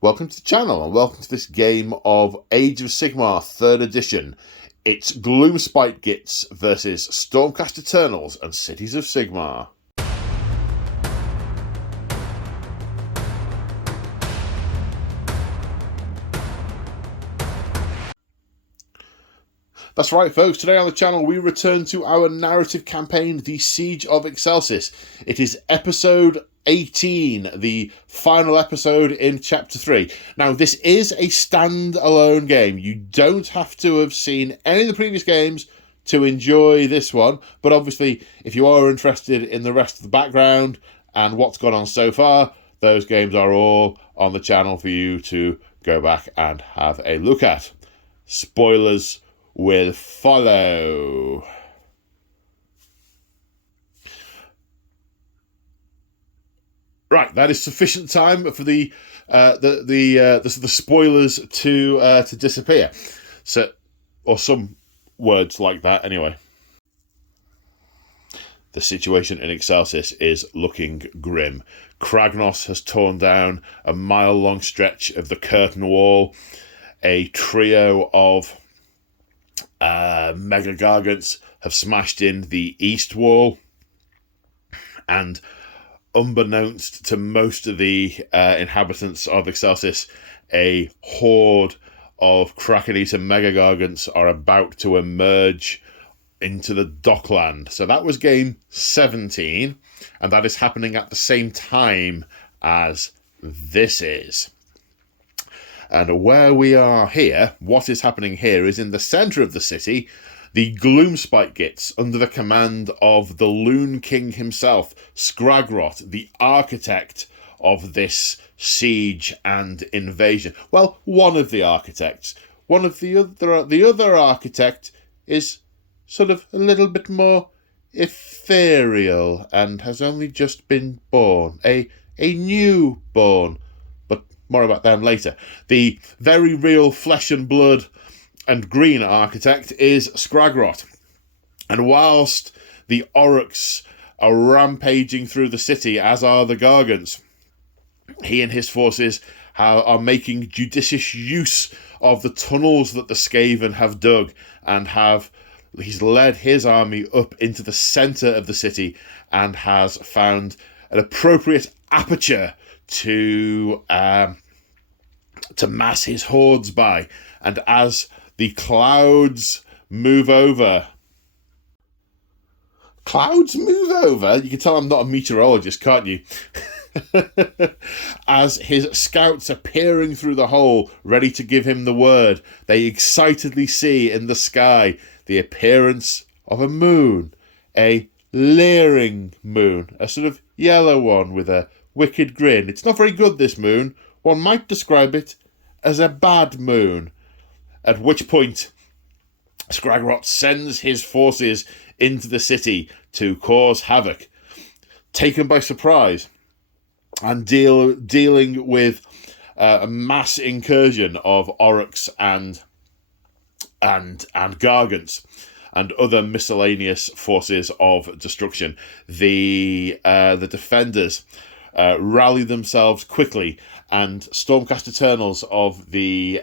Welcome to the channel and welcome to this game of Age of Sigmar 3rd edition. It's Gloomspite Gits versus Stormcast Eternals and Cities of Sigmar. That's right, folks. Today on the channel, we return to our narrative campaign, The Siege of Excelsis. It is episode 18, the final episode in Chapter 3. Now, this is a standalone game. You don't have to have seen any of the previous games to enjoy this one. But obviously, if you are interested in the rest of the background and what's gone on so far, those games are all on the channel for you to go back and have a look at. Spoilers will follow. Right, that is sufficient time for the spoilers to disappear. So, or some words like that. Anyway, the situation in Excelsis is looking grim. Kragnos has torn down a mile-long stretch of the curtain wall. A trio of mega gargants have smashed in the east wall, and unbeknownst to most of the inhabitants of Excelsis, a horde of Kraken-Eater mega gargants are about to emerge into the dockland. So that was game 17, and that is happening at the same time as this is. And where we are here, what is happening here is in the centre of the city, the Gloomspite Gits, under the command of the Loon King himself, Skragrot, the architect of this siege and invasion. Well, one of the architects. One of the other architect is sort of a little bit more ethereal and has only just been born. A newborn. More about them later. The very real flesh and blood and green architect is Skragrot. And whilst the Oryx are rampaging through the city, as are the Gargants, he and his forces are making judicious use of the tunnels that the Skaven have dug, and he's led his army up into the centre of the city and has found an appropriate aperture to mass his hordes by. And as the clouds move over, you can tell I'm not a meteorologist, can't you? As his scouts are peering through the hole, ready to give him the word, they excitedly see in the sky the appearance of a moon, a leering moon, a sort of yellow one with a wicked grin. It's not very good, this moon. One might describe it as a bad moon. At which point, Skragrot sends his forces into the city to cause havoc. Taken by surprise and dealing with a mass incursion of Oryx and Gargants and other miscellaneous forces of destruction, the defenders rally themselves quickly, and Stormcast Eternals of the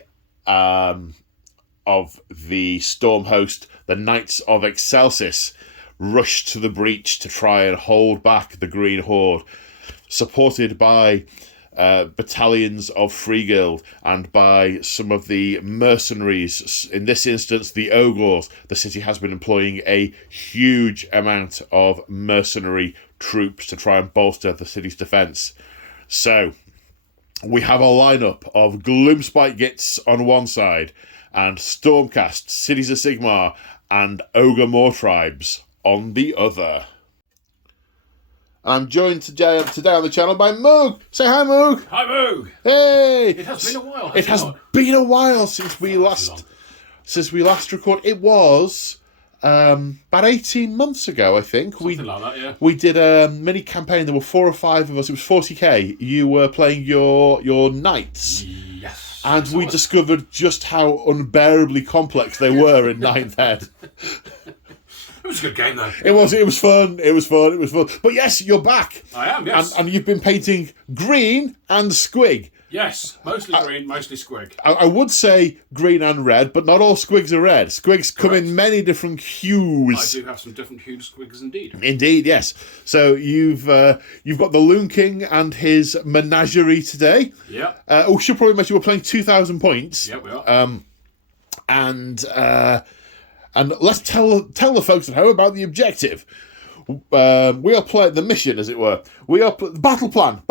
Storm host, the Knights of Excelsis, rush to the breach to try and hold back the Green Horde, supported by battalions of Free Guild and by some of the mercenaries. In this instance, the Ogres. The city has been employing a huge amount of mercenary troops to try and bolster the city's defence. So we have a lineup of Gloomspite Gits on one side and Stormcast, Cities of Sigmar, and Ogre Moor Tribes on the other. I'm joined today on the channel by Moog. Say hi, Moog. Hi, Moog. Hey. It has been a while. It has been a while since we last recorded. It was about 18 months ago, I think. Something like that, yeah. We did a mini campaign. There were 4 or 5 of us. It was 40k. You were playing your knights. Yes. And we discovered just how unbearably complex they were in Ninth Head. It was a good game, though. It was fun. But yes, you're back. I am, yes. And you've been painting green and squig. Yes, mostly green, mostly squig. I would say green and red, but not all squigs are red. Squigs come in many different hues. I do have some different hued squigs indeed. Indeed, yes. So you've got the Loon King and his menagerie today. Yeah. We should probably mention we're playing 2,000 points. Yeah, we are. And let's tell the folks at home about the objective. We are playing the mission, as it were. We are battle plan.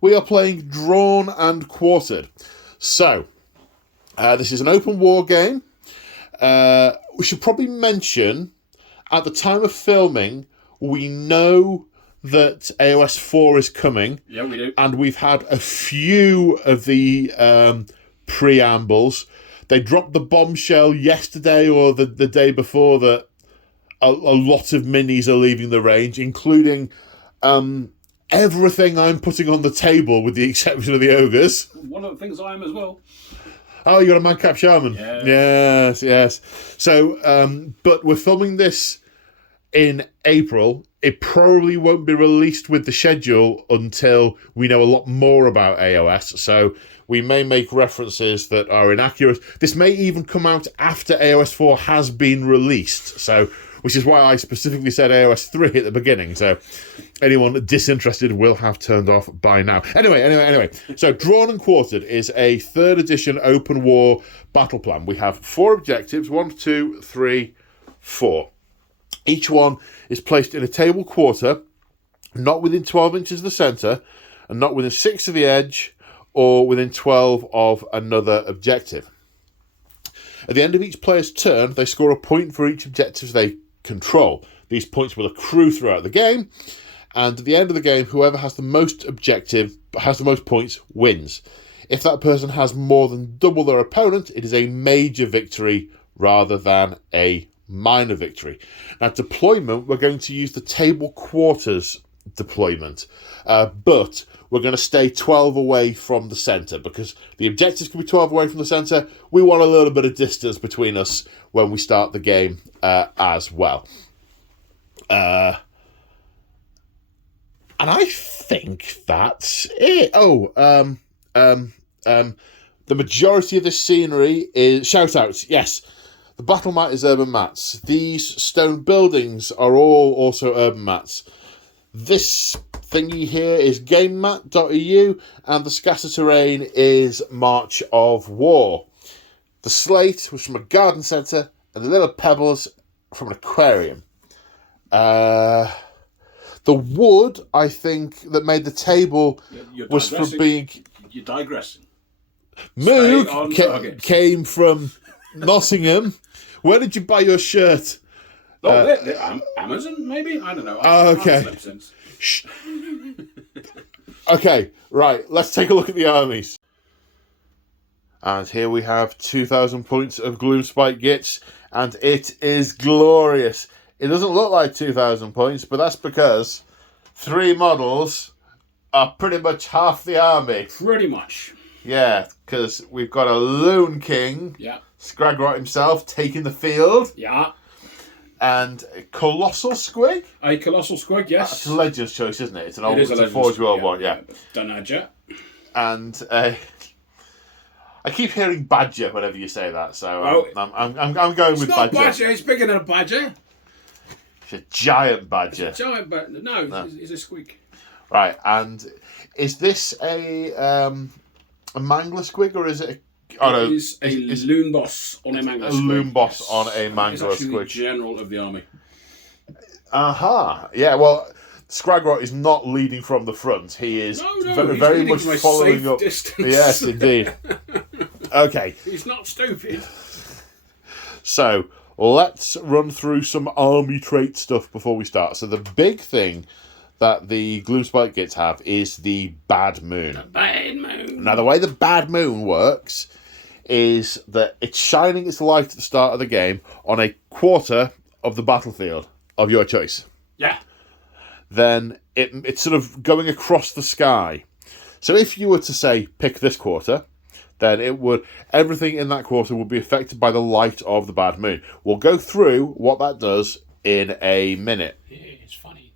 We are playing drawn and quartered. So this is an open war game. We should probably mention at the time of filming, we know that AoS 4 is coming. Yeah, we do. And we've had a few of the preambles. They dropped the bombshell yesterday or the day before that a lot of minis are leaving the range, including everything I'm putting on the table with the exception of the ogres. One of the things I am as well. Oh, you got a Madcap Shaman? Yeah. Yes. So, but we're filming this in April. It probably won't be released with the schedule until we know a lot more about AoS. So we may make references that are inaccurate. This may even come out after AoS 4 has been released. So, which is why I specifically said AoS 3 at the beginning. So anyone disinterested will have turned off by now. Anyway. So Drawn and Quartered is a 3rd edition open war battle plan. We have 4 objectives, 1, 2, 3, 4. Each one is placed in a table quarter, not within 12 inches of the centre, and not within 6 of the edge, or within 12 of another objective. At the end of each player's turn, they score a point for each objective they control. These points will accrue throughout the game, and at the end of the game, whoever has the most points wins. If that person has more than double their opponent, it is a major victory rather than a minor victory. Now, deployment, we're going to use the table quarters deployment, but we're going to stay 12 away from the centre because the objectives can be 12 away from the centre. We want a little bit of distance between us when we start the game as well. And I think that's it. The majority of this scenery is shout-outs, yes. The battle mat is urban mats. These stone buildings are all also urban mats. This thingy here is gamemat.eu, and the scatter terrain is March of War. The slate was from a garden centre, and the little pebbles from an aquarium. The wood, I think, that made the table was from being... You're digressing. Moog came from Nottingham. Where did you buy your shirt? Amazon, maybe? I don't know. Okay. Okay, right. Let's take a look at the armies. And here we have 2,000 points of Gloomspite Gits, and it is glorious. It doesn't look like 2,000 points, but that's because 3 models are pretty much half the army. Pretty much. Yeah, because we've got a Loon King. Yeah. Scragrot himself taking the field. Yeah. And a Colossal Squig. A Colossal Squig, yes. That's a Legends choice, isn't it? It's an old, it's a Forge World one, yeah. Dunadger. And I keep hearing Badger whenever you say that, so I'm going with Badger. It's not Badger, it's bigger than a Badger. It's a giant Badger. It's a giant Badger. No. It's a Squig. Right, and is this a Mangler Squig, or is it It is a Loon Boss on a Mangler Squig. A Loon Boss on a Mangler Squig. The general of the army. Aha. Yeah, well, Scragrot is not leading from the front. He is very much following up. Distance. Yes, indeed. Okay. He's not stupid. So, let's run through some army trait stuff before we start. So, the big thing that the Gloomspite Gits have is the Bad Moon. The Bad Moon. Now, the way the Bad Moon works is that it's shining its light at the start of the game on a quarter of the battlefield of your choice. Yeah. Then it's sort of going across the sky. So if you were to say pick this quarter, then everything in that quarter would be affected by the light of the Bad Moon. We'll go through what that does in a minute. It's funny.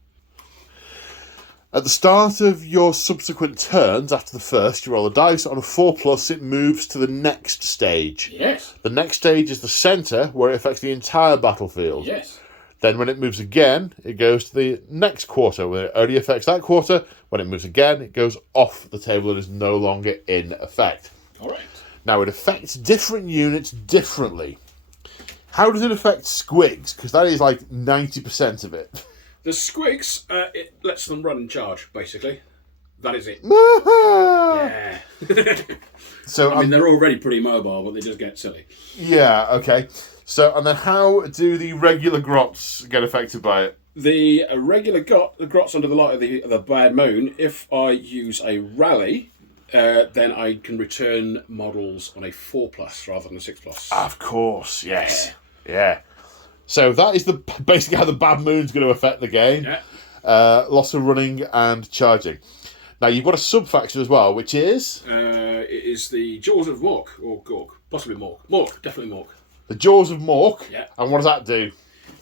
At the start of your subsequent turns after the first, you roll a dice. On a 4+, it moves to the next stage. Yes. The next stage is the centre, where it affects the entire battlefield. Yes. Then when it moves again, it goes to the next quarter, where it only affects that quarter. When it moves again, it goes off the table and is no longer in effect. Correct. Now, it affects different units differently. How does it affect squigs? Because that is like 90% of it. The squigs, it lets them run and charge, basically. That is it. Yeah. So I mean, they're already pretty mobile, but they just get silly. Yeah, okay. So, and then how do the regular grots get affected by it? The regular the grots under the light of the bad moon, if I use a rally, then I can return models on a 4+ rather than a 6+. Of course, yes. Yeah. So that is basically how the bad moon's going to affect the game. Yeah. Lots of running and charging. Now, you've got a sub-faction as well, which is? It is the Jaws of Mork, or Gork. Possibly Mork. Mork, definitely Mork. The Jaws of Mork. Yeah. And what does that do?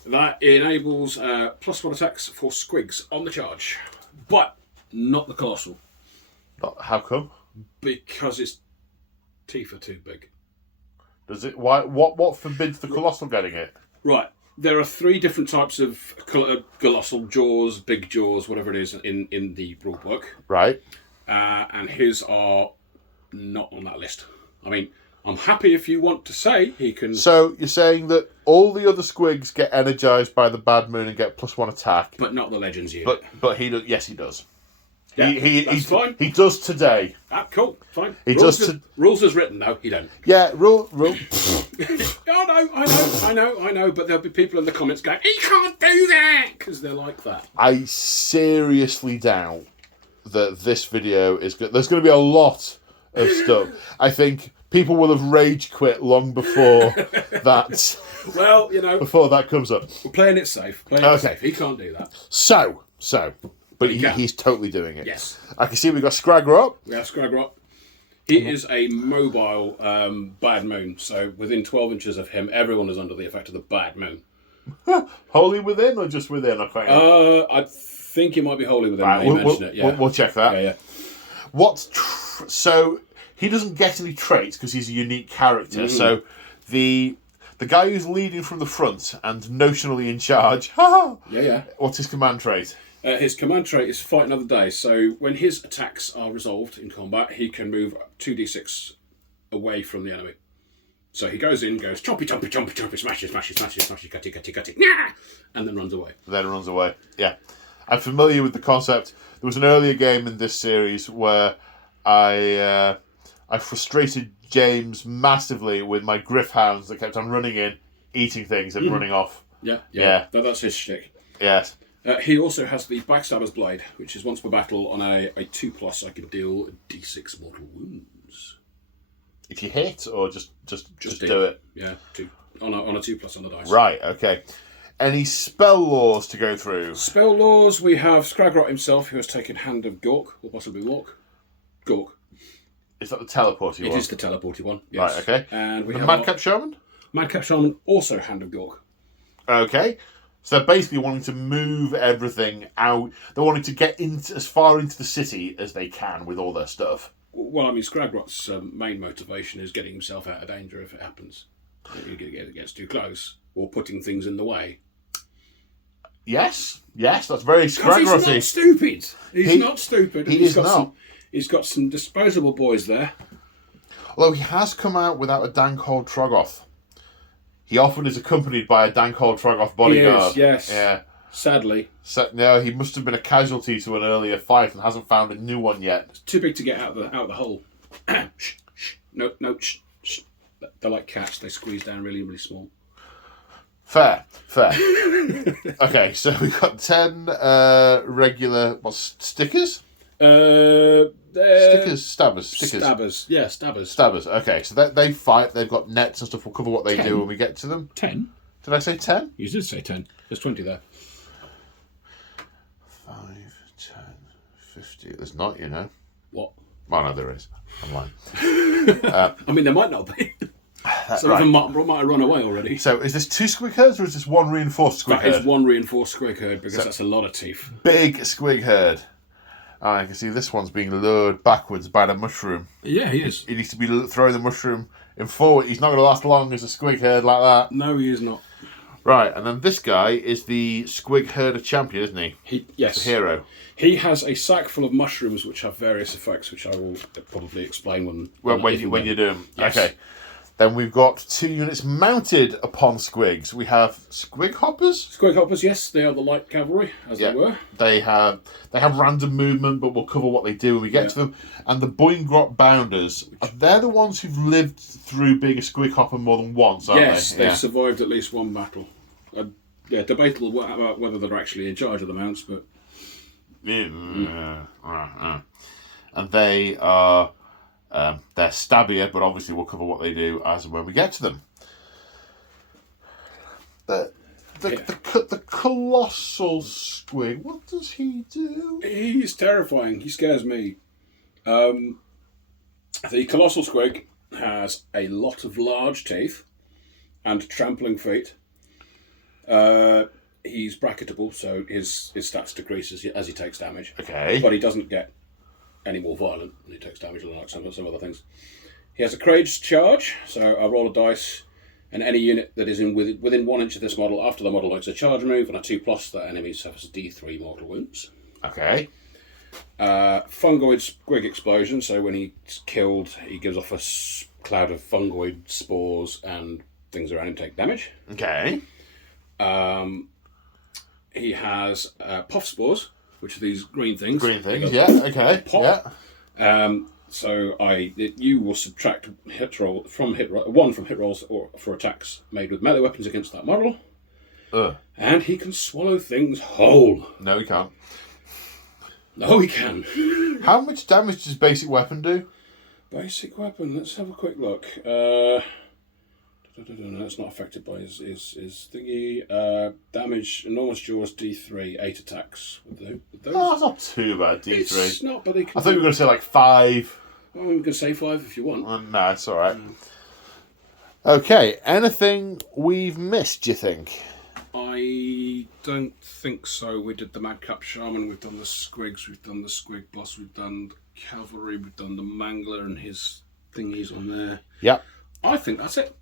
That enables +1 attacks for squigs on the charge, but not the Colossal. How come? Because its teeth are too big. Does it? Why? What forbids the Colossal getting it? Right. There are 3 different types of colossal jaws, big jaws, whatever it is, in the rulebook. Right. And his are not on that list. I mean, I'm happy if you want to say he can... So you're saying that all the other squigs get energized by the bad moon and get +1 attack, But not the Legends unit. but he does. Yes, he does. Yeah, He's fine. He does today. Ah, cool, fine. He rules does rules as written, no, he don't. Yeah, rule. I know, but there'll be people in the comments going, he can't do that, because they're like that. I seriously doubt that this video is good. There's going to be a lot of stuff. I think people will have rage quit long before that. Well, before that comes up. we're playing it safe. Okay. He can't do that. So, but He can. he's totally doing it. Yes. I can see we've got Scragger up. We have Scragrot. He is a mobile bad moon, so within 12 inches of him, everyone is under the effect of the bad moon. Wholly within or just within? I think it might be wholly within. Right, we'll check that. Yeah. So he doesn't get any traits because he's a unique character. So the guy who's leading from the front and notionally in charge. Yeah. What's his command trait? His command trait is Fight Another Day. So when his attacks are resolved in combat, he can move 2d6 away from the enemy. So he goes in, goes chompy, smashes, cutty, yeah, and then runs away. Yeah. I'm familiar with the concept. There was an earlier game in this series where I frustrated James massively with my griff hounds that kept on running in, eating things and running off. Yeah. That's his shtick. Yes. He also has the Backstabber's Blade, which is once per battle on a 2+, I can deal d6 mortal wounds. If you hit, or just do it? Yeah, on a 2+ on the dice. Right, okay. Any spell laws to go through? Spell laws, we have Scragrot himself, who has taken Hand of Gork, or possibly Mork. Gork. Is that the teleporty one? It is the teleporty one, yes. Right, okay. And we the have Madcap Shaman? Madcap Shaman, also Hand of Gork. Okay. So they're basically wanting to move everything out. They're wanting to get as far into the city as they can with all their stuff. Well, I mean, Scragrot's main motivation is getting himself out of danger if it happens. It gets too close, or putting things in the way. Yes, that's very Scragrotty. He's not stupid. He's not stupid. He's not. He's got some disposable boys there. Although he has come out without a dank old Troggoth. He often is accompanied by a dank old Troggoth bodyguard. He is, yes. Yeah. Sadly. No, he must have been a casualty to an earlier fight and hasn't found a new one yet. It's too big to get out of the hole. Shh. No, shh. They're like cats. They squeeze down really, really small. Fair. Okay, so we've got 10 regular stickers? Stabbers. Stabbers. Okay, so they fight. They've got nets and stuff. We'll cover what they 10? do when we get to them. 10? Did I say 10? You did say 10. There's 20 there. 5, 10, 50. There's not, What? Well, no, there is. I'm lying. I mean, there might not be. Some of them might have run away already. So is this 2 squig herds or is this 1 reinforced squig herd? That is 1 reinforced squig herd because that's a lot of teeth. Big squig herd. I can see this one's being lured backwards by the mushroom. Yeah, he is. He needs to be throwing the mushroom in forward. He's not going to last long as a squig herd like that. No, he is not. Right, and then this guy is the squig herder champion, isn't he? Yes. The hero. He has a sack full of mushrooms which have various effects, which I will probably explain when you do them. Yes. Okay. Then we've got 2 units mounted upon squigs. We have squig hoppers. Squig hoppers, yes, they are the light cavalry, as they were. They have random movement, but we'll cover what they do when we get to them. And the Boingrot bounders, they're the ones who've lived through being a squig hopper more than once, aren't they? Yes, they've survived at least one battle. Debatable about whether they're actually in charge of the mounts, but... And they are... they're stabbier, but obviously we'll cover what they do as and when we get to them. The colossal squig, what does he do? He's terrifying. He scares me. The colossal squig has a lot of large teeth and trampling feet. He's bracketable, so his stats decrease as he takes damage. Okay. But he doesn't get any more violent when he takes damage, like some other things. He has a Craig's charge, so I roll a dice, and any unit that is within 1 inch of this model after the model makes a charge move, and a 2+, that enemy suffers D3 mortal wounds. Okay. Fungoid squig explosion, so when he's killed, he gives off a cloud of fungoid spores, and things around him take damage. Okay. He has puff spores, which are these green things. Yeah, okay. Pop. Yeah. So you will subtract one from hit rolls or for attacks made with melee weapons against that model. And he can swallow things whole. No, he can't. No, he can. How much damage does basic weapon do? Basic weapon, let's have a quick look. That's not affected by his thingy. Damage, enormous jaws, D3, 8 attacks with those. Oh, that's not too bad, D3. It's not, but they can... I thought you were going to say like 5. Well, we can say 5 if you want. No, it's alright. Okay, anything we've missed, do you think? I don't think so. We did the Madcap Shaman, we've done the Squigs, we've done the Squig Boss, we've done Cavalry, we've done the Mangler and his thingies on there. Yep. I think that's it.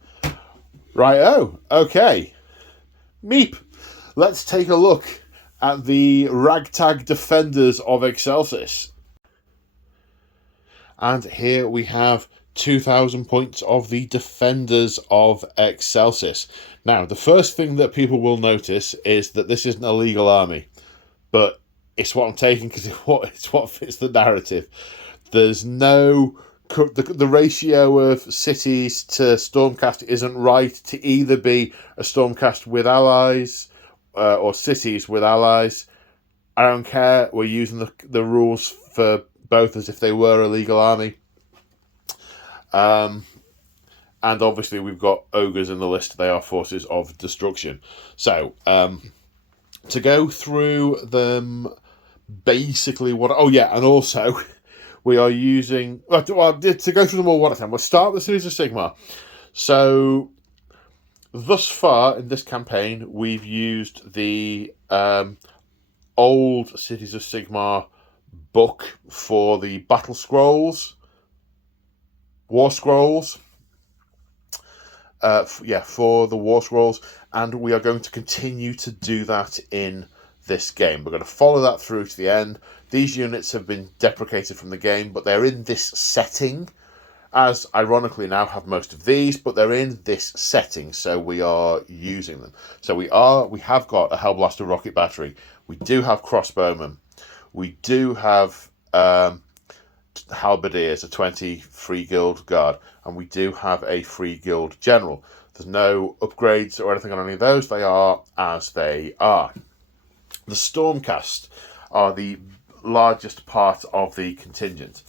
Right-o, okay. Meep, let's take a look at the ragtag defenders of Excelsis. And here we have 2,000 points of the defenders of Excelsis. Now, the first thing that people will notice is that this isn't a legal army, but it's what I'm taking because it's what fits the narrative. There's no... The ratio of cities to Stormcast isn't right to either be a Stormcast with allies or cities with allies. I don't care. We're using the rules for both as if they were a legal army. And obviously we've got ogres in the list. They are forces of destruction. So, to go through them, basically what... Oh yeah, and also... We are using... Well, to go through them all one at a time, we'll start with the Cities of Sigmar. So, thus far in this campaign, we've used the old Cities of Sigmar book for the battle scrolls. War scrolls. For the war scrolls. And we are going to continue to do that in this game. We're going to follow that through to the end. These units have been deprecated from the game, but they're in this setting, as ironically now have most of these, but they're in this setting, so we are using them. So we have got a Hellblaster rocket battery. We do have crossbowmen. We do have halberdiers, a 20 free guild guard, and we do have a free guild general. There's no upgrades or anything on any of those. They are as they are. The Stormcast are the largest part of the contingent.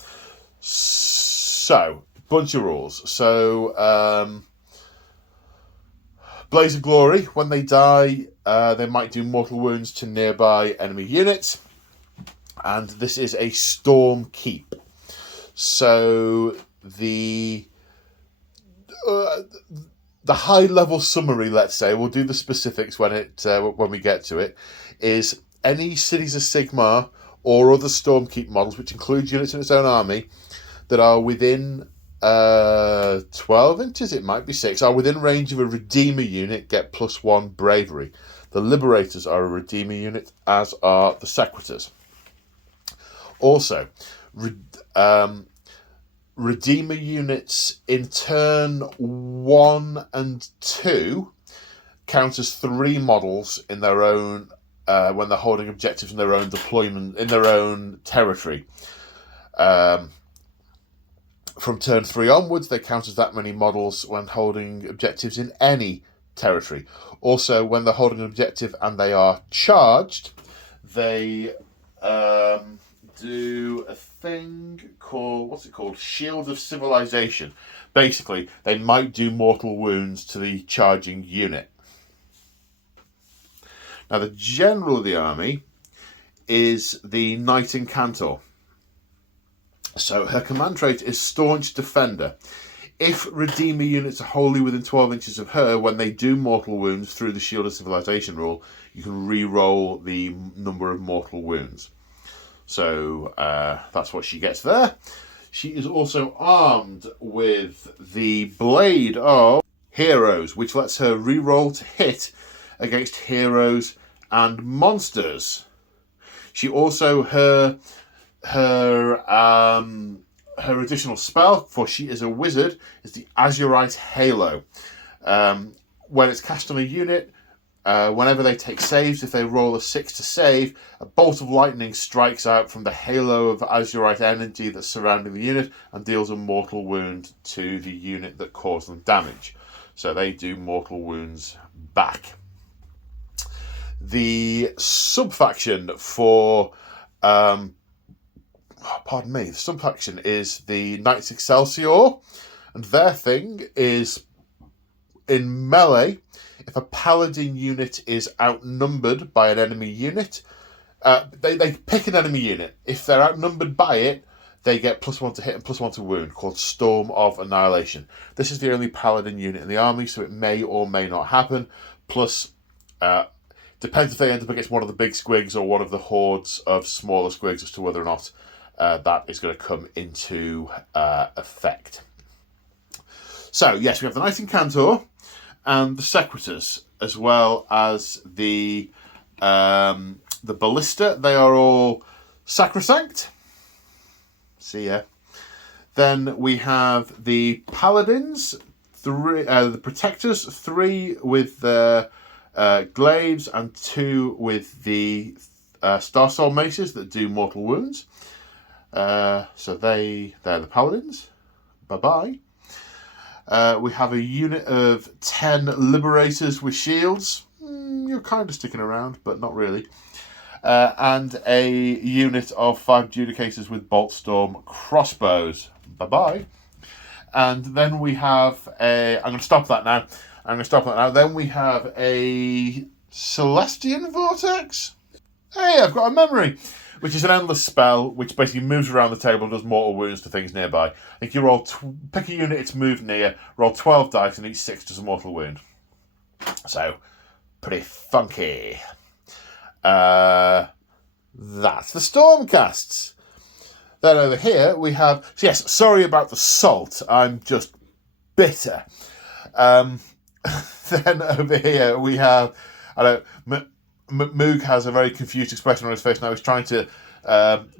So, bunch of rules. So, Blaze of Glory, when they die, they might do mortal wounds to nearby enemy units. And this is a Storm Keep. So, the high-level summary, let's say, we'll do the specifics when we get to it, is any Cities of Sigmar or other Stormkeep models, which includes units in its own army, that are within 12 inches, it might be 6, are within range of a Redeemer unit, get +1 Bravery. The Liberators are a Redeemer unit, as are the Sequitors. Also, Redeemer units in turn 1 and 2 count as 3 models in their own when they're holding objectives in their own deployment, in their own territory. From turn 3 onwards, they count as that many models when holding objectives in any territory. Also, when they're holding an objective and they are charged, they do a thing called, what's it called? Shield of Civilization. Basically, they might do mortal wounds to the charging unit. Now, the general of the army is the Knight Incantor. So her command trait is Staunch Defender. If Redeemer units are wholly within 12 inches of her, when they do mortal wounds through the Shield of Civilization rule, you can re-roll the number of mortal wounds. So that's what she gets there. She is also armed with the Blade of Heroes, which lets her re-roll to hit against heroes and monsters. She also, her additional spell, for she is a wizard, is the Azurite Halo. When it's cast on a unit, whenever they take saves, if they roll a 6 to save, a bolt of lightning strikes out from the halo of Azurite energy that's surrounding the unit and deals a mortal wound to the unit that caused them damage. So they do mortal wounds back. The sub-faction for... the sub-faction is the Knights Excelsior, and their thing is in melee. If a paladin unit is outnumbered by an enemy unit, they pick an enemy unit. If they're outnumbered by it, they get +1 to hit and +1 to wound, called Storm of Annihilation. This is the only paladin unit in the army, so it may or may not happen. Plus, depends if they end up against one of the big squigs or one of the hordes of smaller squigs as to whether or not that is going to come into effect. So, yes, we have the Knight Incantor and the Sequitors, as well as the Ballista. They are all Sacrosanct. See ya. Then we have the Paladins, the Protectors, 3 with the Glaives and 2 with the Star Soul Maces that do mortal wounds. So they're the Paladins. Bye-bye. We have a unit of 10 Liberators with shields. You're kind of sticking around, but not really. And a unit of 5 Judicators with Boltstorm crossbows. Bye-bye. And then we have a... I'm going to stop that now. Then we have a Celestian Vortex. Hey, I've got a memory. Which is an endless spell, which basically moves around the table and does mortal wounds to things nearby. I think you roll, pick a unit it's moved near, roll 12 dice, and each 6 does a mortal wound. So, pretty funky. That's the Stormcasts. Then over here we have... So yes, sorry about the salt. I'm just bitter. Then over here we have... Moog has a very confused expression on his face now. He's trying to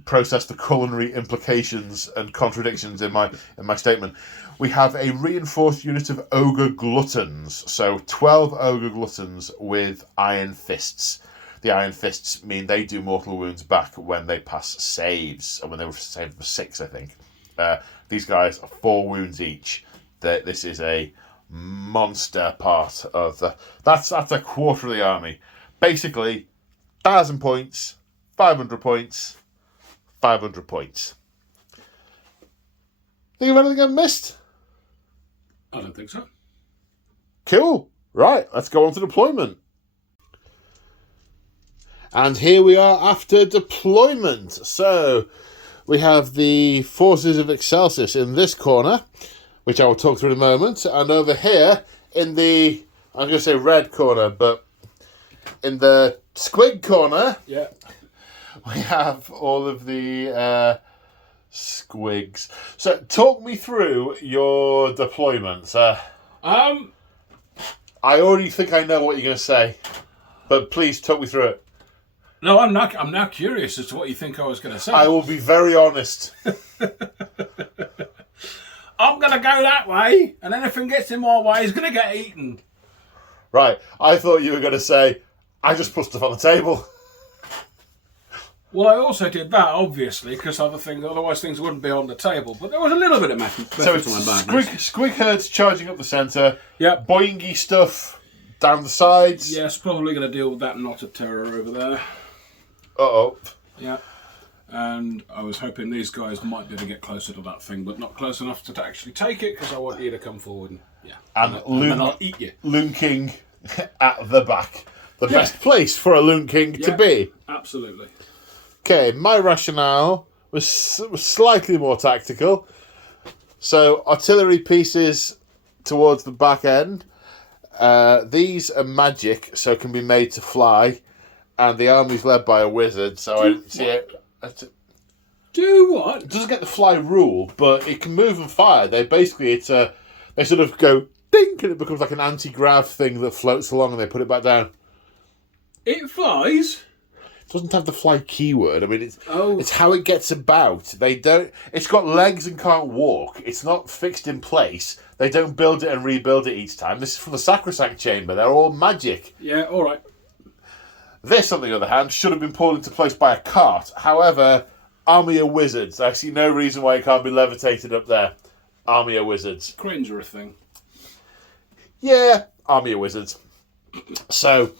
process the culinary implications and contradictions in my statement. We have a reinforced unit of Ogre Gluttons. So 12 Ogre Gluttons with Iron Fists. The Iron Fists mean they do mortal wounds back when they pass saves. And when they were saved for 6, I think. These guys are 4 wounds each. This is a monster part of the... That's a quarter of the army. Basically, 1,000 points, 500 points, 500 points. Think of anything I've missed? I don't think so. Cool. Right, let's go on to deployment. And here we are after deployment. So, we have the forces of Excelsis in this corner, which I will talk through in a moment. And over here in the, I'm going to say red corner, but in the squig corner, Yeah. we have all of the squigs. So talk me through your deployments. I already think I know what you're going to say, but please talk me through it. No, I'm now curious as to what you think I was going to say. I will be very honest. I'm going to go that way, and anything gets in my way is going to get eaten. Right, I thought you were going to say, I just put stuff on the table. Well, I also did that, obviously, because otherwise things wouldn't be on the table. But there was a little bit of method So to my it's madness. squig herds charging up the centre. Yep. Boingy stuff down the sides. Yes, probably going to deal with that knot of terror over there. Uh-oh. Yeah. And I was hoping these guys might be able to get closer to that thing, but not close enough to actually take it, because I want you to come forward and, And then I'll eat you. Loon King at the back. The best place for a Loon King to be. Absolutely. Okay, my rationale was slightly more tactical. So, artillery pieces towards the back end. These are magic, so can be made to fly. And the army's led by a wizard, so I didn't see it. Do what? It doesn't get the fly rule, but it can move and fire. They sort of go dink, and it becomes like an anti-grav thing that floats along, and they put it back down. It flies? It doesn't have the fly keyword. I mean, it's how it gets about. It's got legs and can't walk. It's not fixed in place. They don't build it and rebuild it each time. This is from the Sacrosanct Chamber. They're all magic. Yeah, all right. This, on the other hand, should have been pulled into place by a cart. However, army of wizards. I see no reason why it can't be levitated up there. Army of wizards. Cringe are a thing. Yeah, army of wizards. So,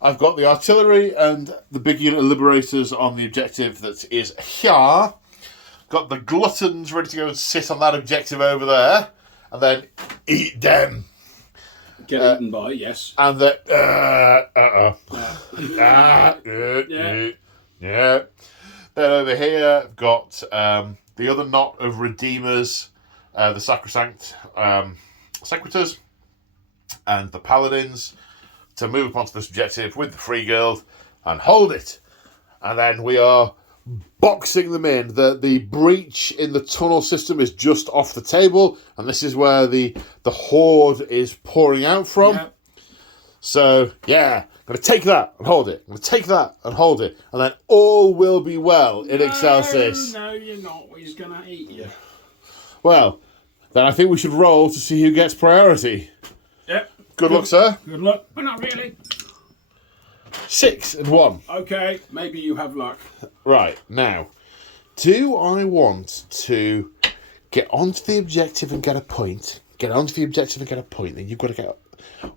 I've got the artillery and the big unit of liberators on the objective that is here. Got the gluttons ready to go and sit on that objective over there. And then eat them. Get eaten by, yes. And the... Yeah. Then over here, I've got the other knot of Redeemers, the Sacrosanct Secretors, and the Paladins to move upon to this objective with the Free Guild and hold it. And then we are boxing them in. The breach in the tunnel system is just off the table, and this is where the horde is pouring out from. Yep. So, I'm going to take that and hold it. I'm going to take that and hold it. And then all will be well in Excelsis. No, you're not. He's going to eat you. Well, then I think we should roll to see who gets priority. Yep. Good luck, sir. Good luck, but not really. 6 and 1. Okay, maybe you have luck. Right, now, do I want to get onto the objective and get a point? Get onto the objective and get a point, then you've got to get...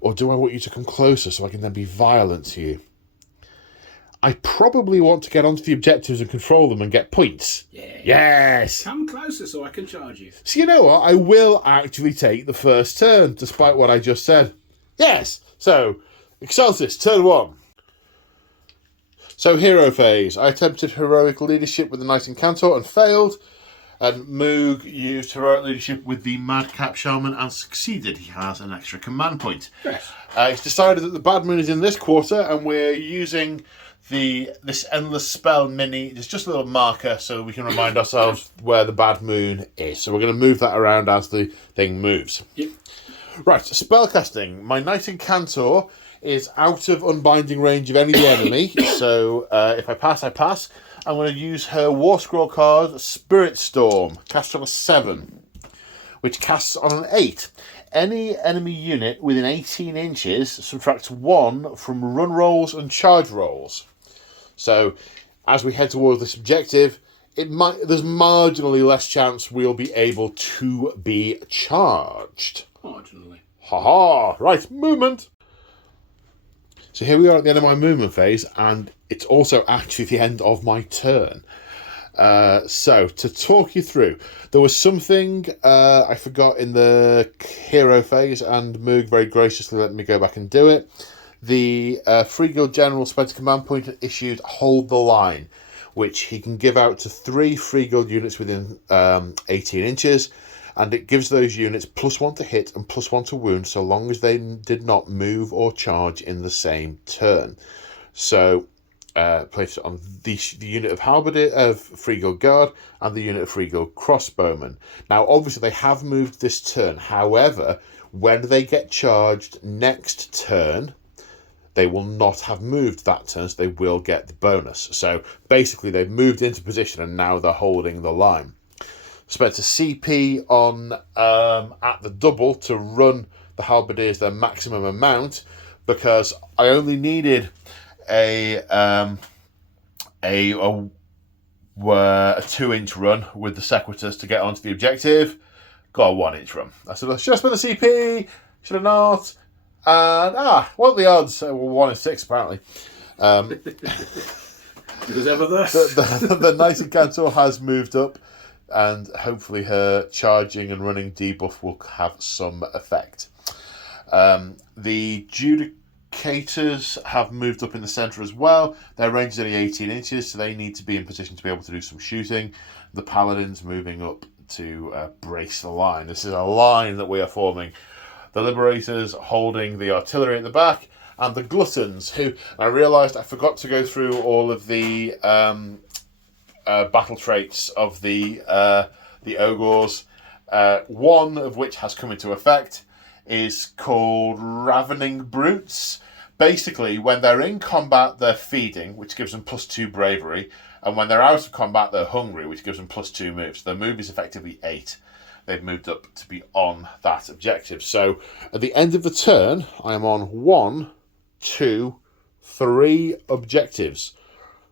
Or do I want you to come closer so I can then be violent to you? I probably want to get onto the objectives and control them and get points. Yeah. Yes! Come closer so I can charge you. So you know what? I will actually take the first turn, despite what I just said. Yes! So, Excelsis, turn 1. So, hero phase. I attempted heroic leadership with the Knight Incantor and failed. And Moog used heroic leadership with the Madcap Shaman and succeeded. He has an extra command point. Yes. It's decided that the Bad Moon is in this quarter, and we're using this Endless Spell mini. It's just a little marker so we can remind ourselves where the Bad Moon is. So we're going to move that around as the thing moves. Yep. Right, spellcasting. My Knight Incantor is out of unbinding range of any of the enemy. So if I pass, I pass. I'm going to use her War Scroll card, Spirit Storm, cast on a 7, which casts on an 8. Any enemy unit within 18 inches subtracts 1 from run rolls and charge rolls. So, as we head towards this objective, there's marginally less chance we'll be able to be charged. Marginally. Ha-ha! Right, movement! So here we are at the end of my movement phase, and it's also actually the end of my turn. So, to talk you through, there was something I forgot in the hero phase, and Moog very graciously let me go back and do it. The Free Guild General spent a command point and issued Hold the Line, which he can give out to 3 Free Guild units within 18 inches, and it gives those units +1 to hit and +1 to wound so long as they did not move or charge in the same turn. So place it on the unit of halberdier of Freeguild Guard and the unit of Freeguild Crossbowmen. Now, obviously, they have moved this turn. However, when they get charged next turn, they will not have moved that turn, so they will get the bonus. So basically, they've moved into position and now they're holding the line. Spent a CP on at the double to run the halberdiers their maximum amount because I only needed a 2-inch run with the Sequitous to get onto the objective. Got a 1-inch run. I said, should I spend the CP? Should I not? And what are the odds? Well, 1 in 6 apparently. Because ever thus. The Knight Incantor has moved up, and hopefully her charging and running debuff will have some effect. The Judicators have moved up in the centre as well. Their range is only 18 inches, so they need to be in position to be able to do some shooting. The Paladins moving up to brace the line. This is a line that we are forming. The Liberators holding the artillery at the back, and the Gluttons, who I realised I forgot to go through all of the battle traits of the Ogres. One of which has come into effect is called Ravening Brutes. Basically, when they're in combat, they're feeding, which gives them +2 bravery, and when they're out of combat, they're hungry, which gives them +2 moves. Their move is effectively 8. They've moved up to be on that objective. So at the end of the turn, I am on 1, 2, 3 objectives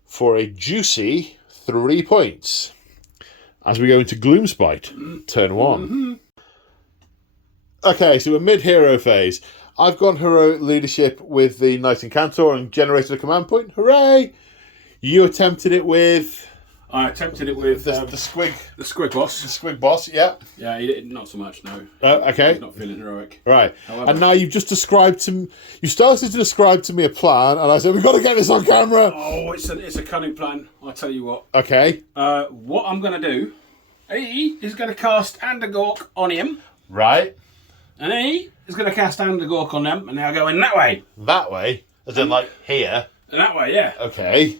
for a juicy 3 points. As we go into Gloomspite, turn 1. Mm-hmm. Okay, so we're mid-hero phase. I've gone heroic leadership with the Knight Incantor and generated a command point. Hooray! You attempted it with... I attempted it with the squig. The squig boss. The squig boss, yeah. Yeah, he did not so much, no. Okay. He's not feeling heroic. Right. However, and now you've just described to... You started to describe to me a plan, and I said, we've got to get this on camera! Oh, it's a cunning plan, I'll tell you what. Okay. What I'm going to do, he is going to cast Andagork on him. Right. And he is going to cast Andagork on them, and they're going that way. That way? As in, like, here? And that way, yeah. Okay.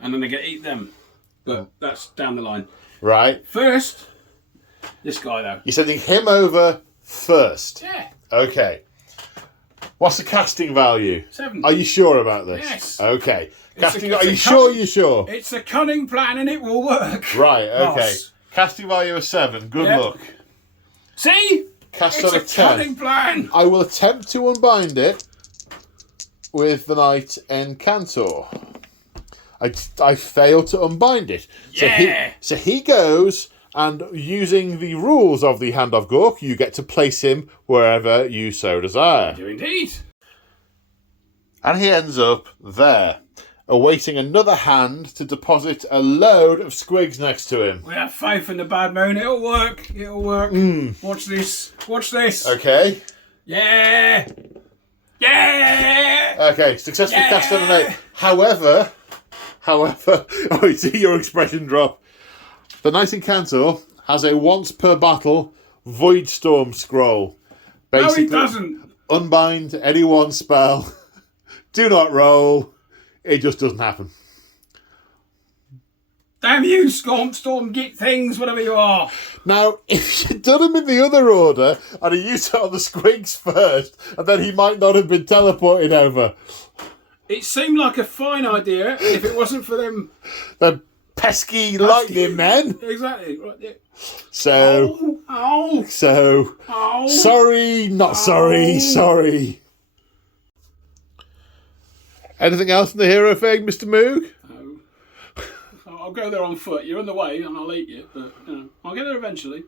And then they get to eat them. But that's down the line. Right. First, this guy, though. You're sending him over first? Yeah. Okay. What's the casting value? 7. Are you sure about this? Yes. Okay. It's Are you sure you're sure? It's a cunning plan and it will work. Right, okay. Boss. Casting value of 7. Good luck. See? Cast It's on a a 10. cunning plan. I will attempt to unbind it with the Knight Incantor. I fail to unbind it. Yeah. So he goes, and using the rules of the Hand of Gork, you get to place him wherever you so desire. I do indeed. And he ends up there, awaiting another hand to deposit a load of squigs next to him. We have faith in the bad moon. It'll work. It'll work. Watch this. Watch this. Okay. Yeah. Yeah. Okay, successfully cast on an 8. However, oh, you see your expression drop. The Knight Incantor has a once per battle Void Storm scroll. Basically, No, he doesn't. Unbind any one spell. Do not roll. It just doesn't happen. Damn you, Storm Git things, whatever you are. Now, if you'd done him in the other order, and he used it on the squigs first, and then he might not have been teleported over. It seemed like a fine idea if it wasn't for them. The pesky lightning men. Exactly. Right, yeah. So, Ow. sorry, not sorry, sorry. Anything else in the hero thing, Mr. Moog? No. I'll go there on foot. You're in the way and I'll eat you, but I'll get there eventually.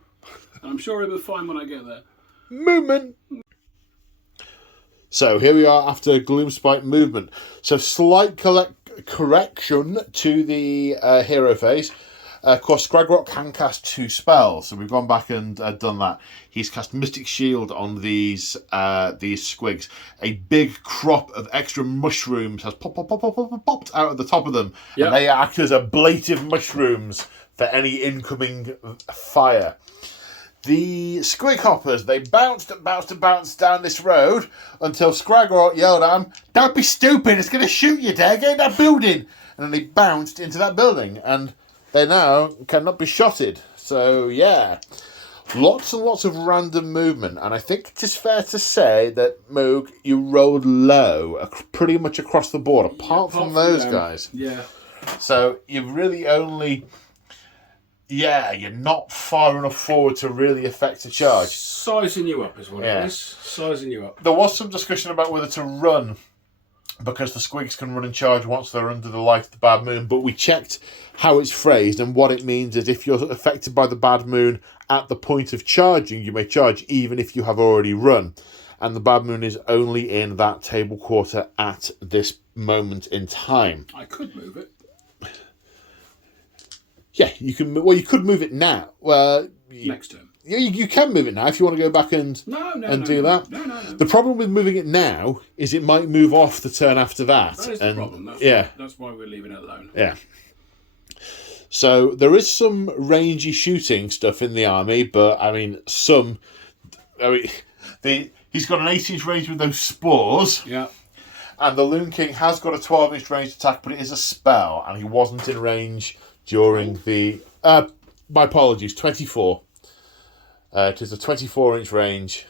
And I'm sure it'll be fine when I get there. Movement. So here we are after Gloomspite movement. So slight correction to the hero phase. Of course, Scragrok can cast 2 spells, so we've gone back and done that. He's cast Mystic Shield on these squigs. A big crop of extra mushrooms has popped out of the top of them, and they act as ablative mushrooms for any incoming fire. The squig hoppers, they bounced down this road until Scragglorot yelled at them, "Don't be stupid, it's going to shoot you, Dad, get in that building." And then they bounced into that building, and they now cannot be shotted. So, yeah, lots and lots of random movement. And I think it is fair to say that, Moog, you rolled low pretty much across the board, apart from those guys. Yeah. So, you've really only... Yeah, you're not far enough forward to really affect a charge. Sizing you up is what it is. Sizing you up. There was some discussion about whether to run, because the squigs can run and charge once they're under the light of the bad moon, but we checked how it's phrased, and what it means is if you're affected by the bad moon at the point of charging, you may charge even if you have already run. And the bad moon is only in that table quarter at this moment in time. I could move it. Yeah, you can. Well, you could move it now. Next turn. You can move it now if you want to go back and do that. No. The problem with moving it now is it might move off the turn after that. That is the problem. That's why we're leaving it alone. Yeah. So there is some rangey shooting stuff in the army, but I mean, he's got an 8-inch range with those spores. Yeah. And the Loon King has got a 12-inch range attack, but it is a spell, and he wasn't in range during the... my apologies, 24. It is a 24-inch range.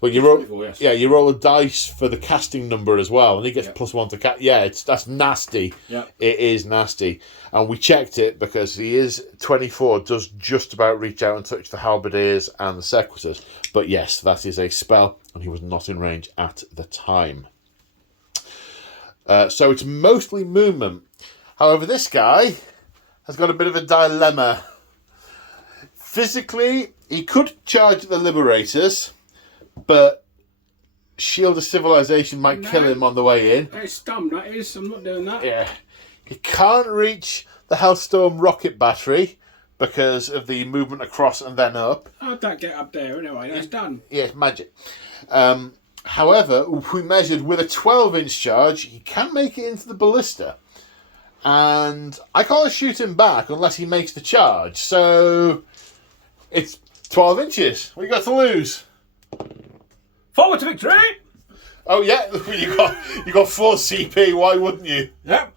Well, you roll, yes. Yeah, you roll a dice for the casting number as well, and he gets +1 to cast. Yeah, that's nasty. Yeah, it is nasty, and we checked it because he is 24. Does just about reach out and touch the halberdiers and the sequitors, but yes, that is a spell, and he was not in range at the time. So it's mostly movement. However, this guy has got a bit of a dilemma. Physically, he could charge the Liberators, but Shield of Civilization might kill him on the way in. It's dumb, that is. I'm not doing that. Yeah. He can't reach the Hellstorm rocket battery because of the movement across and then up. How'd that get up there anyway? That's done. Yeah, it's magic. However, we measured with a 12-inch charge, he can make it into the ballista. And I can't shoot him back unless he makes the charge. So it's 12 inches. What you got to lose? Forward to victory! Oh yeah, you got 4 CP. Why wouldn't you? Yep.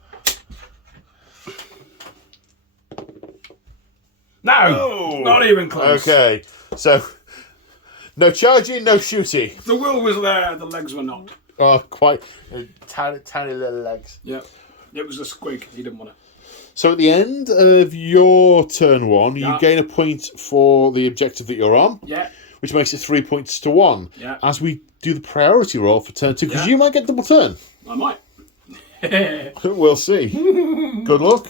No, not even close. Okay, so no charging, no shooting. The will was there, the legs were not. Oh, quite tiny little legs. Yep. It was a squig. He didn't want to. So at the end of your turn 1, you gain a point for the objective that you're on. Yeah. Which makes it 3 points to 1. Yeah. As we do the priority roll for turn 2, because you might get double turn. I might. We'll see. Good luck.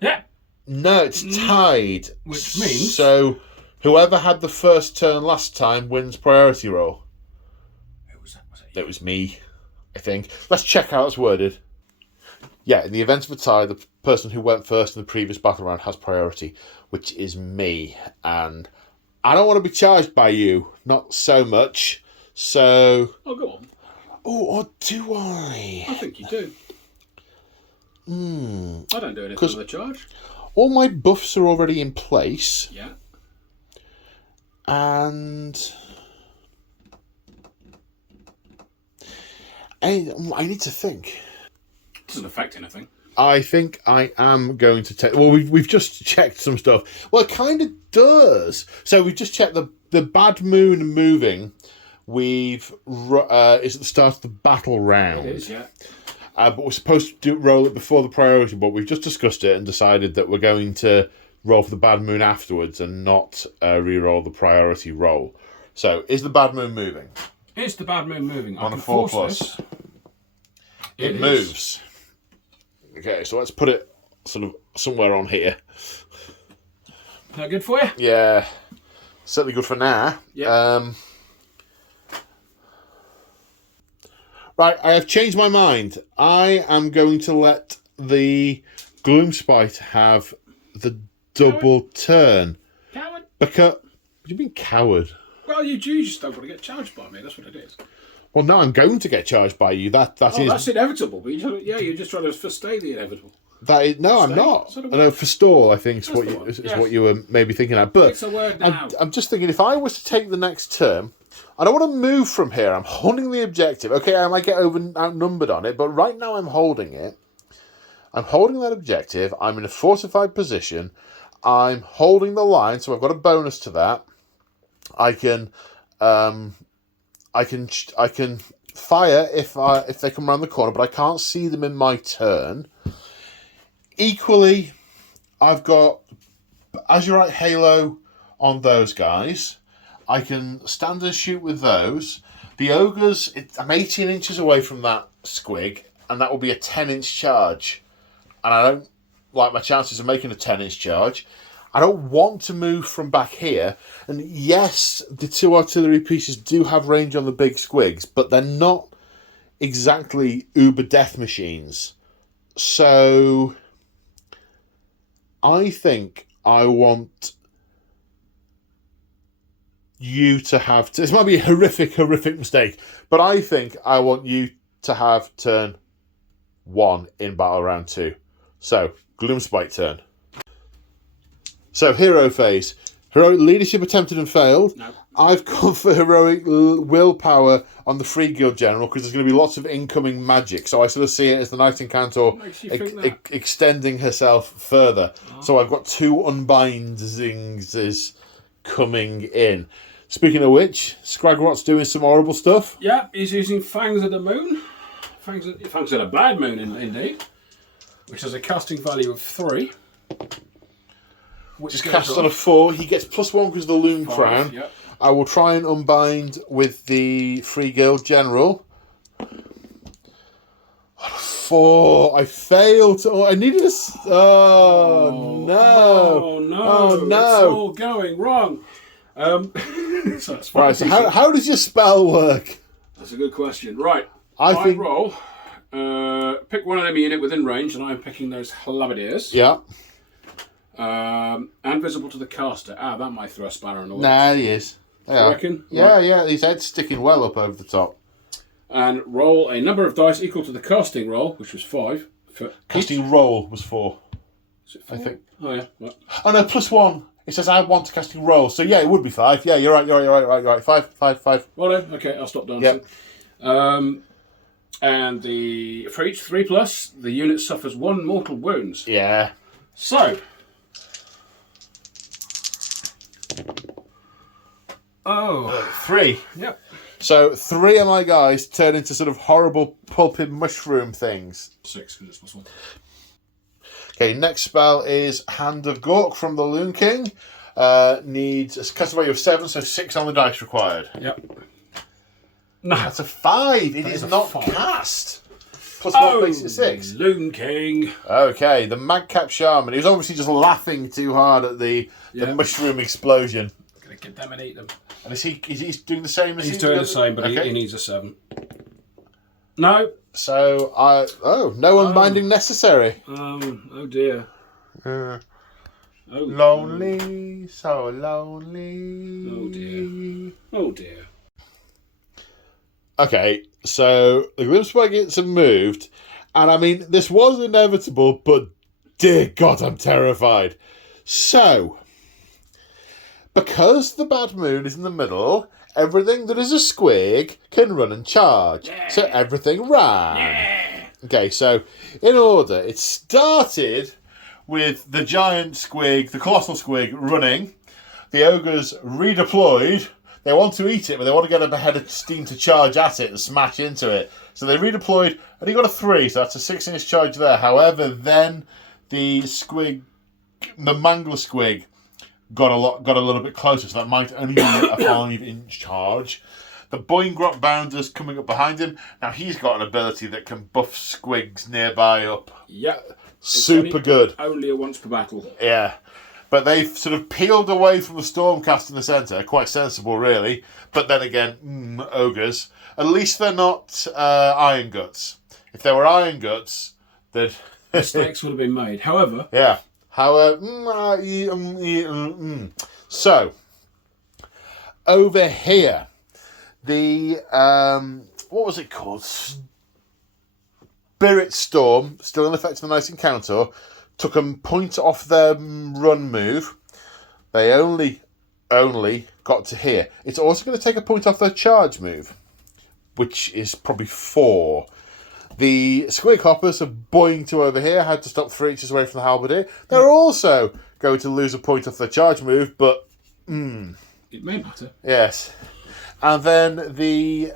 Yeah. No, it's tied. Which means... So whoever had the first turn last time wins priority roll. Who was that? Was it? It was me, I think. Let's check how it's worded. Yeah, in the event of a tie, the person who went first in the previous battle round has priority, which is me. And I don't want to be charged by you. Not so much. So... Oh, go on. Oh, or do I? I think you do. I don't do anything with a charge. All my buffs are already in place. Yeah. And... I need to think. Doesn't affect anything. I think I am going to take... Well, we've just checked some stuff. Well, it kind of does. So we've just checked the bad moon moving. Is at the start of the battle round. It is, yeah. But we're supposed to roll it before the priority, but we've just discussed it and decided that we're going to roll for the bad moon afterwards and not re-roll the priority roll. So, is the bad moon moving? Is the bad moon moving? On a 4+. It moves. Okay, so let's put it sort of somewhere on here. Is that good for you? Yeah. Certainly good for now. Yeah. Right, I have changed my mind. I am going to let the Gloomspite have the double turn. Coward? Because... What do you mean coward? Well, you just don't want to get charged by me. That's what it is. Well, no, I'm going to get charged by you. That's inevitable. But you're just trying to stay the inevitable. That is, no, I'm Stay? not. Is that a I know for stall, I think is That's what the you one. is Yes. what you were maybe thinking of. But It's a word now. I'm just thinking, if I was to take the next turn, I don't want to move from here. I'm holding the objective. Okay, I might get outnumbered on it, but right now I'm holding it. I'm holding that objective. I'm in a fortified position. I'm holding the line, so I've got a bonus to that. I can fire if they come around the corner, but I can't see them in my turn. Equally, I've got Azurite Halo on those guys. I can stand and shoot with those. The ogres, I'm 18 inches away from that squig, and that will be a 10-inch charge. And I don't like my chances of making a 10-inch charge. I don't want to move from back here. And yes, the 2 artillery pieces do have range on the big squigs, but they're not exactly uber death machines. So I think I want you to have... This might be a horrific mistake, but I think I want you to have turn 1 in battle round 2. So, Gloomspite turn. So, hero phase. Heroic leadership attempted and failed. No. I've gone for heroic willpower on the Free Guild General because there's going to be lots of incoming magic. So I sort of see it as the Knight Incantor extending herself further. Oh. So I've got 2 unbindings coming in. Speaking of which, Scragrot's doing some horrible stuff. Yeah, he's using Fangs of the Moon. Fangs of the Bad Moon, indeed. Which has a casting value of 3. Just cast on a 4. He gets +1 because of the Loon Crown. Yep. I will try and unbind with the Free Guild General. 4. I failed. I needed a... Oh, no. Oh, no. Oh, no. It's all going wrong. So that's right, so how does your spell work? That's a good question. Right. I think... roll. Pick one enemy unit within range, and I'm picking those Halberdiers. Yeah. And visible to the caster. That might throw a spanner in the works. Nah, he is. Yeah. You reckon? Yeah, right. Yeah. His head's sticking well up over the top. And roll a number of dice equal to the casting roll, which was 5. Casting roll was 4. Is it 4? I think. Oh, yeah. Right. Oh, no, +1. It says I want to casting roll. So, yeah, it would be 5. Yeah, you're right. 5. Well, then, okay, I'll stop dancing. Yep. And for each 3+, the unit suffers 1 mortal wounds. Yeah. So... 3. Yep. So 3 of my guys turn into sort of horrible pulpy mushroom things. 6 because it's +1. Okay, next spell is Hand of Gork from the Loon King. Needs a cast value of 7, so 6 on the dice required. Yep. No. That's a 5. It is not 5. Cast. +1 makes it 6. Loon King. Okay, the Madcap Shaman. He was obviously just laughing too hard at the mushroom explosion. Gonna get them and eat them. And is he doing the same as he's doing the same, but he needs a 7. No. So no unbinding necessary. Oh dear. Lonely, so lonely. Oh dear. Oh dear. Okay, so the Gloomspite Gits have moved, and I mean, this was inevitable, but dear God, I'm terrified. So, because the Bad Moon is in the middle, everything that is a squig can run and charge. Yeah. So everything ran. Yeah. Okay, so in order, it started with the giant squig, the colossal squig, running. The ogres redeployed. They want to eat it, but they want to get a head of steam to charge at it and smash into it. So they redeployed, and he got a 3, so that's a 6-inch charge there. However, then the squig, the mangler squig, got a little bit closer, so that might only be a 5-inch charge. The Boingrot Bounder's coming up behind him. Now he's got an ability that can buff squigs nearby up. Yeah. Super good. Only a once per battle. Yeah. But they've sort of peeled away from the Stormcast in the centre. Quite sensible, really. But then again, ogres. At least they're not Iron Guts. If they were Iron Guts, then mistakes would have been made. However... Yeah. So, over here, the... what was it called? Spirit Storm, still in effect in the night encounter, took a point off their run move. They only got to here. It's also going to take a point off their charge move, which is probably 4. The Squig Hoppers have boing to over here, had to stop 3 inches away from the Halberdier. They're also going to lose a point off their charge move, but... It may matter. Yes. And then the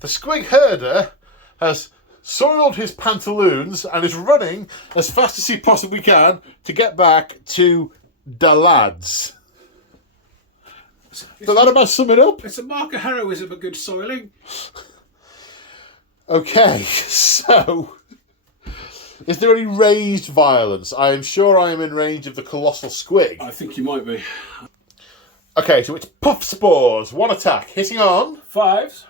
Squig Herder has soiled his pantaloons and is running as fast as he possibly can to get back to the lads. Does that about sum it up? It's a mark of heroism, a good soiling. Okay, so... Is there any ranged violence? I am sure I am in range of the Colossal Squig. I think you might be. Okay, so it's Puff Spores. 1 attack. Hitting on... 5s.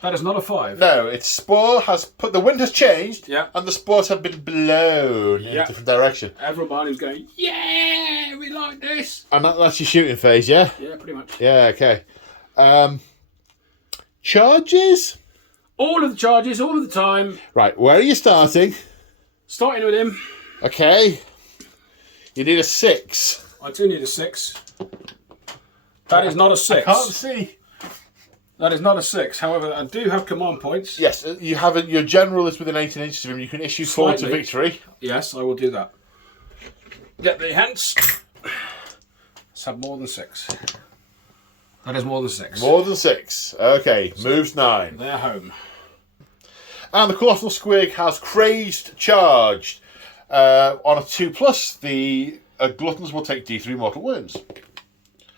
That is not a 5. No, its spore has put... The wind has changed, Yeah. and the spores have been blown in a different direction. Everybody's going, yeah, we like this. And that's your shooting phase, yeah? Yeah, pretty much. Yeah, okay. Charges? All of the charges, all of the time. Right, where are you starting? Starting with him. Okay. You need a 6. I do need a 6. That is not a 6. I can't see. That is not a 6. However, I do have command points. Yes, you have it. Your general is within 18 inches of him. You can issue forward to Slightly. victory. Yes, I will do that. Get the hence. Let's have more than 6. That is more than 6. More than 6. Okay, moves 9. They're home. And the Colossal Squig has crazed charged. On a 2+, the Gluttons will take D3 mortal wounds.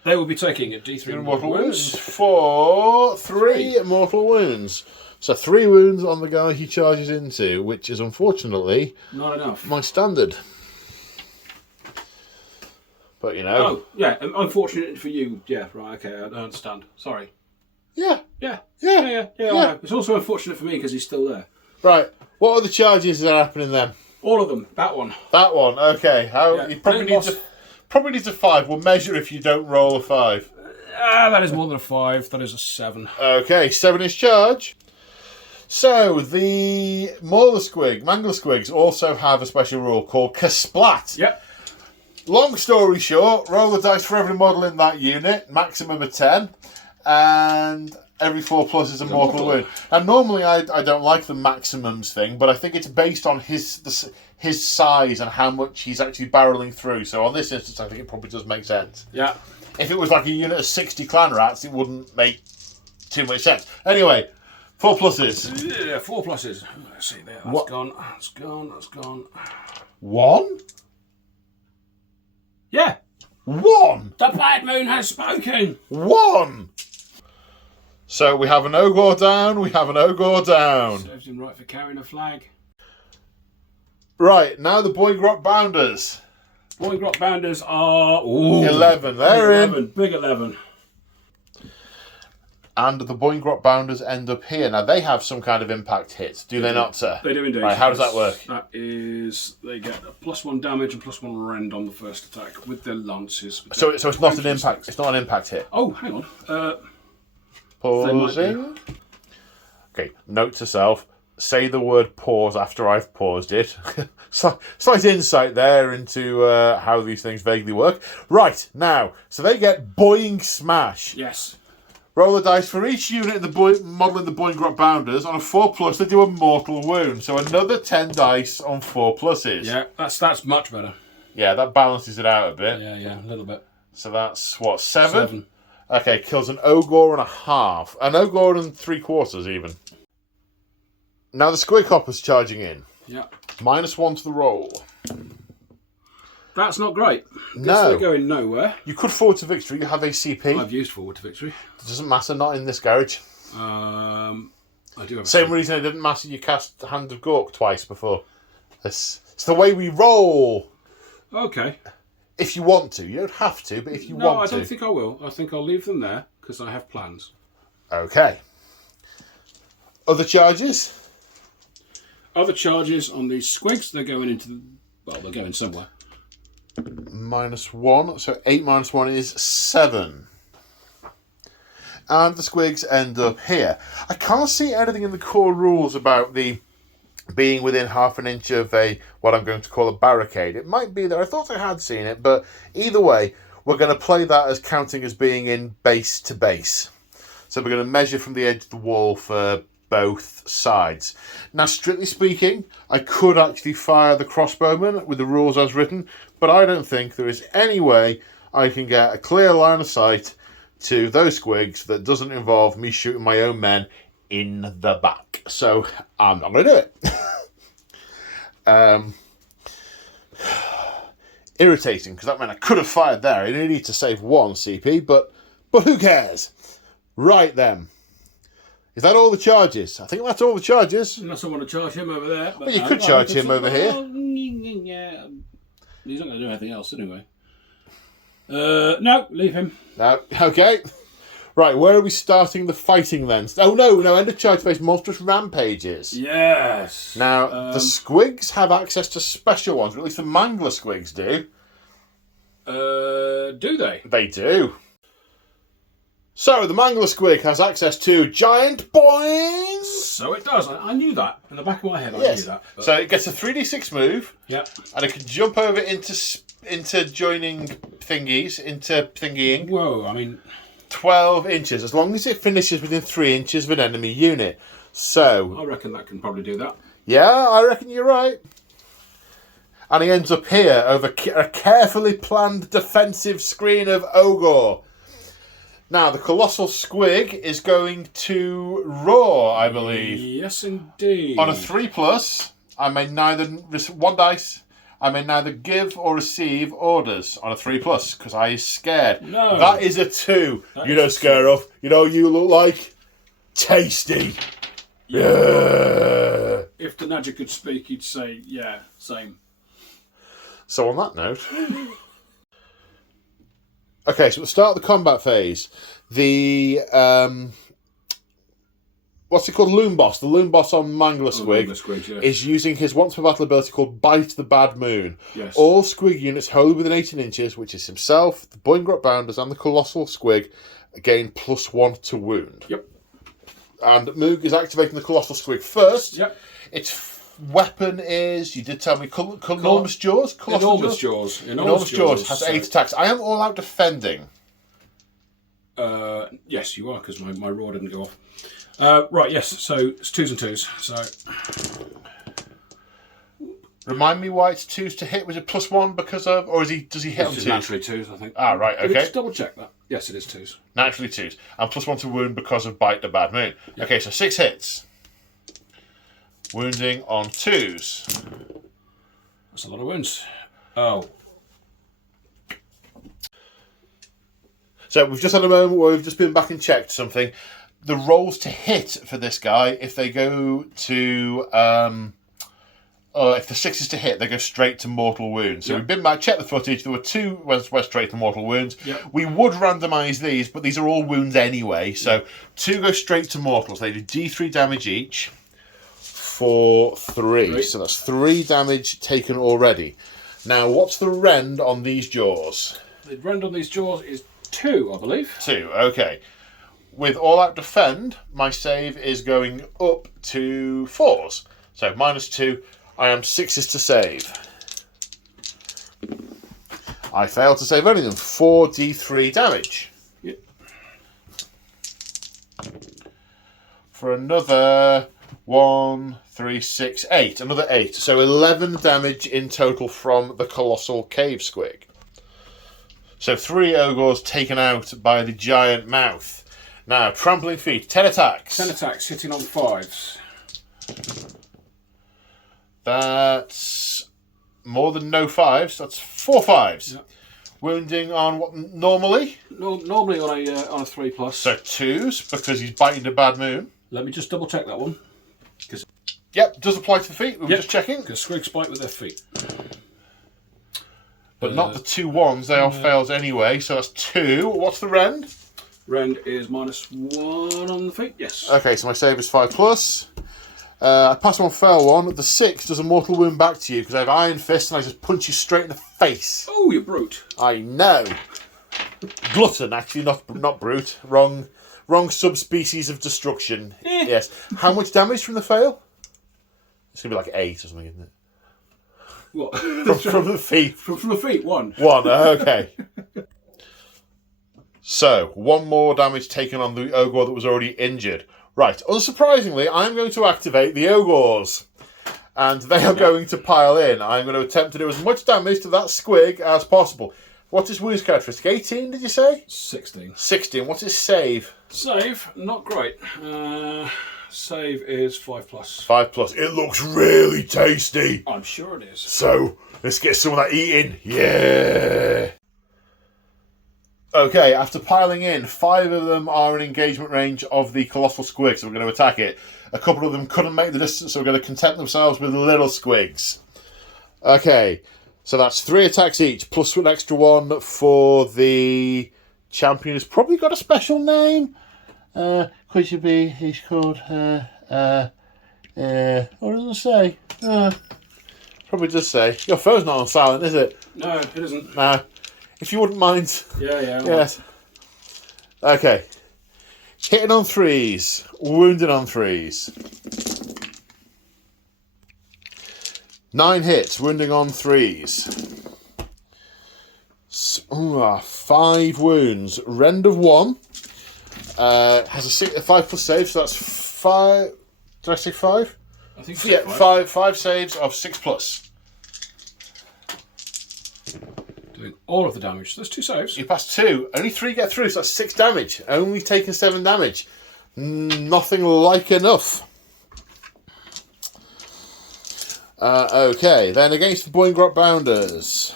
They will be taking a D3 Mortal wounds for 3 mortal wounds. So 3 wounds on the guy he charges into, which is unfortunately Not enough. my standard. But you know. Oh, yeah. Unfortunate for you. Yeah, right. Okay, I understand. Sorry. Yeah. Yeah. Yeah. Yeah. It's also unfortunate for me because he's still there. Right. What are the charges that are happening then? All of them. That one. That one. Okay. How Yeah. you probably needs a 5. We'll measure if you don't roll a 5. That is more than a 5. That is a 7. Okay, 7 is charge. So, the Mangler Squigs also have a special rule called Kasplat. Yep. Long story short, roll the dice for every model in that unit, maximum of 10, and every 4+ is a mortal wound. And normally I don't like the maximums thing, but I think it's based on his size and how much he's actually barreling through. So on this instance, I think it probably does make sense. Yeah. If it was like a unit of 60 clan rats, it wouldn't make too much sense. Anyway, 4+. Yeah, 4+. Let's see there. That's gone. That's gone. That's gone. 1? Yeah. 1? The Bad Moon has spoken. 1? So we have an Ogre down, we have an Ogre down. Serves him right for carrying a flag. Right, now the Boingrot Bounders. Boingrot Bounders are... 11, they're in. Big 11. And the Boingrot Bounders end up here. Now they have some kind of impact hit, do they not, sir? They do indeed. Right, how does that work? That is, they get a +1 damage and +1 rend on the first attack with their lances. So it's not an impact. It's not an impact hit. Oh, hang on. Pausing. Okay, note to self. Say the word pause after I've paused it. Slight insight there into how these things vaguely work. Right, now, so they get Boing Smash. Yes. Roll the dice for each unit in the model in the Boingrot Bounders. On a 4+, they do a mortal wound. So another 10 dice on 4+. Yeah, that's much better. Yeah, that balances it out a bit. Yeah, a little bit. So that's, what, 7? 7. Okay, kills an Ogre and a half. An Ogre and 3/4 even. Now the Squig Hopper's charging in. Yeah. -1 to the roll. That's not great. No. They're going nowhere. You could forward to victory. You have a CP. I've used forward to victory. It doesn't matter, not in this garage. I do have Same reason it didn't matter you cast Hand of Gork twice before. It's the way we roll. Okay. If you want to. You don't have to, but if you want to. No, I don't think I will. I think I'll leave them there because I have plans. Okay. Other charges? Other charges on these squigs, they're going into the... Well, they're going somewhere. -1. So 8 - 1 is 7. And the squigs end up here. I can't see anything in the core rules about the being within half an inch of what I'm going to call a barricade. It might be there. I thought I had seen it, but either way, we're going to play that as counting as being in base to base. So we're going to measure from the edge of the wall for both sides. Now, strictly speaking, I could actually fire the crossbowman with the rules as written, but I don't think there is any way I can get a clear line of sight to those squigs that doesn't involve me shooting my own men in the back. So I'm not going to do it. Irritating, because that meant I could have fired there. I only need to save 1 CP, but who cares? Right then. Is that all the charges? I think that's all the charges. Unless I want to charge him over there. But well, you could charge him over here. Yeah. He's not going to do anything else anyway. No, leave him. No, okay. Right, where are we starting the fighting then? Oh, no, end of charge phase, monstrous rampages. Yes. Now, the squigs have access to special ones, or at least the mangler squigs do. Do they? They do. So, the mangler squig has access to giant boings. So it does. I knew that. In the back of my head, I knew that. But... So, it gets a 3d6 move. Yep. And it can jump over into joining thingies, into thingying. Whoa, I mean... 12 inches, as long as it finishes within 3 inches of an enemy unit. So... I reckon that can probably do that. Yeah, I reckon you're right. And he ends up here over a carefully planned defensive screen of Ogre. Now, the Colossal Squig is going to roar, I believe. Yes, indeed. On a 3+, I may neither... 1 dice... I may neither give or receive orders on a 3+, because I is scared. No. That is a 2. You don't scare off. You know what you look like? Tasty. Yeah. If the Nadja could speak, he'd say, yeah, same. So on that note... okay, so at the start of the combat phase, the... what's it called? Loom Boss. The Loom Boss on Mangler Squig yes. is using his once per battle ability called Bite the Bad Moon. Yes. All Squig units wholly within 18 inches, which is himself, the Boingrot Bounders, and the Colossal Squig, gain +1 to wound. Yep. And Moog is activating the Colossal Squig first. Yep. Its weapon is, you did tell me, Enormous Jaws? Enormous Jaws. Enormous Jaws has 8 attacks. I am all out defending. Yes, you are, because my roar didn't go off. Right, yes, so it's 2s and 2s. So, remind me why it's 2s to hit. Was it +1 because of, or does he hit on 2s? Naturally 2s, I think. Ah, right, okay. Just double check that. Yes, it is 2s. Naturally 2s. And +1 to wound because of Bite the Bad Moon. Yep. Okay, so 6 hits. Wounding on 2s. That's a lot of wounds. Oh. So we've just had a moment where we've just been back and checked something. The rolls to hit for this guy, if they go to... if the 6 is to hit, they go straight to mortal wounds. So we've been back, checked the footage. There were 2 went straight to mortal wounds. Yep. We would randomise these, but these are all wounds anyway. So 2 go straight to mortals. They do D3 damage each for 3. So that's 3 damage taken already. Now, what's the rend on these jaws? The rend on these jaws is 2, I believe. 2, okay. With All Out Defend, my save is going up to 4s. So -2, I am 6s to save. I failed to save any of them. 4d3 damage. Yep. For another 1, 3, 6, 8. Another 8. So 11 damage in total from the Colossal Cave Squig. So 3 ogres taken out by the giant mouth. Now, trampling feet, 10 attacks. 10 attacks, hitting on 5s. That's more than no 5s. That's 4 5s. Yep. Wounding on what normally? Normally on a 3+. So 2s, because he's biting the Bad Moon. Let me just double check that one. Yep, does apply to the feet. We were just checking. Because squigs bite with their feet. But not the 2 1s. They are fails anyway. So that's 2. What's the rend? Rend is -1 on the feet, yes. Okay, so my save is 5+. I pass on fail 1. The 6 does a mortal wound back to you because I have Iron Fist and I just punch you straight in the face. Oh, you brute. I know. Glutton, actually, not brute. Wrong subspecies of destruction. Yes. How much damage from the fail? It's going to be like 8 or something, isn't it? What? From the feet. From the feet, 1. 1, okay. So, 1 more damage taken on the ogre that was already injured. Right, unsurprisingly, I'm going to activate the ogres. And they are going to pile in. I'm going to attempt to do as much damage to that squig as possible. What is wounds characteristic? 18, did you say? 16. 16. What's his save? Save, not great. Save is 5+. 5+. It looks really tasty. I'm sure it is. So, let's get some of that eating. Yeah. Okay, after piling in, 5 of them are in engagement range of the colossal squig, so we're going to attack it. A couple of them couldn't make the distance, so we're going to content themselves with little squigs. Okay, so that's 3 attacks each, plus an extra 1 for the champion who's probably got a special name. Could you be, he's called, what does it say? Probably does say. Your phone's not on silent, is it? No, it isn't. No. If you wouldn't mind. Yeah. Yes. Okay. Hitting on 3s. Wounded on 3s. 9 hits. Wounding on 3s. 5 wounds. Rend of 1. Has a 5+ save, so that's 5. Did I say 5? I think so. Yeah, 5 saves of 6+. Doing all of the damage. There's 2 saves. You pass 2. Only 3 get through, so that's 6 damage. Only taking 7 damage. Nothing like enough. Okay, then against the Boingrot Bounders,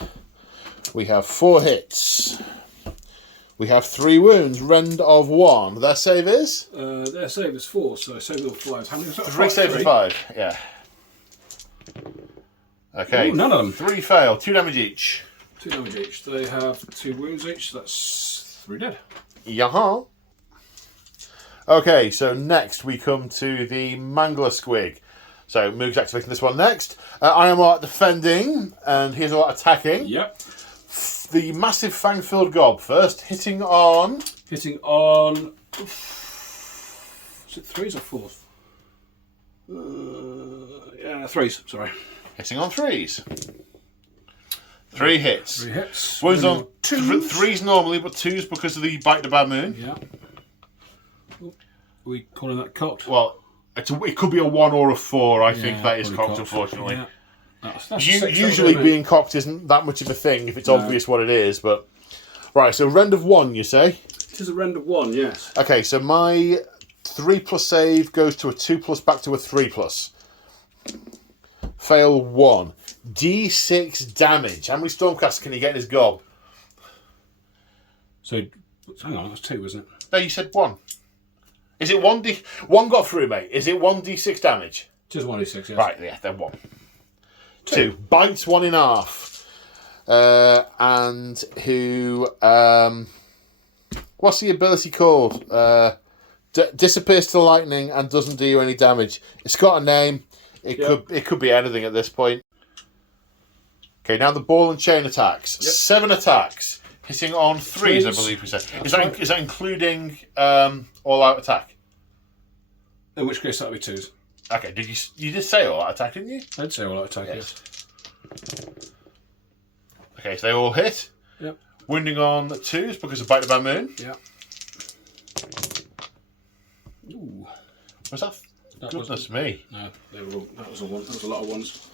we have 4 hits. We have 3 wounds, rend of 1. Their save is? Their save is 4, so save of 5. How many is that? 3 saves of 5, yeah. Okay. Ooh, none of them. 3 fail, 2 damage each. 2 damage each. They have 2 wounds each, so that's 3 dead. Yaha. Okay, so next we come to the Mangler Squig. So Moog's activating this one next. I am Art defending, and here's a lot attacking. Yep. The massive fang-filled gob first, hitting on... Is it 3s or 4s? Yeah, 3s, sorry. Hitting on 3s. 3 hits. 3 hits. Wounds on 3s normally, but 2s because of the Bite the Bad Moon. Yeah. Are we calling that cocked? Well, it could be a 1 or a 4. I think that is cocked, cocked, unfortunately. Yeah. That's Usually being cocked isn't that much of a thing if it's obvious what it is, but... Right, so rend of 1, you say? It is a rend of 1, yes. Okay, so my 3+ save goes to a 2+ back to a 3+. Fail 1. D6 damage. How many Stormcasts can he get in his gob? So, hang on, that's 2, isn't it? No, you said 1. Is it 1D... 1 got through, mate. Is it 1D6 damage? Just 1d6, yes. Right, yeah, then 1. 2. Bites 1 in half. And who... what's the ability called? Disappears to lightning and doesn't do you any damage. It's got a name. It could be anything at this point. Okay, now the ball and chain attacks. 7 attacks. Hitting on 3s, I believe we said. Is that including all-out attack? In which case that would be 2s. Okay, you did say all-out attack, didn't you? I'd say all-out attack, yes. Okay, so they all hit. Yep. Wounding on 2s because of Bite the Bad Moon. Yeah. Ooh. Was that? Goodness me. No, that was a 1. That was a lot of 1s.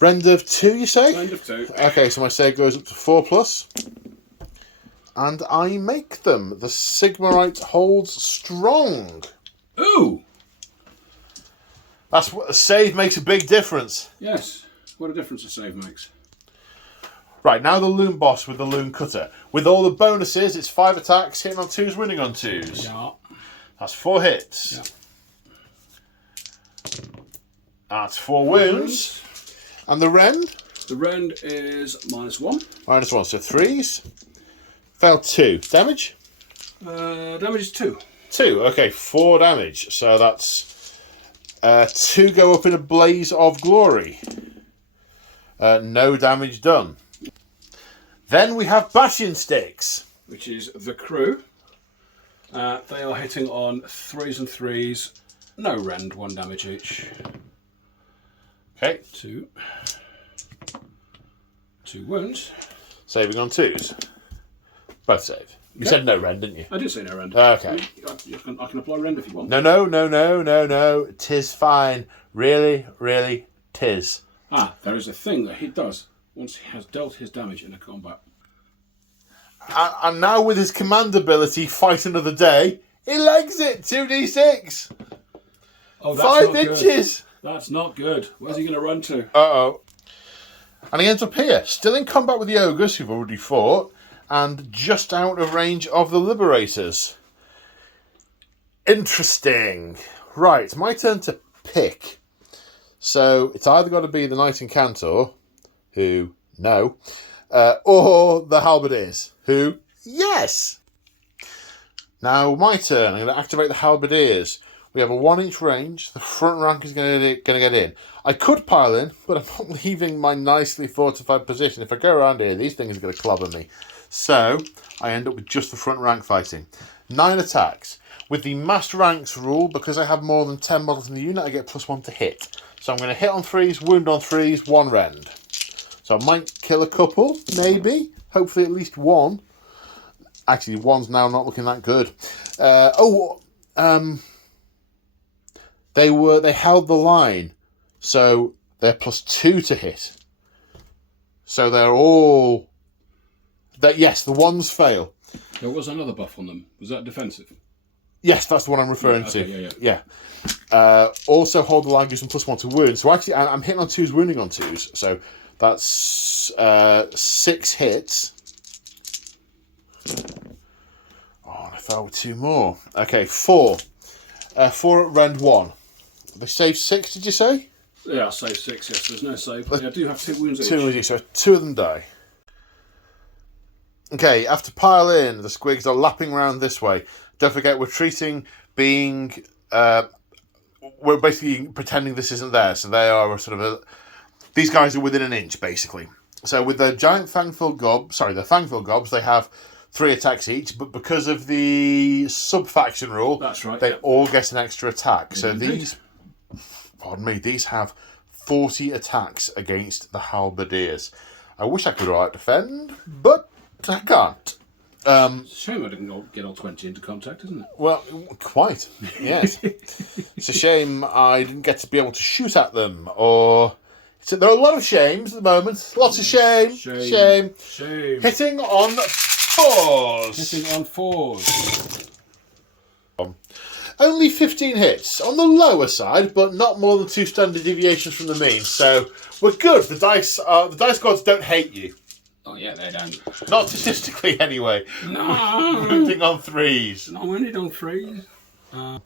Rend of 2, you say? Rend of 2. Okay, so my save goes up to 4+. And I make them. The Sigmarite holds strong. Ooh! That's what a save makes a big difference. Yes. What a difference a save makes. Right, now the Loon Boss with the Loon Cutter. With all the bonuses, it's 5 attacks, hitting on 2s, winning on 2s. Yeah. That's 4 hits. Yeah. That's 4 wounds. And the Rend? The rend is -1. -1, so 3s. Failed 2. Damage? Damage is 2. 2, okay, 4 damage. So that's 2 go up in a blaze of glory. No damage done. Then we have bashing sticks, which is the crew. They are hitting on 3s and 3s. No rend, 1 damage each. Okay. 2 wounds. Saving on 2s. Both save. You said no rend, didn't you? I did say no rend. Okay. I can apply rend if you want. No. Tis fine. Really, tis. There is a thing that he does once he has dealt his damage in a combat. And now with his command ability, Fight Another Day, he legs it. 2d6. Oh, that's 5 not inches. Good. That's not good. Where's he going to run to? Uh-oh. And he ends up here, still in combat with the ogres who've already fought, and just out of range of the liberators. Interesting. Right, my turn to pick. So it's either got to be the Knight and Cantor, who, no, or the Halberdiers, who, yes. Now, my turn. I'm going to activate the Halberdiers. We have a 1-inch range. The front rank is going to get in. I could pile in, but I'm not leaving my nicely fortified position. If I go around here, these things are going to clobber me. So, I end up with just the front rank fighting. 9 attacks. With the massed ranks rule, because I have more than 10 models in the unit, I get +1 to hit. So I'm going to hit on 3s, wound on 3s, 1 rend. So I might kill a couple, maybe. Hopefully at least 1. Actually, 1's now not looking that good. They held the line, so they're +2 to hit. So they're all... Yes, the 1s fail. There was another buff on them. Was that defensive? Yes, that's the one I'm referring to. Yeah. Also hold the line, gives them +1 to wound. So actually, I'm hitting on 2s, wounding on 2s. So that's 6 hits. Oh, and I fell with 2 more. Okay, 4. 4 at rend 1. They save 6, did you say? Yeah, I saved 6, yes. There's no save. I do have 2 wounds each. 2 wounds each, so 2 of them die. Okay, after pile in, the squigs are lapping around this way. Don't forget, we're treating being... we're basically pretending this isn't there, so they are these guys are within an inch, basically. So with the giant Fangful Gobs, they have 3 attacks each, but because of the sub-faction rule, that's right, they all get an extra attack. So these have 40 attacks against the Halberdiers. I wish I could out-defend, but I can't. Shame I didn't get all 20 into contact, isn't it? Well, quite, yes. It's a shame I didn't get to be able to shoot at them, or... So there are a lot of shames at the moment. Lots of shame. Hitting on 4s. Only 15 hits. On the lower side, but not more than 2 standard deviations from the mean. So we're good. The dice gods don't hate you. Oh yeah, they don't. Not statistically, anyway. No. Hitting on 3s. No, only on 3s. So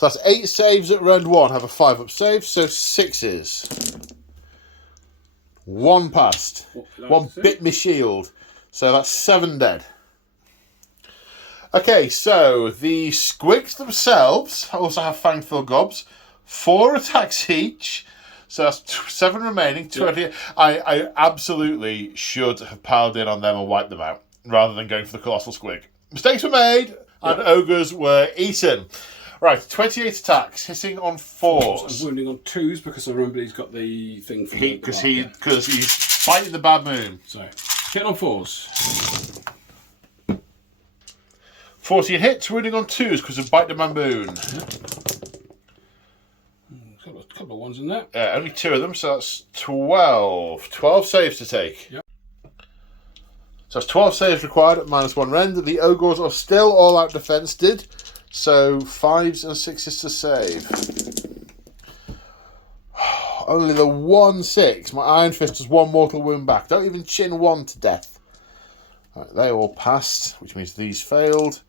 that's 8 saves at round 1. Have a 5 up save, so 6s. 1 passed. 1 bit me shield. So that's 7 dead. Okay, so the squigs themselves also have Fangful Gobs. 4 attacks each. So that's 7 remaining. 20. Yep. I absolutely should have piled in on them and wiped them out, rather than going for the Colossal Squig. Mistakes were made, and ogres were eaten. Right, 28 attacks, hitting on 4s. And wounding on 2s, because I remember he's got the thing for Because he's fighting the bad moon. So, hit on 4s. 14 hits, wounding on 2s because of Bite the Mamboon. A couple of ones in there. Only 2 of them, so that's 12. 12 saves to take. Yep. So that's 12 saves required at -1 rend. The ogres are still all out defensed, so 5s and 6s to save. Only the 1 6. My Iron Fist has 1 mortal wound back. Don't even chin 1 to death. Right, they all passed, which means these failed.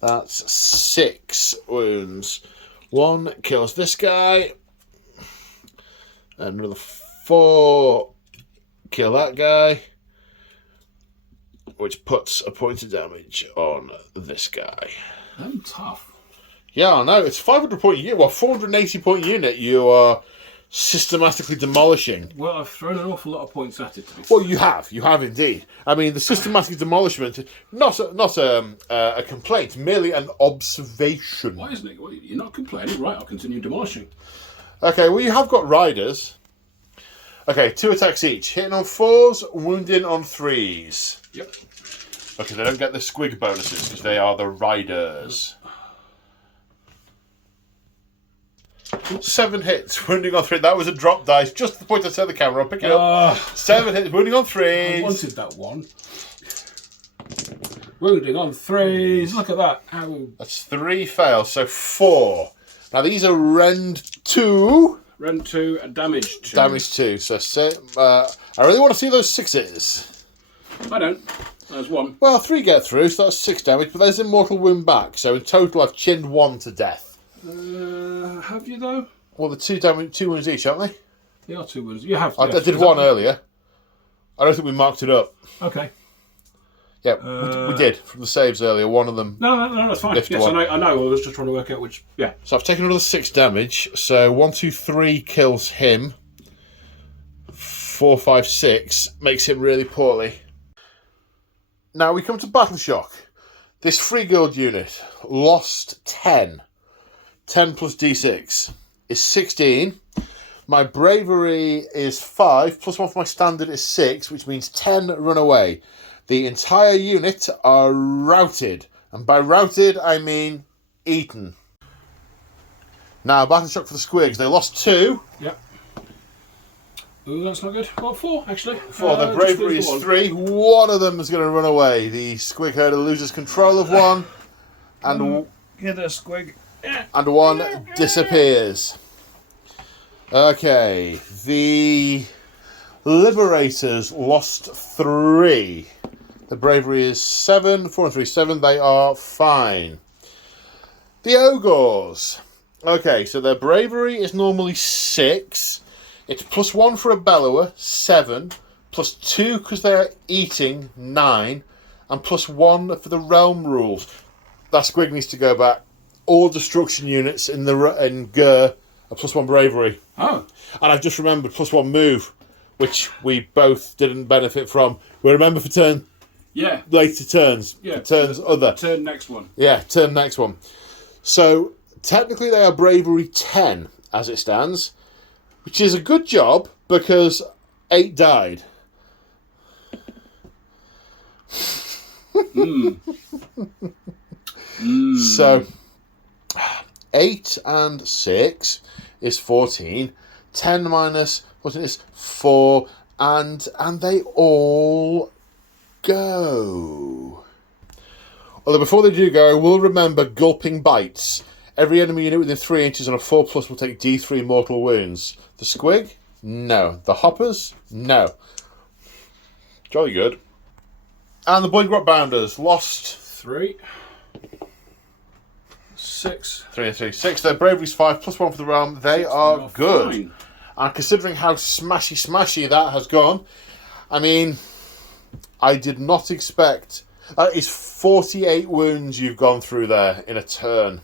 That's 6 wounds. 1 kills this guy. And another 4 kill that guy. Which puts a point of damage on this guy. I'm tough. Yeah, I know. It's 500 point unit. Well, 480 point unit. You are systematically demolishing. Well, I've thrown an awful lot of points at it. Well, you have indeed. I mean, the systematic demolishment, not a complaint, merely an observation. Why isn't it? Well, you're not complaining, right? I'll continue demolishing. Okay, well, you have got riders. Okay, 2 attacks each. Hitting on 4s, wounding on 3s. Yep. Okay, they don't get the squig bonuses because they are the riders. 7 hits, wounding on 3. That was a drop dice. Just at the point I turned the camera on. Pick it up. 7 hits, wounding on 3s. I wanted that one. Wounding on 3s. Look at that. Ow. That's 3 fails, so 4. Now these are rend 2. Rend 2 and damage 2. Damage 2. So I really want to see those 6s. I don't. There's 1. Well, 3 get through, so that's 6 damage, but there's immortal wound back. So in total I've chinned 1 to death. Have you though? Well, the 2 wounds each, aren't they? They are 2 wounds. You have. I did 1 earlier. I don't think we marked it up. Okay. Yeah, we did from the saves earlier. One of them. No, that's fine. Yes, I know. I was just trying to work out which. Yeah. So I've taken another 6 damage. So 1, 2, 3 kills him. 4, 5, 6 makes him really poorly. Now we come to Battle Shock. This free guild unit lost 10. 10 plus d6 is 16. My bravery is 5, plus 1 for my standard is 6, which means 10 run away. The entire unit are routed. And by routed, I mean eaten. Now, Battle Shock for the squigs. They lost 2. Yep. Ooh, that's not good. Well, 4, actually. 4. Their bravery is 3. One of them is going to run away. The squig herder loses control of one. And get a squig. And one disappears. Okay, the Liberators lost 3. The bravery is 7, 4 and 3, 7. They are fine. The Ogres. Okay, so their bravery is normally 6. It's plus 1 for a bellower, 7. Plus 2 because they are eating, 9. And plus 1 for the realm rules. That squig needs to go back. All destruction units in Gur are plus 1 bravery. Oh. And I've just remembered plus 1 move, which we both didn't benefit from. We remember for turn. Yeah. Later turns. Yeah. For turns other. Turn next one. Yeah, turn next one. So technically they are bravery 10 as it stands, which is a good job because 8 died. So 8 and 6 is 14. 10 minus 14 is 4, and they all go. Although before they do go, I will remember gulping bites. Every enemy unit within 3 inches on a 4+ will take D3 mortal wounds. The squig? No. The hoppers? No. Jolly good. And the Boygrot Bounders lost 3. 6. 3 and 3. 6. Their bravery's 5 plus 1 for the realm. They are good. Fine. And considering how smashy that has gone, I mean, I did not expect. That is 48 wounds you've gone through there in a turn.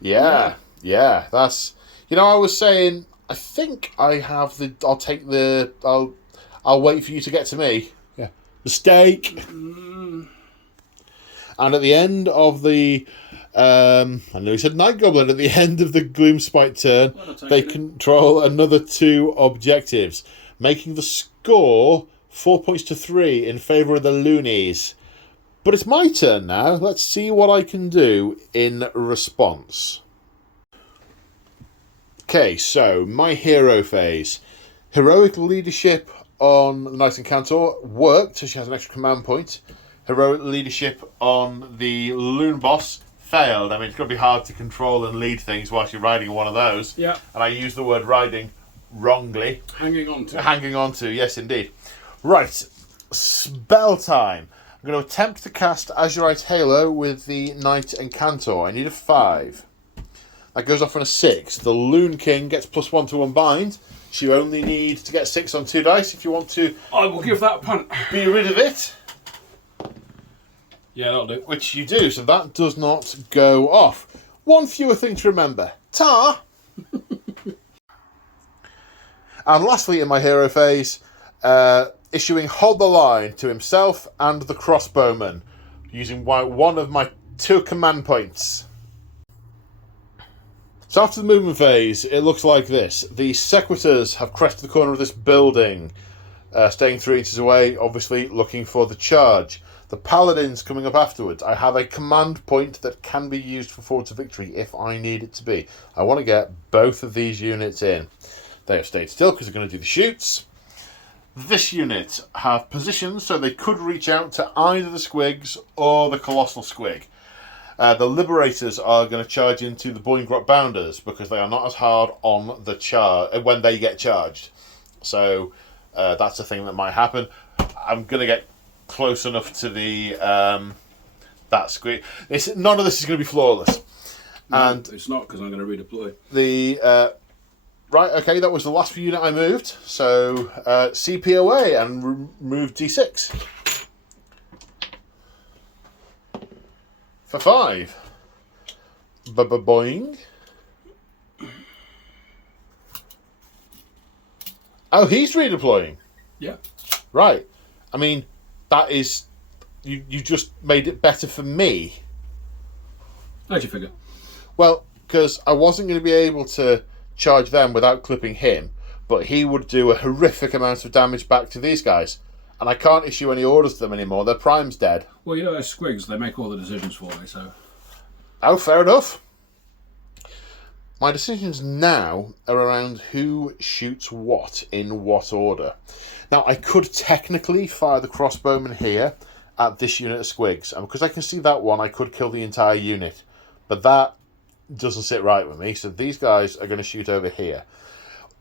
Yeah. That's. You know, I was saying, I think I have the. I'll take the. I'll wait for you to get to me. Yeah. Mistake. And at the end of the. I know he said Night Goblin. At the end of the Gloomspite turn, they control another 2 objectives, making the score 4 points to 3 in favour of the loonies. But it's my turn now. Let's see what I can do in response. Okay, so my hero phase. Heroic leadership on the Knight and Cantor worked, so she has an extra command point. Heroic leadership on the Loon Boss failed. I mean, it's going to be hard to control and lead things whilst you're riding one of those. Yeah. And I used the word riding wrongly. Hanging on to, yes indeed. Right, spell time. I'm going to attempt to cast Azurite Halo with the Knight and Cantor. I need a 5. That goes off on a 6. The Loon King gets plus 1 to unbind. So you only need to get 6 on 2 dice if you want to. I will give that a punt. Be rid of it. Yeah, that'll do. Which you do, so that does not go off. One fewer thing to remember. Tar! And lastly, in my hero phase, issuing Hold the Line to himself and the crossbowman, using one of my 2 command points. So after the movement phase, it looks like this. The Sequitors have crested the corner of this building, staying 3 inches away, obviously looking for the charge. The Paladins coming up afterwards. I have a command point that can be used for Forward to Victory if I need it to be. I want to get both of these units in. They have stayed still because they're going to do the shoots. This unit have positions so they could reach out to either the Squigs or the Colossal Squig. The Liberators are going to charge into the Boingrot Bounders because they are not as hard on the when they get charged. So that's a thing that might happen. I'm going to get close enough to the that Squig. None of this is going to be flawless. No, and it's not, because I'm going to redeploy. Right, okay, that was the last unit I moved. So CP away and remove D6. For 5. Boing. Oh, he's redeploying. Yeah. Right. I mean, that is... You just made it better for me. How'd you figure? Well, because I wasn't going to be able to charge them without clipping him, but he would do a horrific amount of damage back to these guys. And I can't issue any orders to them anymore. Their prime's dead. Well, you know, as Squigs, they make all the decisions for me, so... Oh, fair enough. My decisions now are around who shoots what in what order. Now, I could technically fire the crossbowman here at this unit of Squigs. And because I can see that one, I could kill the entire unit. But that doesn't sit right with me. So these guys are going to shoot over here.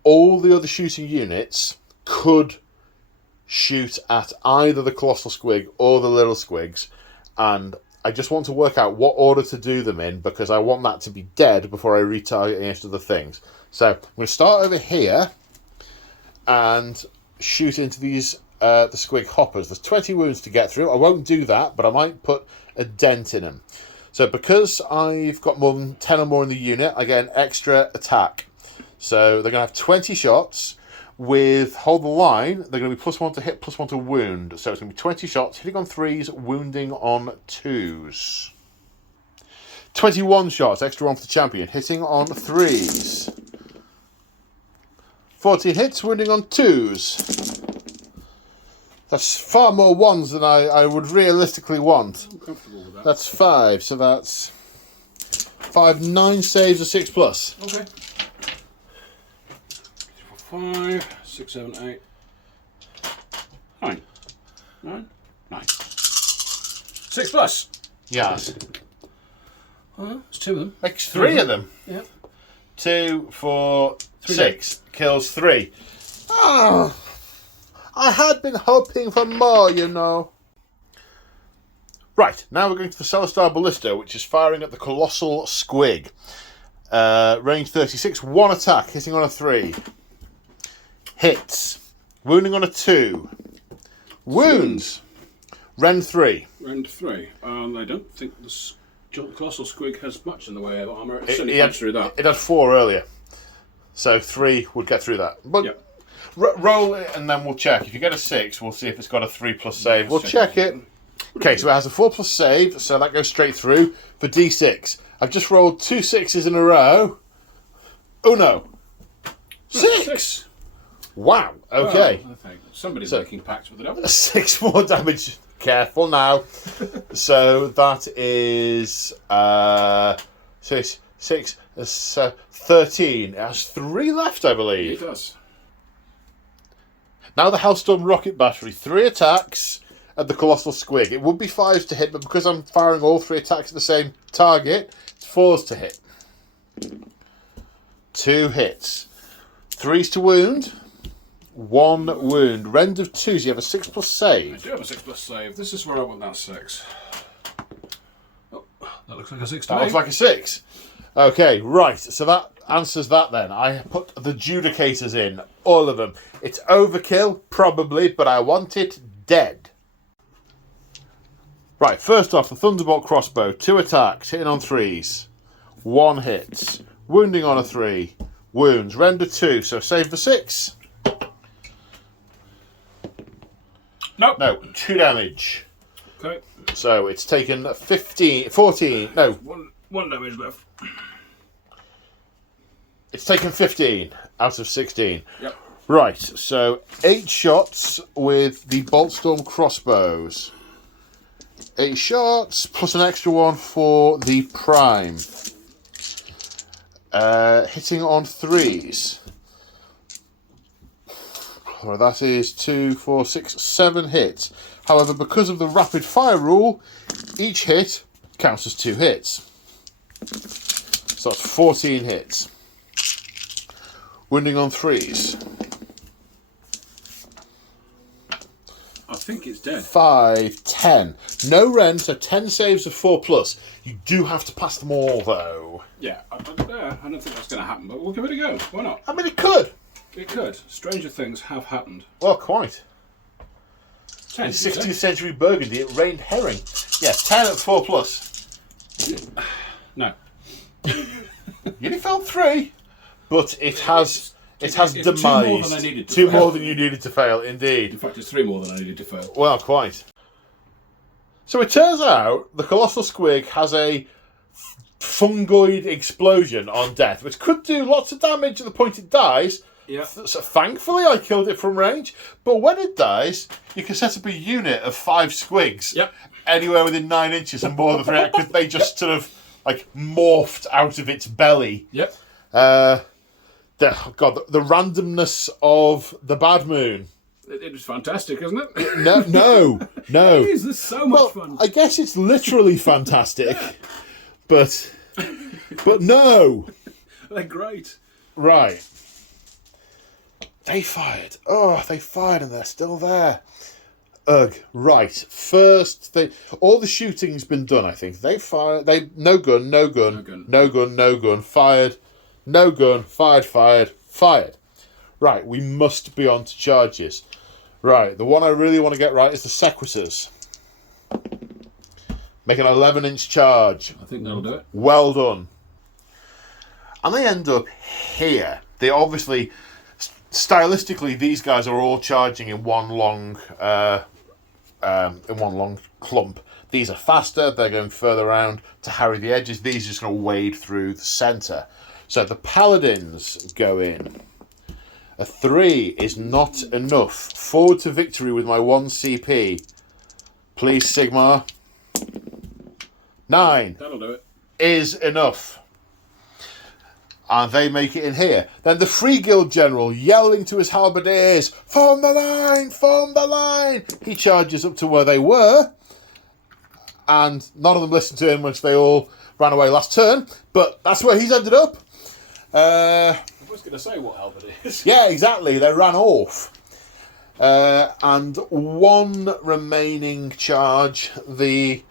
All the other shooting units could shoot at either the Colossal Squig or the Little Squigs. And I just want to work out what order to do them in, because I want that to be dead before I retarget against other things. So I'm going to start over here and shoot into these the Squig hoppers. There's 20 wounds to get through. I won't do that, but I might put a dent in them. So because I've got more than 10 or more in the unit, I get an extra attack. So they're going to have 20 shots. With Hold the Line, they're going to be +1 to hit, +1 to wound. So it's going to be 20 shots, hitting on 3s, wounding on 2s. 21 shots, extra 1 for the champion, hitting on 3s. 14 hits, wounding on 2s. That's far more 1s than I would realistically want. I'm comfortable with that. That's 5, so that's 5, 9 saves, a 6+. Okay. 5, 6, 7, 8, 9. 9? 9. 6+. Yes. Well, it's 2 of them. Makes 3 of them. Yeah. 2, 4, 6. Kills 3. Oh, I had been hoping for more, you know. Right, now we're going to the Celestar Ballista, which is firing at the Colossal Squig. Range 36, 1 attack, hitting on a 3. Hits. Wounding on a 2. Wounds. Rend 3. Rend 3. I don't think the Colossal Squig has much in the way of armour. It It certainly had- punches through that. It had 4 earlier. So 3 would get through that. But Yep. roll it and then we'll check. If you get a 6, we'll see if it's got a 3+ save. We'll Check check it. Okay, so it has a 4+ save, so that goes straight through for D6. I've just rolled 2 6s in a row. Oh no. 6! Wow, okay. Well, I think somebody's So- making pacts with the devil. 6 more damage. Careful now. So that is 6, 13. It has 3 left, I It believe. does. Now the Hellstorm Rocket Battery. 3 attacks at the Colossal Squig. It would be 5s to hit, but because I'm firing all 3 attacks at the same target, it's 4s to hit. 2 hits. 3s to wound. 1 wound. Rend of 2s. You have a 6+ I save. do have a 6+ save. This is where I want that 6. Oh, that looks like a 6 to That me. looks like a 6. Okay, right. So that answers that then. I put the Judicators in. All of them. It's overkill, probably, but I want it dead. Right, first off, the Thunderbolt Crossbow. 2 attacks, hitting on 3s. 1 hits. Wounding on a 3. Wounds. Render 2, so save the 6. Nope. No, 2 damage. Okay. So it's taken 14. No, One damage left. it's taken 15 out of 16. Yep. Right, so 8 shots with the Boltstorm crossbows. 8 shots, plus an extra one for the prime. Hitting on 3s. Well, that is 2, 4, 6, 7 hits. However, because of the rapid fire rule, each hit counts as 2 hits. So that's 14 hits. Wounding on 3s. I think it's dead. 5, 10. No rend, so 10 saves of 4+. You do have to pass them all, though. Yeah, I don't think that's going to happen, but we'll give it a go. Why not? I mean, it could. It could. Stranger things have happened. Well, quite. 10, In 16th century Burgundy, it rained herring. Yeah, 10 at 4+. No. You only failed 3, but it has it's demised. 2 more than I needed to 2 fail. more than you needed to fail, indeed. In fact, it's 3 more than I needed to fail. Well, quite. So it turns out the Colossal Squig has a fungoid explosion on death, which could do lots of damage at the point it dies. Yeah. So thankfully, I killed it from range. But when it dies, you can set up a unit of 5 squigs. Yep. Anywhere within 9 inches and more than 3, because they just sort of like morphed out of its belly. Yep. The randomness of the Bad Moon. It was fantastic, isn't it? No. It is. There's so much fun. I guess it's literally fantastic, but no. They're great. Right. They fired. Oh, they fired and they're still there. Ugh. Right. First, all the shooting's been done, I think. They fired. No gun. Fired. No gun. Fired. Right, we must be on to charges. Right, the one I really want to get right is the Sequitors. Make an 11-inch charge. I think that'll do it. Well done. And they end up here. They obviously, stylistically, these guys are all charging in one long clump. These are faster. They're going further around to harry the edges. These are just going to wade through the centre. So the Paladins go in. A 3 is not enough. Forward to victory with my 1 CP. Please, Sigmar. 9. That'll do it. Is enough. And they make it in here. Then the Free Guild General, yelling to his halberdiers, "Form the line! Form the line!" He charges up to where they were. And none of them listened to him, which they all ran away last turn. But that's where he's ended up. I was going to say what halberd it is. Yeah, exactly. They ran off. And 1 remaining charge. The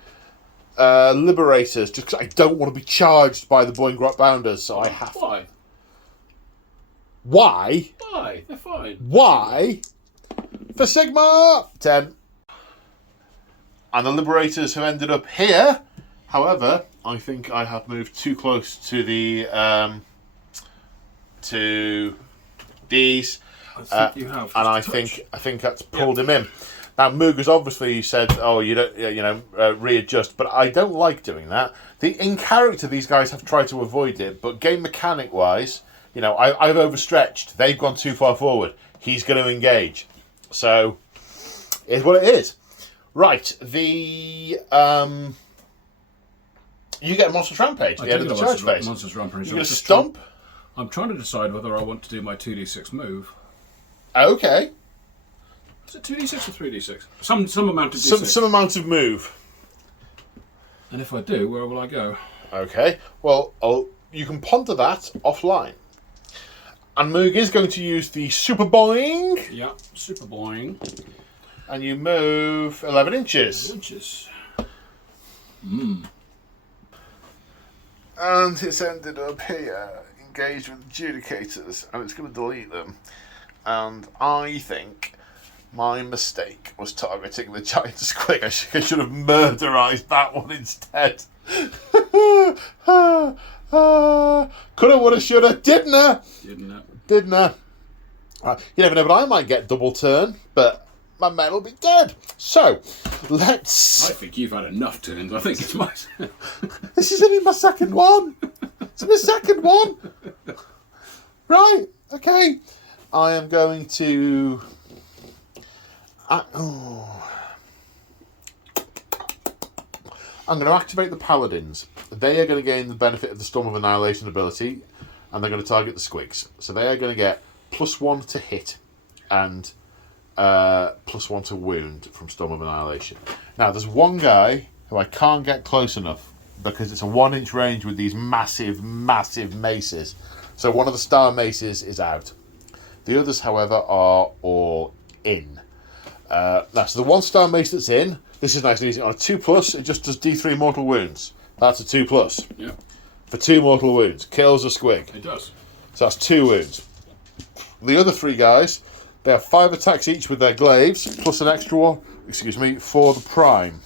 Liberators, just because I don't want to be charged by the Boingrot Bounders, so I have. Why? Why? Why? They're fine. Why? For Sigmar! 10. And the Liberators have ended up here. However, I think I have moved too close to the to these. I think you have. And I think that's pulled him in. Now, Moog has obviously said, "Oh, you don't, readjust," but I don't like doing that. In character, these guys have tried to avoid it, but game mechanic wise, I've overstretched. They've gone too far forward. He's going to engage, so it's what it is. Right, you get a Monstrous Rampage at the end of the charge phase. Monstrous Rampage. You're going to stomp. I'm trying to decide whether I want to do my 2d6 move. Okay. Is it 2d6 or 3d6? Some amount of d6. Some amount of move. And if I do, where will I go? Okay. Well, you can ponder that offline. And Moog is going to use the Super Boing. Yeah, Super Boing. And you move 11 inches. 11 inches. And it's ended up here, engaged with adjudicators, and it's going to delete them. And I think my mistake was targeting the giant squig. I should have murderized that one instead. Coulda, woulda, shoulda, didn't I? Didn't I? Didn't I? You never know, but I might get double turn, but my men will be dead. So, let's... I think you've had enough turns. I think it's my... This is only my second one. It's my second one. Right, okay. I am going to... I'm going to activate the Paladins. They are going to gain the benefit of the Storm of Annihilation ability, and they're going to target the squigs. So they are going to get +1 to hit and +1 to wound from Storm of Annihilation. Now, there's one guy who I can't get close enough because it's a 1-inch range with these massive, massive maces. So one of the star maces is out. The others, however, are all in. So the 1-star mace that's in, this is nice and easy. On a 2+, it just does D3 mortal wounds. That's a 2+. Yeah. For 2 mortal wounds. Kills a squig. It does. So that's 2 wounds. The other 3 guys, they have 5 attacks each with their glaives, plus an extra one, for the prime.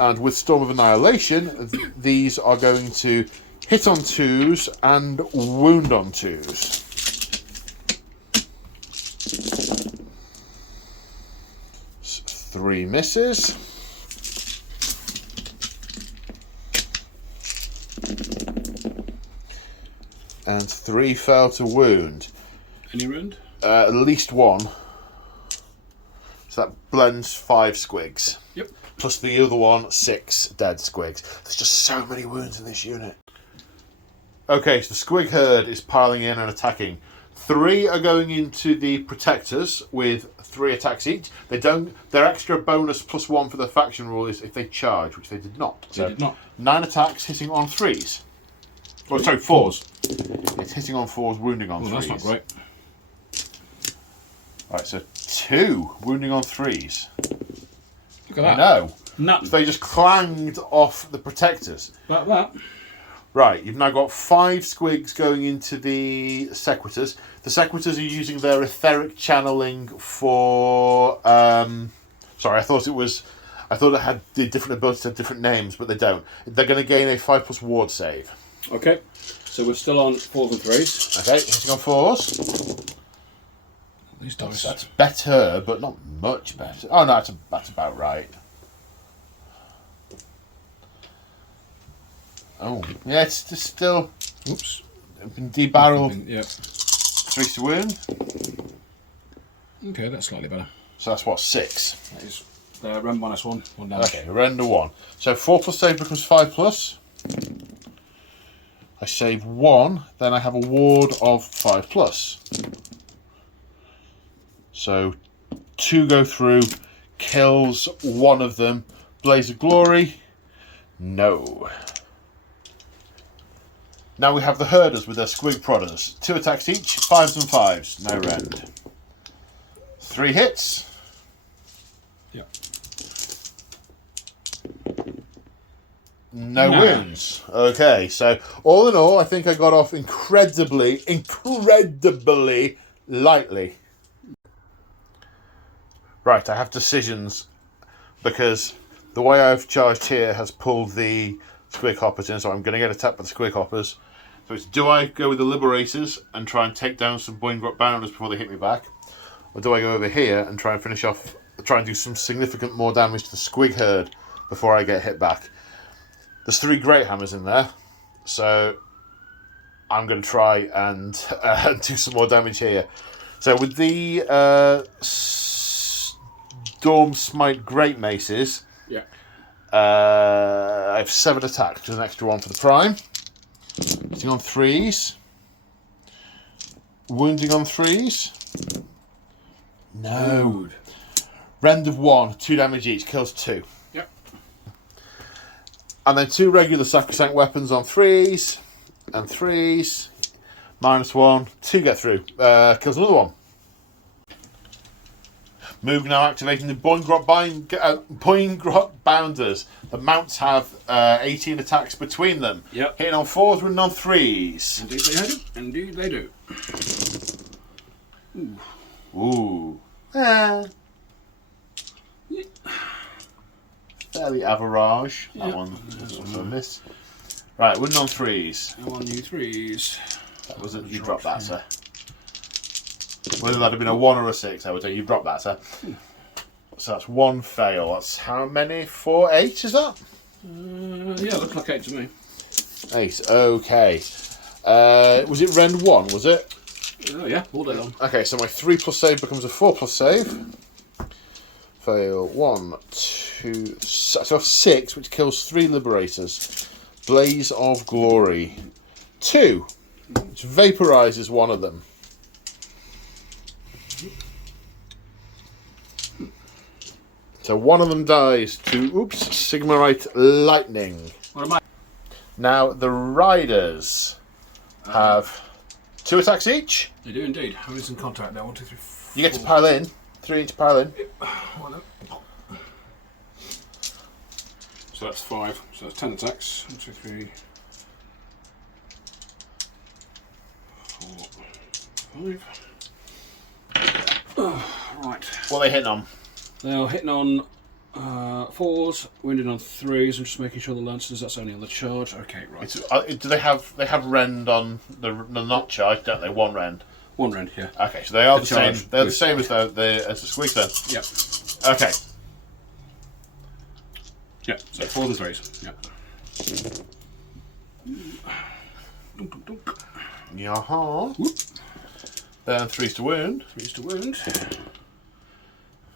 And with Storm of Annihilation, these are going to hit on 2s and wound on 2s. Three misses. And 3 fail to wound. Any wound? At least 1. So that blends 5 squigs. Yep. Plus the other one, 6 dead squigs. There's just so many wounds in this unit. Okay, so the squig herd is piling in and attacking. 3 are going into the protectors with 3 attacks each. Their extra bonus +1 for the faction rule is if they charge, which they did not. They did not. 9 attacks hitting on 3s. Oh, sorry, 4s. It's hitting on 4s, wounding on 3s. That's not great. Right, so 2 wounding on 3s. Look at that. No. Nothing. So they just clanged off the protectors. Like that. Right, you've now got 5 squigs going into the sequitors. The sequitors are using their etheric channeling for... sorry, I thought it had the different abilities to have different names, but they don't. They're going to gain a 5+ ward save. Okay, so we're still on 4s and 3s. Okay, hitting on 4s. These dice. That's better, but not much better. Oh no, that's about right. Oh, yeah, it's just still... Oops. Debarrel. Yep. 3 to wound. Okay, that's slightly better. So that's what, 6? That is rend -1, 1 damage. Okay, render 1. So 4+ save becomes 5+. I save 1, then I have a ward of 5+. So 2 go through, kills 1 of them. Blaze of Glory, no. Now we have the herders with their squig prodders. 2 attacks each, 5s and 5s, no rend. 3 hits. Yep. No wounds. Okay, so all in all, I think I got off incredibly lightly. Right, I have decisions because the way I've charged here has pulled the squig hoppers in, so I'm going to get attacked by the squig hoppers. So it's, do I go with the liberators and try and take down some Boingrot bounders before they hit me back? Or do I go over here and try and try and do some significant more damage to the squig herd before I get hit back? There's 3 Great Hammers in there, so I'm going to try and do some more damage here. So with the Stormcast Great Maces, yeah. I have 7 attacks, which is an extra 1 for the prime. Hitting on 3s. Wounding on 3s. No. Rend of 1, 2 damage each, kills 2. Yep. And then 2 regular sacrosanct weapons on 3s. And 3s. -1, 2 get through. Kills another 1. Moog now activating the Boingrot Bounders. The mounts have 18 attacks between them. Yep. Hitting on 4s, running on 3s. Indeed they do. Indeed they do. Ooh. Fairly average. That Yep. one was also a miss. Right, running on 3s. I'm on you 3s. That was it. You dropped that, sir. Whether that had been a 1 or a 6, I would say you dropped that, sir. So that's one fail. That's how many? 4, 8, is that? Yeah, looks like 8 to me. 8, okay. Was it rend 1, was it? Oh, yeah, all day long. Okay, so my 3+ save becomes a 4+ save. Fail. 1, 2, so 6, which kills 3 liberators. Blaze of Glory. 2, which vaporizes one of them. So one of them dies to, Sigmarite Lightning. What am I? Now, the Riders have 2 attacks each. They do indeed. How many's in contact now? 1, 2, 3, 4. You get to pile in. 3 each pile in. So that's 5. So that's 10 attacks. 1, 2, 3, 4, 5. Right. What are they hitting on? They are hitting on 4s, wounding on 3s. I'm just making sure the Lancers, that's only on the charge. Okay, right. Do they have rend on the not charge, don't they? 1 rend. 1 rend, yeah. Okay, so they are the charge same. They're the same as the squeak then. Yeah. Okay. Yeah, so 4s and 3s. Yeah. Dunk, dunk, dunk. Yaha. Whoop. Then 3s to wound. 3s to wound.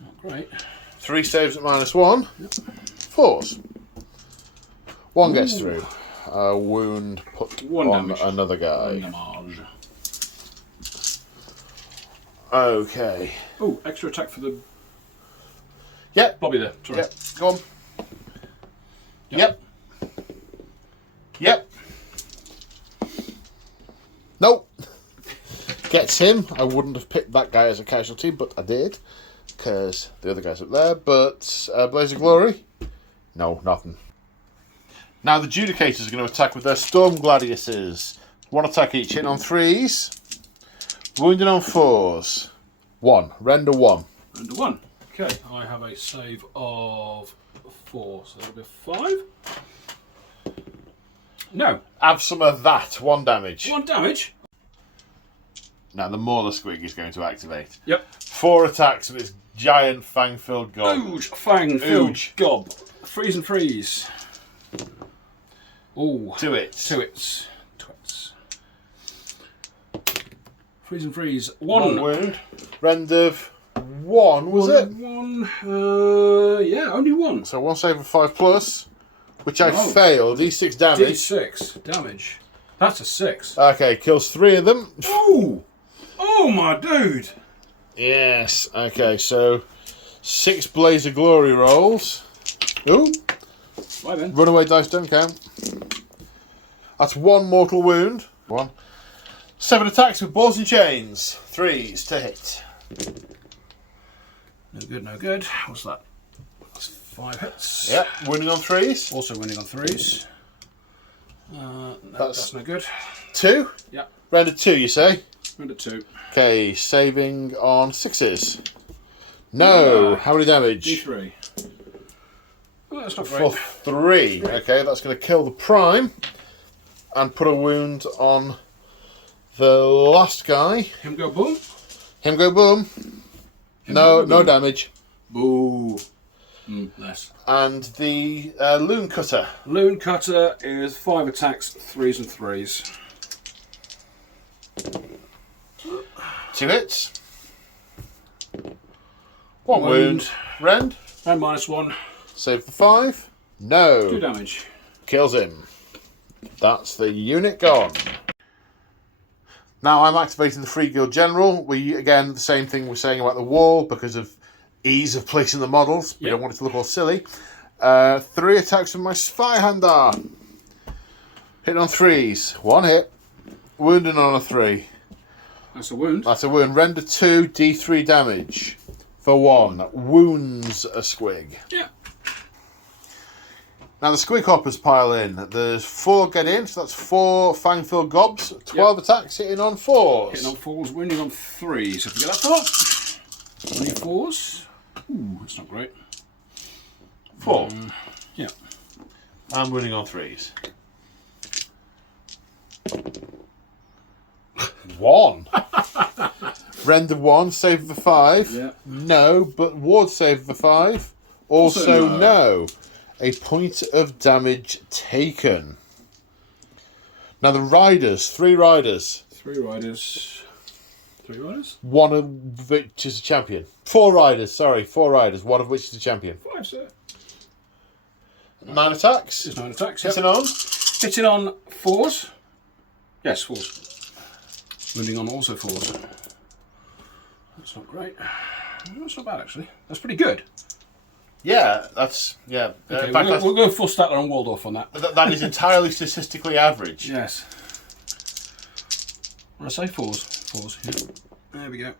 Not great. 3 saves at -1. Yep. 4s. 1 gets through. Wound put 1 on damage. another guy. 1 damage. Okay. Oh, extra attack for the Yep. Bobby there. Sorry. Yep. Go on. Yep. Yep. Nope. Gets him. I wouldn't have picked that guy as a casualty, but I did. Because the other guy's up there. But Blaze of Glory? No, nothing. Now the Judicators are going to attack with their Storm Gladiuses. 1 attack each, hitting on 3s. Wounding on 4s. 1. Render 1. Render 1. Okay, I have a save of 4, so that'll be 5. No. Have some of that. 1 damage. 1 damage? Now the Mauler Squig is going to activate. Yep. 4 attacks with its giant fang-filled gob. Ooge, fang-filled Ooge. gob. Freeze and freeze. Oh. 2 hits. 2 hits. Twits. Freeze and freeze. 1. 1 wound. Rend of 1, was it? 1. Yeah, only 1. So 1 save of 5+, which I failed. D6 damage. D6 damage. That's a 6. Okay, kills 3 of them. Ooh! Oh my dude! Yes. Okay, so 6 Blaze of Glory rolls. Ooh. Bye then. Runaway dice don't count. That's 1 mortal wound. 1. 7 attacks with balls and chains. 3s to hit. No good, no good. What's that? That's 5 hits. Yep, wounding on 3s. Also winning on 3s. No, that's no good. 2. Yeah. Render 2, you say? Render 2. Okay, saving on 6s. No. How many damage? D3. Oh, that's not For great. 3. Okay, that's going to kill the Prime. And put a wound on the last guy. Him go boom. Him go boom. No damage. Boo. Less. And the Loon Cutter. Loon Cutter is 5 attacks, 3s and 3s. 2 hits. 1 wound. Rend. And -1. Save for 5. No. 2 damage. Kills him. That's the unit gone. Now I'm activating the Free Guild General. Again, the same thing we're saying about the wall because of ease of placing the models. We don't want it to look all silly. 3 attacks with my Spyhander. Hitting on 3s. 1 hit. Wounding on a 3. That's a wound. That's a wound. Render 2, D3 damage. For 1. Wounds a squig. Yeah. Now the squig hoppers pile in. There's 4 get in, so that's 4 fang-filled gobs. 12 attacks hitting on 4s. Hitting on 4s, wounding on 3s. If we get that far. 24s. Ooh, that's not great. 4. Yeah. And wounding on 3s. 1. Rend of 1, save for 5. Yeah. No, but ward save for 5. Also no. A point of damage taken. Now the riders, 3 riders. 3 riders. 3 riders? One of which is a champion. 4 riders, sorry, 4 riders, one of which is a champion. 5, sir. 9 attacks. It's 9 attacks. Hitting on? Hitting on 4s. Yes, 4s. Wounding on also 4s. That's not great. That's not bad, actually. That's pretty good. Yeah, that's... Yeah. Okay, in fact, we'll go full Statler and Waldorf on that. That is entirely statistically average. Yes. What did I say? 4s. 4s. Yeah. There we go.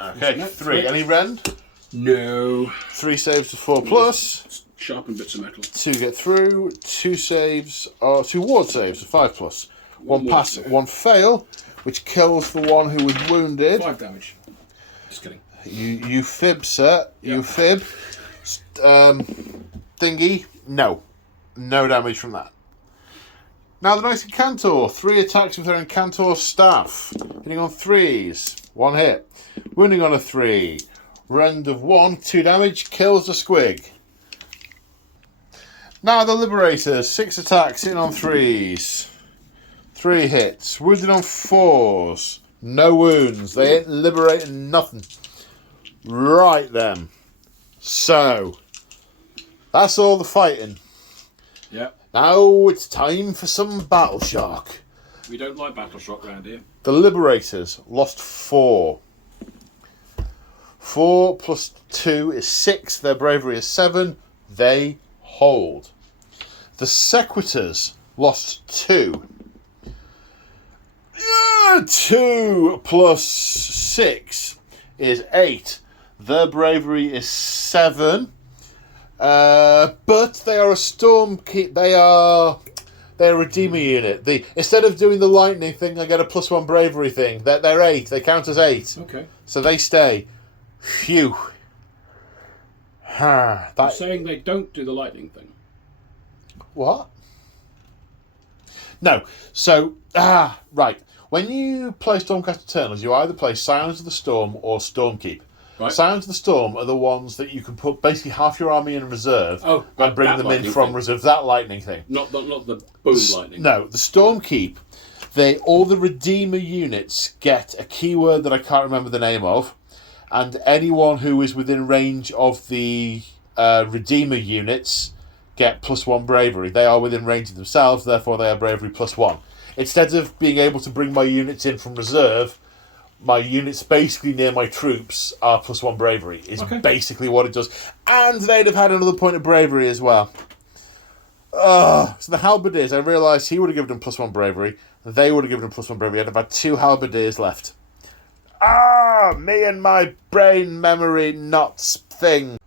Okay, 3. Any rend? No. 3 saves to 4 plus. Sharpen bits of metal. 2 get through. 2 saves, 2 ward saves to 5 plus. 1 pass, 1 fail, which kills the one who was wounded. 5 damage. Just kidding. You fib, sir. Yep. You fib. Thingy. No damage from that. Now the Knight Incantor. 3 attacks with her Incantor staff. Hitting on 3s. 1 hit. Wounding on a 3. Rend of 1. 2 damage. Kills the squig. Now the Liberators. 6 attacks. Hitting on 3s. 3 hits. Wounded on 4s. No wounds. They ain't liberating nothing. Right then. So, that's all the fighting. Yeah. Now it's time for some Battle Shock. We don't like Battle Shock round here. The Liberators lost 4. 4 plus 2 is 6. Their bravery is 7. They hold. The Sequitors lost 2. 2 plus 6 is 8. Their bravery is 7. But they are a storm keep. They're a redeemer unit. Instead of doing the lightning thing, they get a +1 bravery thing. They're 8. They count as 8. Okay. So they stay. Phew. You're saying they don't do the lightning thing? What? No. So right. When you play Stormcast Eternals, you either play Silence of the Storm or Stormkeep. Right. Silence of the Storm are the ones that you can put basically half your army in reserve and bring them in from reserve. That lightning thing. Not the boom lightning. No, the Stormkeep. All the Redeemer units get a keyword that I can't remember the name of, and anyone who is within range of the Redeemer units get +1 bravery. They are within range of themselves, therefore they are bravery +1. Instead of being able to bring my units in from reserve, my units basically near my troops are +1 bravery, is basically what it does. And they'd have had another point of bravery as well. So the Halberdiers, I realised he would have given them +1 bravery. They would have given them +1 bravery. I'd have had 2 Halberdiers left. Me and my brain memory knots thing.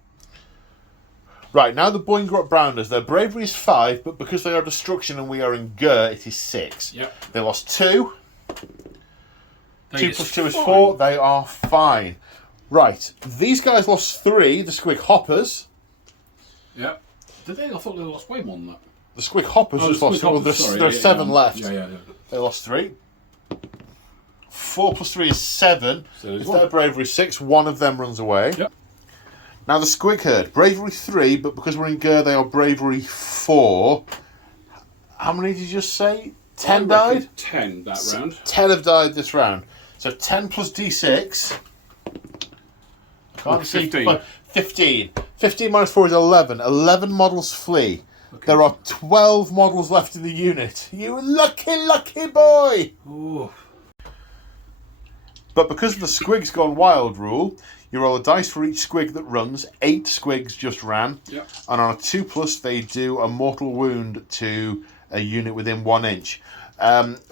Right, now the Boingrot Browners, their bravery is 5, but because they are destruction and we are in Gur, it is 6. Yep. They lost 2. 2 plus 2 is 4. They are fine. Right, these guys lost 3, the Squig Hoppers. Yeah. Did they? I thought they lost way more than that. The Squig Hoppers just lost 4. There's 7 left. Yeah. They lost 3. 4 plus 3 is 7. So if their bravery is 6, one of them runs away. Yep. Now the Squig Herd, bravery 3, but because we're in Gur, they are bravery 4. How many did you just say? 10 died? 10 that round. 10 have died this round. So 10 plus d6. Can't see. 15. 15. 15 minus 4 is 11. 11 models flee. Okay. There are 12 models left in the unit. You lucky boy! Ooh. But because of the Squig's Gone Wild rule, you roll a dice for each squig that runs. 8 squigs just ran. Yep. And on a 2+, they do a mortal wound to a unit within 1 inch.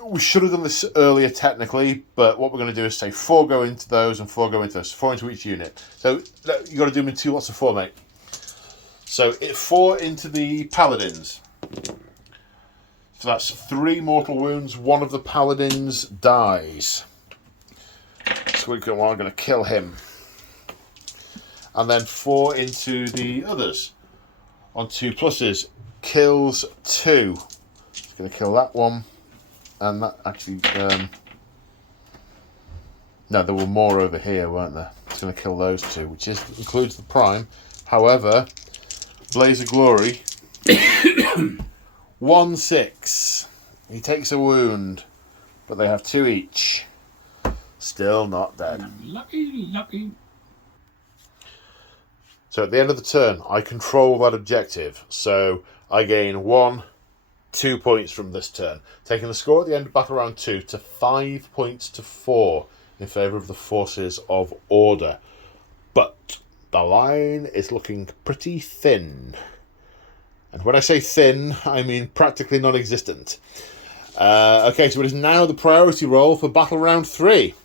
We should have done this earlier technically, but what we're going to do is say 4 go into those and 4 go into those. 4 into each unit. So you've got to do them in 2 lots of 4, mate. So 4 into the Paladins. So that's 3 mortal wounds. 1 of the Paladins dies. So we're going to kill him. And then 4 into the others. On 2+, kills 2. It's going to kill that one. And that actually... No, there were more over here, weren't there? It's going to kill those two, which includes the Prime. However, Blaze of Glory, 1-6. He takes a wound, but they have 2 each. Still not dead. Lucky. So at the end of the turn, I control that objective. So I gain 2 points from this turn, taking the score at the end of battle round 2 to 5 points to 4 in favour of the forces of order. But the line is looking pretty thin. And when I say thin, I mean practically non-existent. Okay, so it is now the priority roll for battle round 3.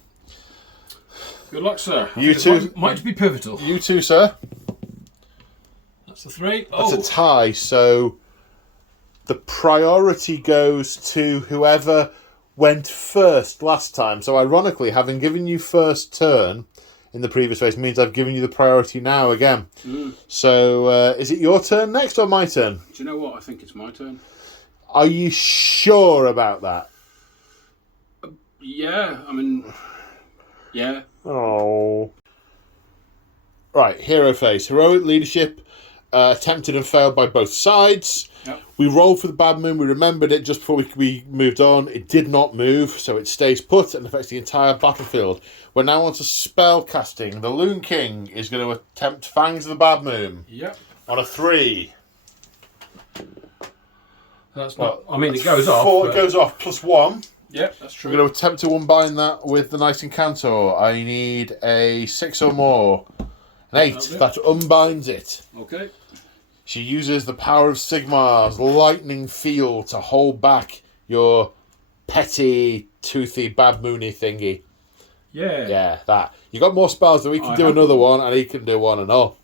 Good luck, sir. You two might be pivotal. You two, sir. That's the 3. That's a tie, so the priority goes to whoever went first last time. So ironically, having given you first turn in the previous race means I've given you the priority now again. So is it your turn next or my turn? Do you know what? I think it's my turn. Are you sure about that? Yeah, I mean, yeah. Oh. Right, hero phase. Heroic leadership, attempted and failed by both sides. Yep. We rolled for the bad moon. We remembered it just before we moved on. It did not move, so it stays put and affects the entire battlefield. We're now on to spell casting. The Loon King is going to attempt Fangs of the Bad Moon. Yep. On a 3. That's not. I mean, it goes off. 4 goes off +1. Yep, that's true. We're going to attempt to unbind that with the Knight Incantor. I need a 6 or more. An 8. That unbinds it. Okay. She uses the power of Sigmar's lightning field to hold back your petty, toothy, bad moony thingy. Yeah. Yeah, that. You got more spells than we can do another one, and he can do one and all.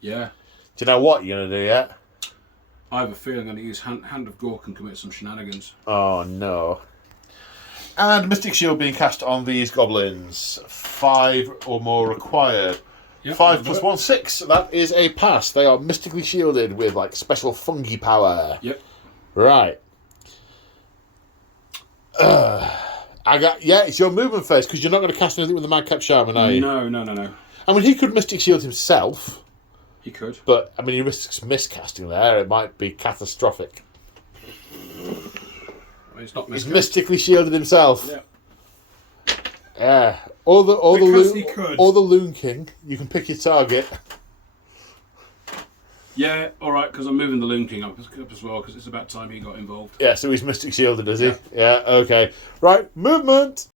Yeah. Do you know what you're going to do yet? I have a feeling I'm going to use Hand of Gork and commit some shenanigans. Oh, no. And Mystic Shield being cast on these goblins. 5 or more required. Yep, 5 + 1, 6. That is a pass. They are mystically shielded with like special fungi power. Yep. Right. It's your movement phase because you're not going to cast anything with the Madcap Shaman, are you? No. I mean, he could Mystic Shield himself. He could. But, I mean, he risks miscasting there. It might be catastrophic. He's not He's mystically shielded himself. Yeah. Yeah. Or the Loon King. You can pick your target. Yeah, alright, because I'm moving the Loon King up as well, because it's about time he got involved. Yeah, so he's mystic shielded, is he? Yeah, okay. Right, movement!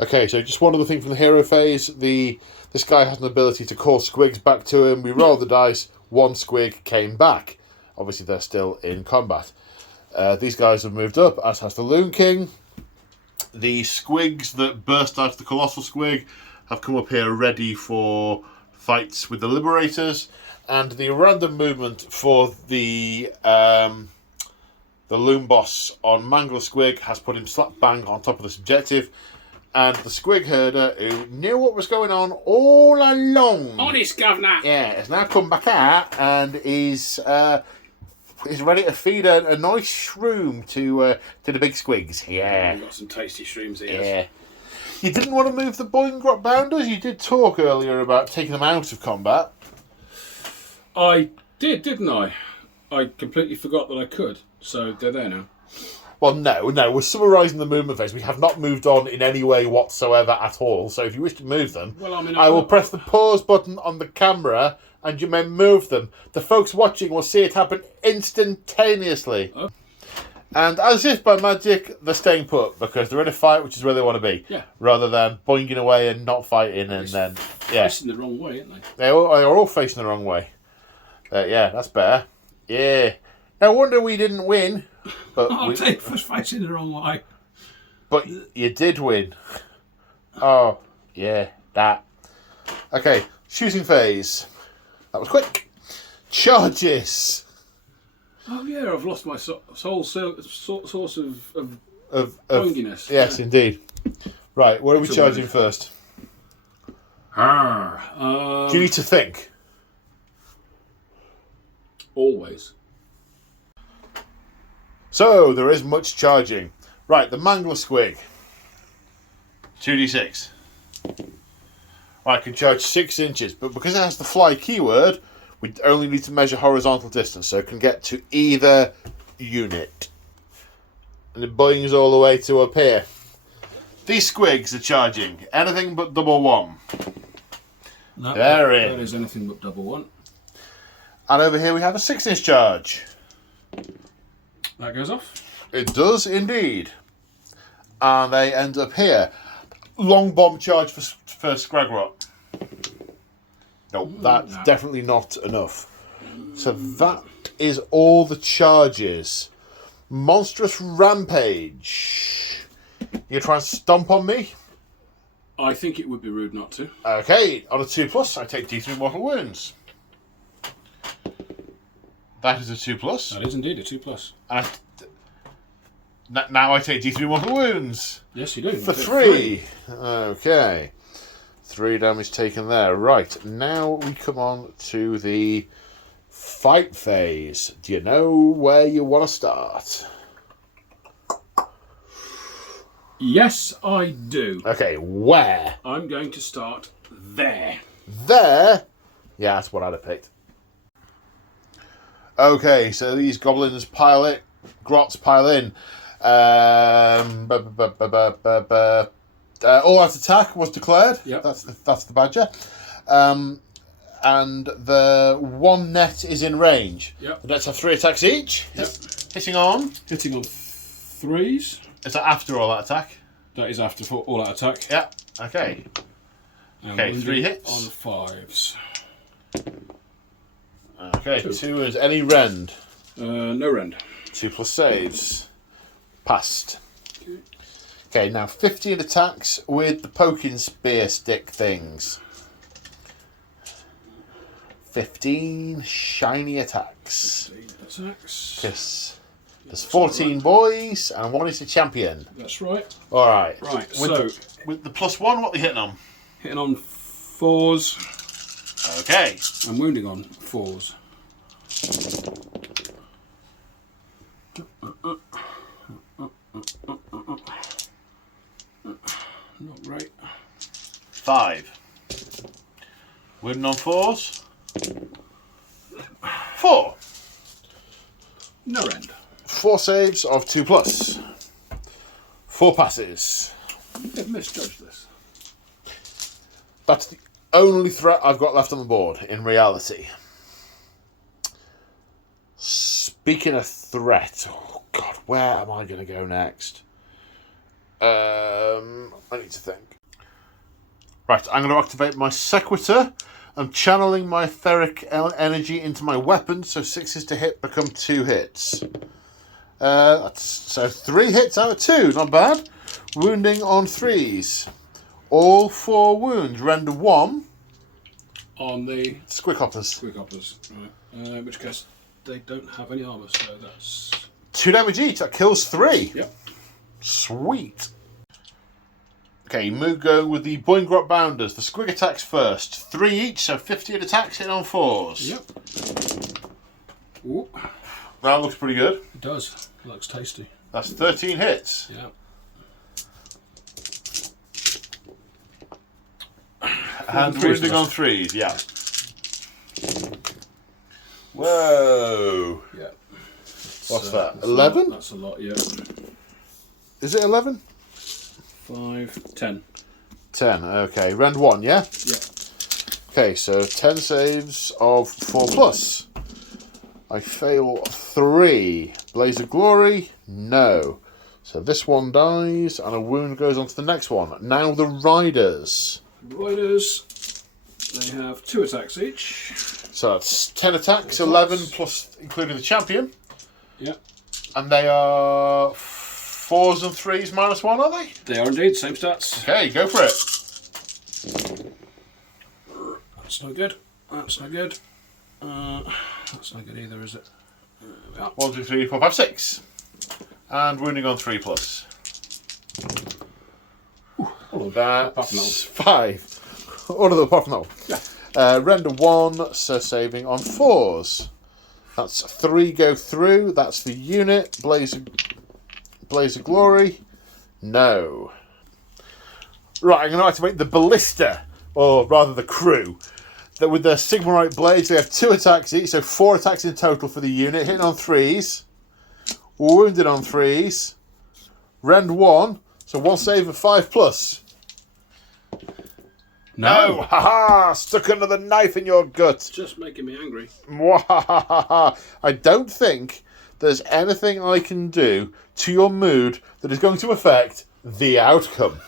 Okay, so just one other thing from the hero phase. This guy has an ability to call squigs back to him. We rolled the dice. 1 squig came back. Obviously, they're still in combat. These guys have moved up, as has the Loon King. The squigs that burst out of the Colossal Squig have come up here ready for fights with the Liberators. And the random movement for the Loon Boss on Mangler Squig has put him slap bang on top of this objective. And the Squig Herder, who knew what was going on all along... Honest, Governor! Yeah, has now come back out and is ready to feed a nice shroom to the big squigs. Yeah. We've got some tasty shrooms here. Yeah. You didn't want to move the Boingrot Bounders? You did talk earlier about taking them out of combat. I did, didn't I? I completely forgot that I could, so they're there now. Well, no, we're summarising the movement phase. We have not moved on in any way whatsoever at all. So if you wish to move them, well, I mean, I will press the pause button on the camera and you may move them. The folks watching will see it happen instantaneously. Oh. And as if by magic, they're staying put because they're in a fight, which is where they want to be. Yeah. Rather than boinging away and not fighting and then... Yeah. Facing the wrong way, aren't they? They are all facing the wrong way. Yeah, that's better. Yeah. No wonder we didn't win. But I'll take for facing the wrong way. But you did win. Oh, yeah, that. Okay, shooting phase. That was quick. Charges. Oh yeah, I've lost my source of boinginess. Yes, yeah. Indeed. Right, what are we charging first? Do you need to think? Always. So, there is much charging. Right, the Mangler Squig. 2d6. I can charge 6 inches, but because it has the fly keyword, we only need to measure horizontal distance, so it can get to either unit. And it boings all the way to up here. These squigs are charging anything but double 1. No, They're in. that is anything but double 1. And over here we have a 6-inch charge. That goes off. It does indeed. And they end up here. Long bomb charge for Scragrot. Nope, that's definitely not enough. So that is all the charges. Monstrous Rampage. You try and stomp on me? I think it would be rude not to. Okay, on a 2+, I take D3 mortal wounds. That is a 2+. That is indeed a 2+. And now I take D3 mortal wounds. Yes, you do. For 3. Okay. 3 damage taken there. Right, now we come on to the fight phase. Do you know where you want to start? Yes, I do. Okay, where? I'm going to start there. There? Yeah, that's what I'd have picked. Okay, so these goblins pile it. Grots pile in. All out attack was declared. Yep. That's the badger. And the one net is in range. Yep. The nets have 3 attacks each. Yep. Hitting on. Hitting on 3s. Is that after all that attack? That is after all out attack. Yeah. Okay. And Okay, wounding 3 hits. on 5s. Okay, 2 is any rend. No rend. 2+ saves. Passed. Okay, now 15 attacks with the poking spear stick things. 15 shiny attacks. 15 attacks. Yes. There's 14 boys and 1 is the champion. That's right. Alright. Right, With the +1, what are they hitting on? hitting on 4s. Okay. And wounding on 4s. Not right. 5. Wounding on 4s. 4. No rend. 4 saves of 2+. 4 passes. I've misjudged this. That's the only threat I've got left on the board, in reality. Speaking of threat, oh God, where am I going to go next? I need to think. Right, I'm going to activate my Sequitur. I'm channeling my etheric energy into my weapon, so 6s to hit become 2 hits. So 3 hits out of 2, not bad. Wounding on 3s. All 4 wounds render 1. On the Squickhoppers. Squickhoppers. Right. In which case, they don't have any armour, so that's... 2 damage each, that kills 3. Yep. Sweet. Okay, Moog going with the Boingrot Bounders. The Squig attacks first. 3 each, so 15 attacks in on 4s. Yep. Ooh. That looks pretty good. It does. It looks tasty. That's 13 hits. Yeah. And wounding on 3s, yeah. Whoa. Yeah. What's that? 11? That's a lot, yeah. Is it 11? 5, 10. 10, okay. Rend 1, yeah? Yeah. Okay, so 10 saves of 4+. I fail 3. Blaze of Glory? No. So this one dies, and a wound goes on to the next one. Now the Riders. Riders, they have 2 attacks each. So that's 10 attacks, 11 plus including the champion. Yeah. And they are 4s and 3s minus 1, are they? They are indeed, same stats. Okay, go for it. That's no good. That's no good. That's no good either, is it? 1, 2, 3, 4, 5, 6. And wounding on 3+. That's 5. All of them apart from that one. Yeah. Render 1, so saving on 4s. That's 3 go through. That's the unit. Blaze of Glory. No. Right, I'm going to activate the Ballista, or rather the crew. That with their Sigmarite blades, they have 2 attacks each, so 4 attacks in total for the unit. Hitting on 3s, wounded on 3s, rend 1, so 1 save of 5+. No! Haha! Stuck another knife in your gut. Just making me angry. I don't think there's anything I can do to your mood that is going to affect the outcome.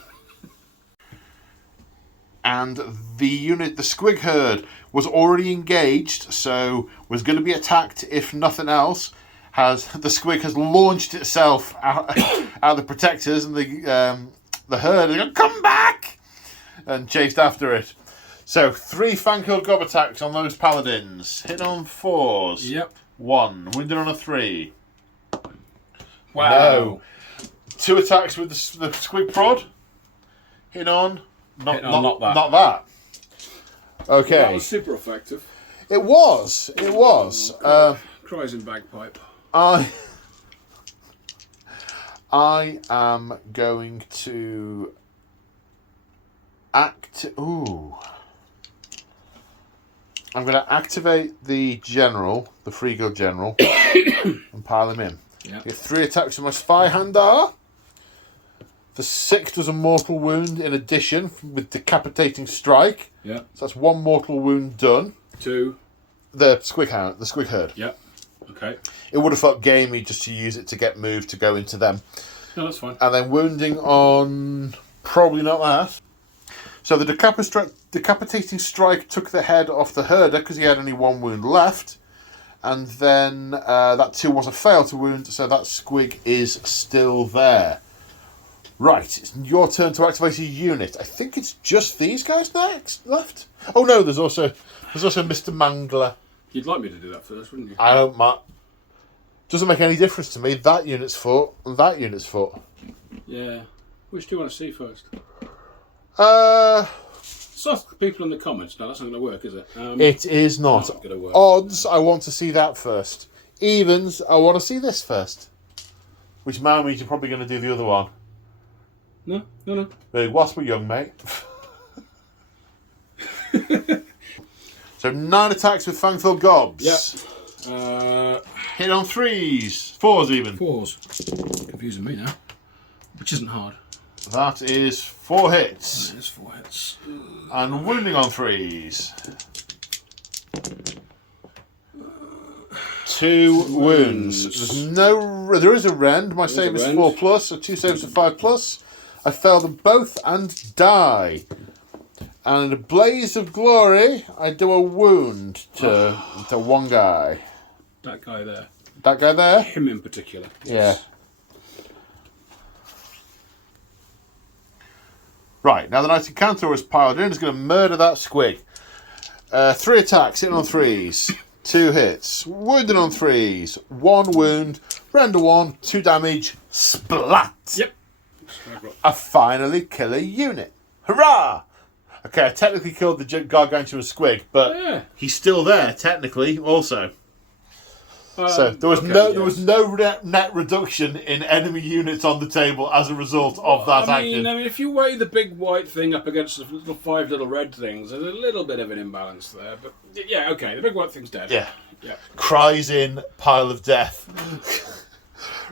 And the unit, the Squig Herd, was already engaged, so was going to be attacked if nothing else. The Squig has launched itself out of the protectors, and the herd is going, come back! And chased after it. So 3 Fangkilled Gob attacks on those paladins. Hit on 4s. Yep. 1. Wounded on a 3. Wow. No. 2 attacks with the Squig Prod. Hit on. Not that. Not that. Okay. That was super effective. It was. Cries in bagpipe. I am going to I'm going to activate the general, the Free Guild general, and pile him in. Yeah. Get 3 attacks from my spy handar. The 6th was a mortal wound in addition with decapitating strike. Yeah. So that's 1 mortal wound done. 2. The Squig Herd. Yeah. Okay. It would have felt gamey just to use it to get moved to go into them. No, that's fine. And then wounding on probably not that. So the decapitating strike took the head off the herder because he had only 1 wound left. And then that 2 was a fail to wound, so that Squig is still there. Right, it's your turn to activate a unit. I think it's just these guys next left. Oh no, there's also Mr. Mangler. You'd like me to do that first, wouldn't you? I don't mind. Doesn't make any difference to me. That unit's foot and that unit's foot. Yeah. Which do you want to see first? So ask the people in the comments. No, that's not going to work, is it? it is not. Not going to work. Odds, I want to see that first. Evens, I want to see this first. Which now means you're probably going to do the other one. No. Big wasp, young mate. So 9 attacks with Fangful Gobs. Yep. Hit on 3s. 4s even. 4s. Confusing me now. Which isn't hard. That is 4 hits. That is 4 hits. And wounding on 3s. 2 wounds. There is a rend. My save is 4+, so 2 saves are 5+. I fail them both and die. And in a blaze of glory, I do a wound to one guy. That guy there. That guy there? Him in particular. Yeah. Right, now the Knight Encounter is piled in. Is going to murder that Squig. 3 attacks, hitting on 3s. 2 hits. Wounded on 3s. 1 wound. Render 1. 2 damage. Splat! Yep. I finally kill a unit. Hurrah! Okay, I technically killed the gargantuan Squig, but he's still there, technically, also. So there was no net reduction in enemy units on the table as a result of that action. I mean, if you weigh the big white thing up against the 5 little red things, there's a little bit of an imbalance there. But yeah, okay, the big white thing's dead. Yeah. Cries in, pile of death.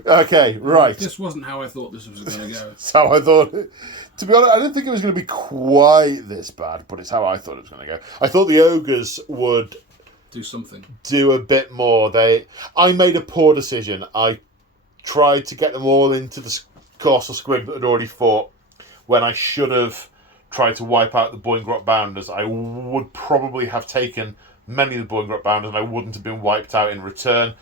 Okay, right. This wasn't how I thought this was going to go. So I thought, to be honest, I didn't think it was going to be quite this bad, but it's how I thought it was going to go. I thought the ogres would do a bit more. I made a poor decision. I tried to get them all into the Castle Squig that had already fought when I should have tried to wipe out the Boingrot Bounders. I would probably have taken many of the Boingrot Bounders and I wouldn't have been wiped out in return.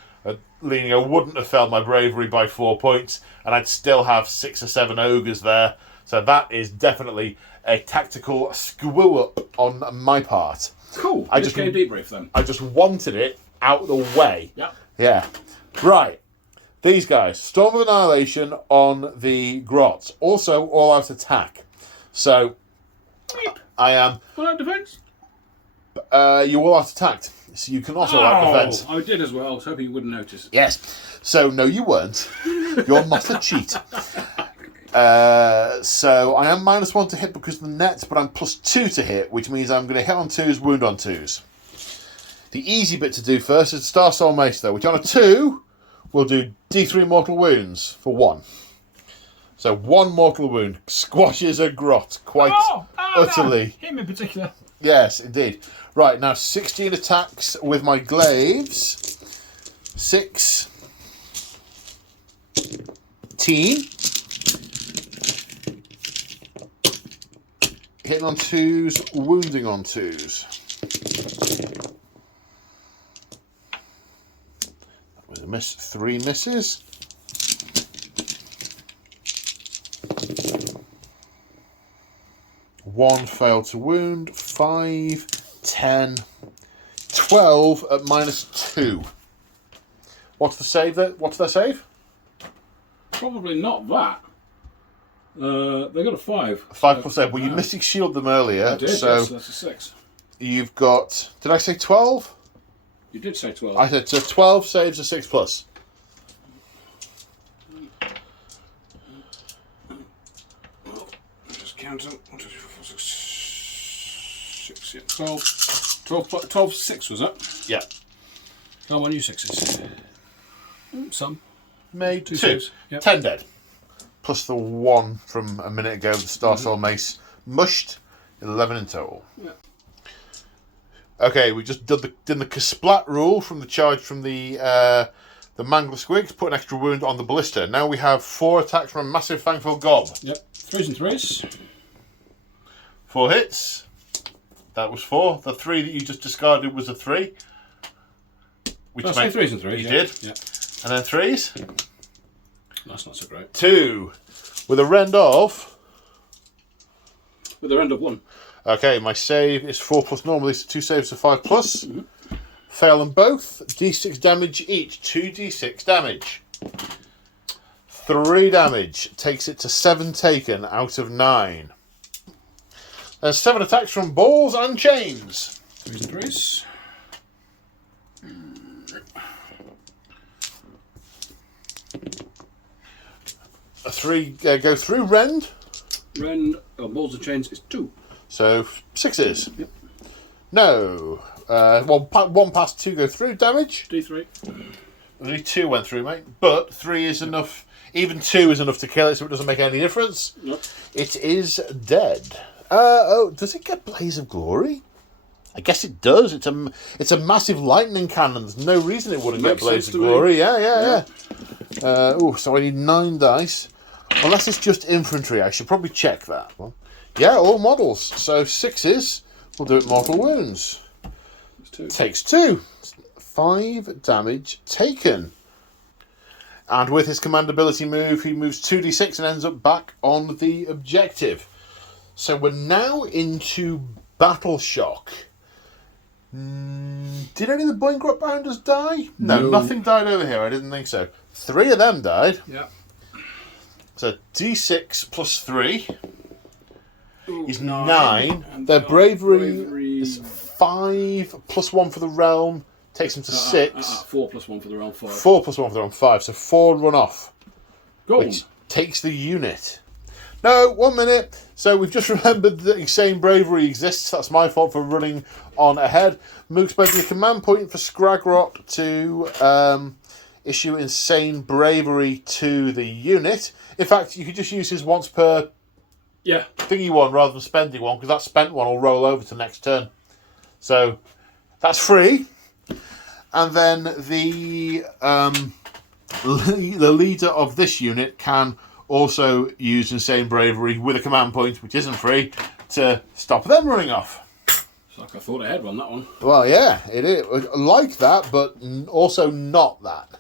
Leaning, I wouldn't have failed my bravery by 4 points, and I'd still have 6 or 7 ogres there. So that is definitely a tactical screw-up on my part. Cool. I just came debrief then. I just wanted it out of the way. Yep. Yeah. Right. These guys. Storm of Annihilation on the Grots. Also all-out attack. So I am... All-out defense? You all-out attacked. So you can also all-out defense. I did as well. I was hoping you wouldn't notice. Yes. So, no, you weren't. You're not a cheat. So I am -1 to hit because of the net, but I'm +2 to hit, which means I'm going to hit on 2s, wound on 2s. The easy bit to do first is Star Soul Mace, though, which on a 2 will do D3 mortal wounds for 1. So 1 mortal wound squashes a grot quite utterly. No. Him in particular. Yes, indeed. Right, now 16 attacks with my glaives. 16. Hitting on 2s, wounding on 2s. That was a miss. 3 misses. One failed to wound. 5, 10, 12 at -2. What's the save? What's their save? Probably not that. They got a 5. 5 plus 8. Well, you Mystic Shield them earlier. I did, so yes, that's a 6. You've got... Did I say 12? You did say 12. I said so 12 saves a 6 plus. Just count them. 1, 2, 3, 4, 5, 6, yeah, 12. 12, 6 was that? Yeah. Come on, you 6s. Some. Made 2 2. saves. Yep. 10 dead. Plus the 1 from a minute ago, the Star Soul Mace. Mushed. 11 in total. Yeah. Okay, we just did the Kasplat rule from the charge from the Mangler Squig to put an extra wound on the Ballista. Now we have 4 attacks from a massive Fangful Gob. Yep. 3s and 3s. 4 hits. That was 4. The 3 that you just discarded was a 3. Which I say 3s and 3s. You yeah. did? Yeah. And then 3s. That's not so great. 2. With a rend of... With a rend of 1. Okay, my save is 4 plus normally, so 2 saves are 5 plus. Fail them both. D6 damage each. 2d6 damage. 3 damage. Takes it to 7 taken out of 9. There's 7 attacks from balls and chains. 3s and 3s. A 3 go through rend. Rend of balls and chains is 2. So 6s. Yep. No. Well, 1 past 2 go through damage. D3. Only 2 went through, mate. But 3 is enough. Even 2 is enough to kill it, so it doesn't make any difference. Yep. It is dead. Oh, does it get Blaze of Glory? I guess it does. It's a massive lightning cannon. There's no reason it wouldn't get Blaze of Glory. Yeah. So I need 9 dice. Unless it's just infantry, I should probably check that. Well, yeah, all models. So 6s. We'll do it mortal wounds. Takes 2. 5 damage taken. And with his command ability move, he moves 2d6 and ends up back on the objective. So we're now into Battle Shock. Did any of the Boingrot Bounders die? No, nothing died over here. I didn't think so. 3 of them died. Yeah. So d6 plus 3 is 9. And Their bravery is 5 plus 1 for the realm. Takes them to 6. 4 plus 1 for the realm. 5. 4 plus 1 for the realm. 5. So 4 run off. Go on. Which takes the unit. No, 1 minute. So we've just remembered that Insane Bravery exists. That's my fault for running on ahead. Mook's making a command point for Scragrot to issue Insane Bravery to the unit. In fact, you could just use his once per thingy one rather than spending one, because that spent one will roll over to next turn. So that's free. And then the leader of this unit can also use Insane Bravery with a command point, which isn't free, to stop them running off. It's like I thought I had that one. Well, yeah, it is. Like that, but also not that.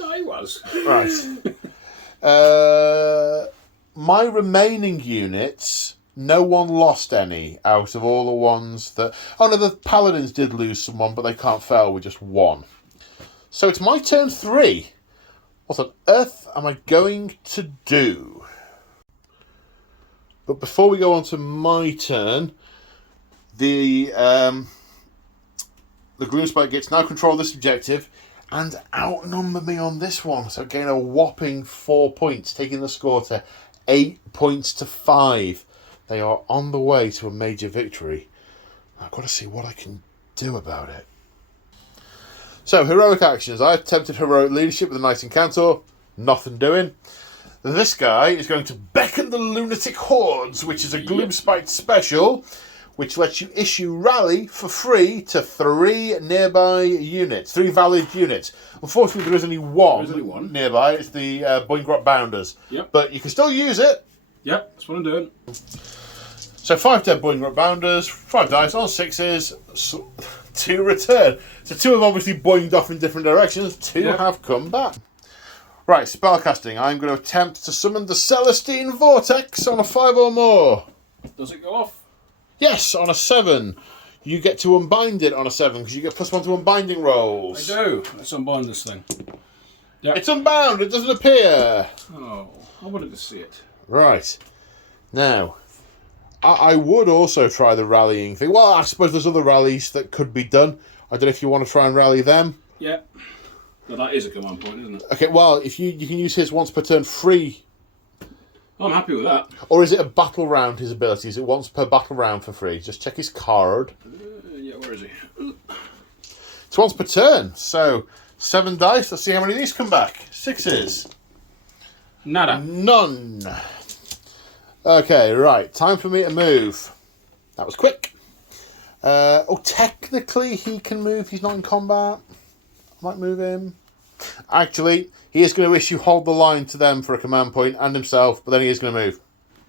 No, it was. Right. My remaining units, no one lost any out of all the ones that... Oh, no, the Paladins did lose someone, but they can't fail with just 1. So it's my turn 3. What on earth am I going to do? But before we go on to my turn, the Gloomspite Gits now control this objective and outnumber me on this one. So gain a whopping 4 points, taking the score to 8 points to 5. They are on the way to a major victory. I've got to see what I can do about it. So, heroic actions. I attempted heroic leadership with the Knight Incantor. Nothing doing. This guy is going to beckon the Lunatic Hordes, which is a Gloomspite special, which lets you issue rally for free to 3 nearby units, 3 valid units. Unfortunately, there is only one nearby. It's the Boingrot Bounders. Yep. But you can still use it. Yep, that's what I'm doing. So 5 dead Boingrot Bounders, 5 dice on 6s, 2 return. So 2 have obviously boinged off in different directions, 2 have come back. Right, spellcasting. I'm going to attempt to summon the Celestine Vortex on a 5 or more. Does it go off? Yes, on a 7. You get to unbind it on a 7 because you get +1 to unbinding rolls. I do. Let's unbind this thing. Yep. It's unbound. It doesn't appear. Oh, I wanted to see it. Right. Now, I would also try the rallying thing. Well, I suppose there's other rallies that could be done. I don't know if you want to try and rally them. Yeah. But that is a command point, isn't it? Okay, well, if you can use his once per turn free. I'm happy with that. Or is it a battle round, his ability? Is it once per battle round for free? Just check his card. Yeah, where is he? It's once per turn. So, 7 dice. Let's see how many of these come back. 6s. Nada. None. Okay, right. Time for me to move. That was quick. Technically he can move. He's not in combat. I might move him. Actually, he is going to issue hold the line to them for a command point and himself, but then he is going to move.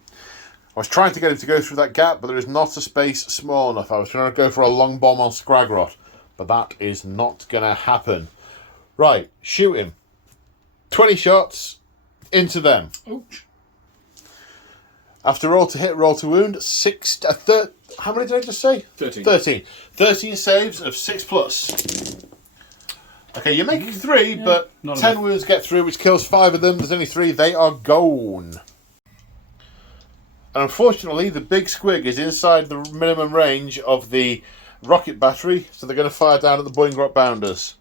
I was trying to get him to go through that gap, but there is not a space small enough. I was trying to go for a long bomb on Scragrot, but that is not going to happen. Right, shoot him. 20 shots into them. Ouch. After roll to hit, roll to wound, how many did I just say? 13. 13 saves of 6+. Okay, you make 3, but 10 enough. wounds get through, which kills 5 of them. There's only 3. They are gone. And unfortunately, the big squig is inside the minimum range of the rocket battery, so they're going to fire down at the Boingrot Bounders.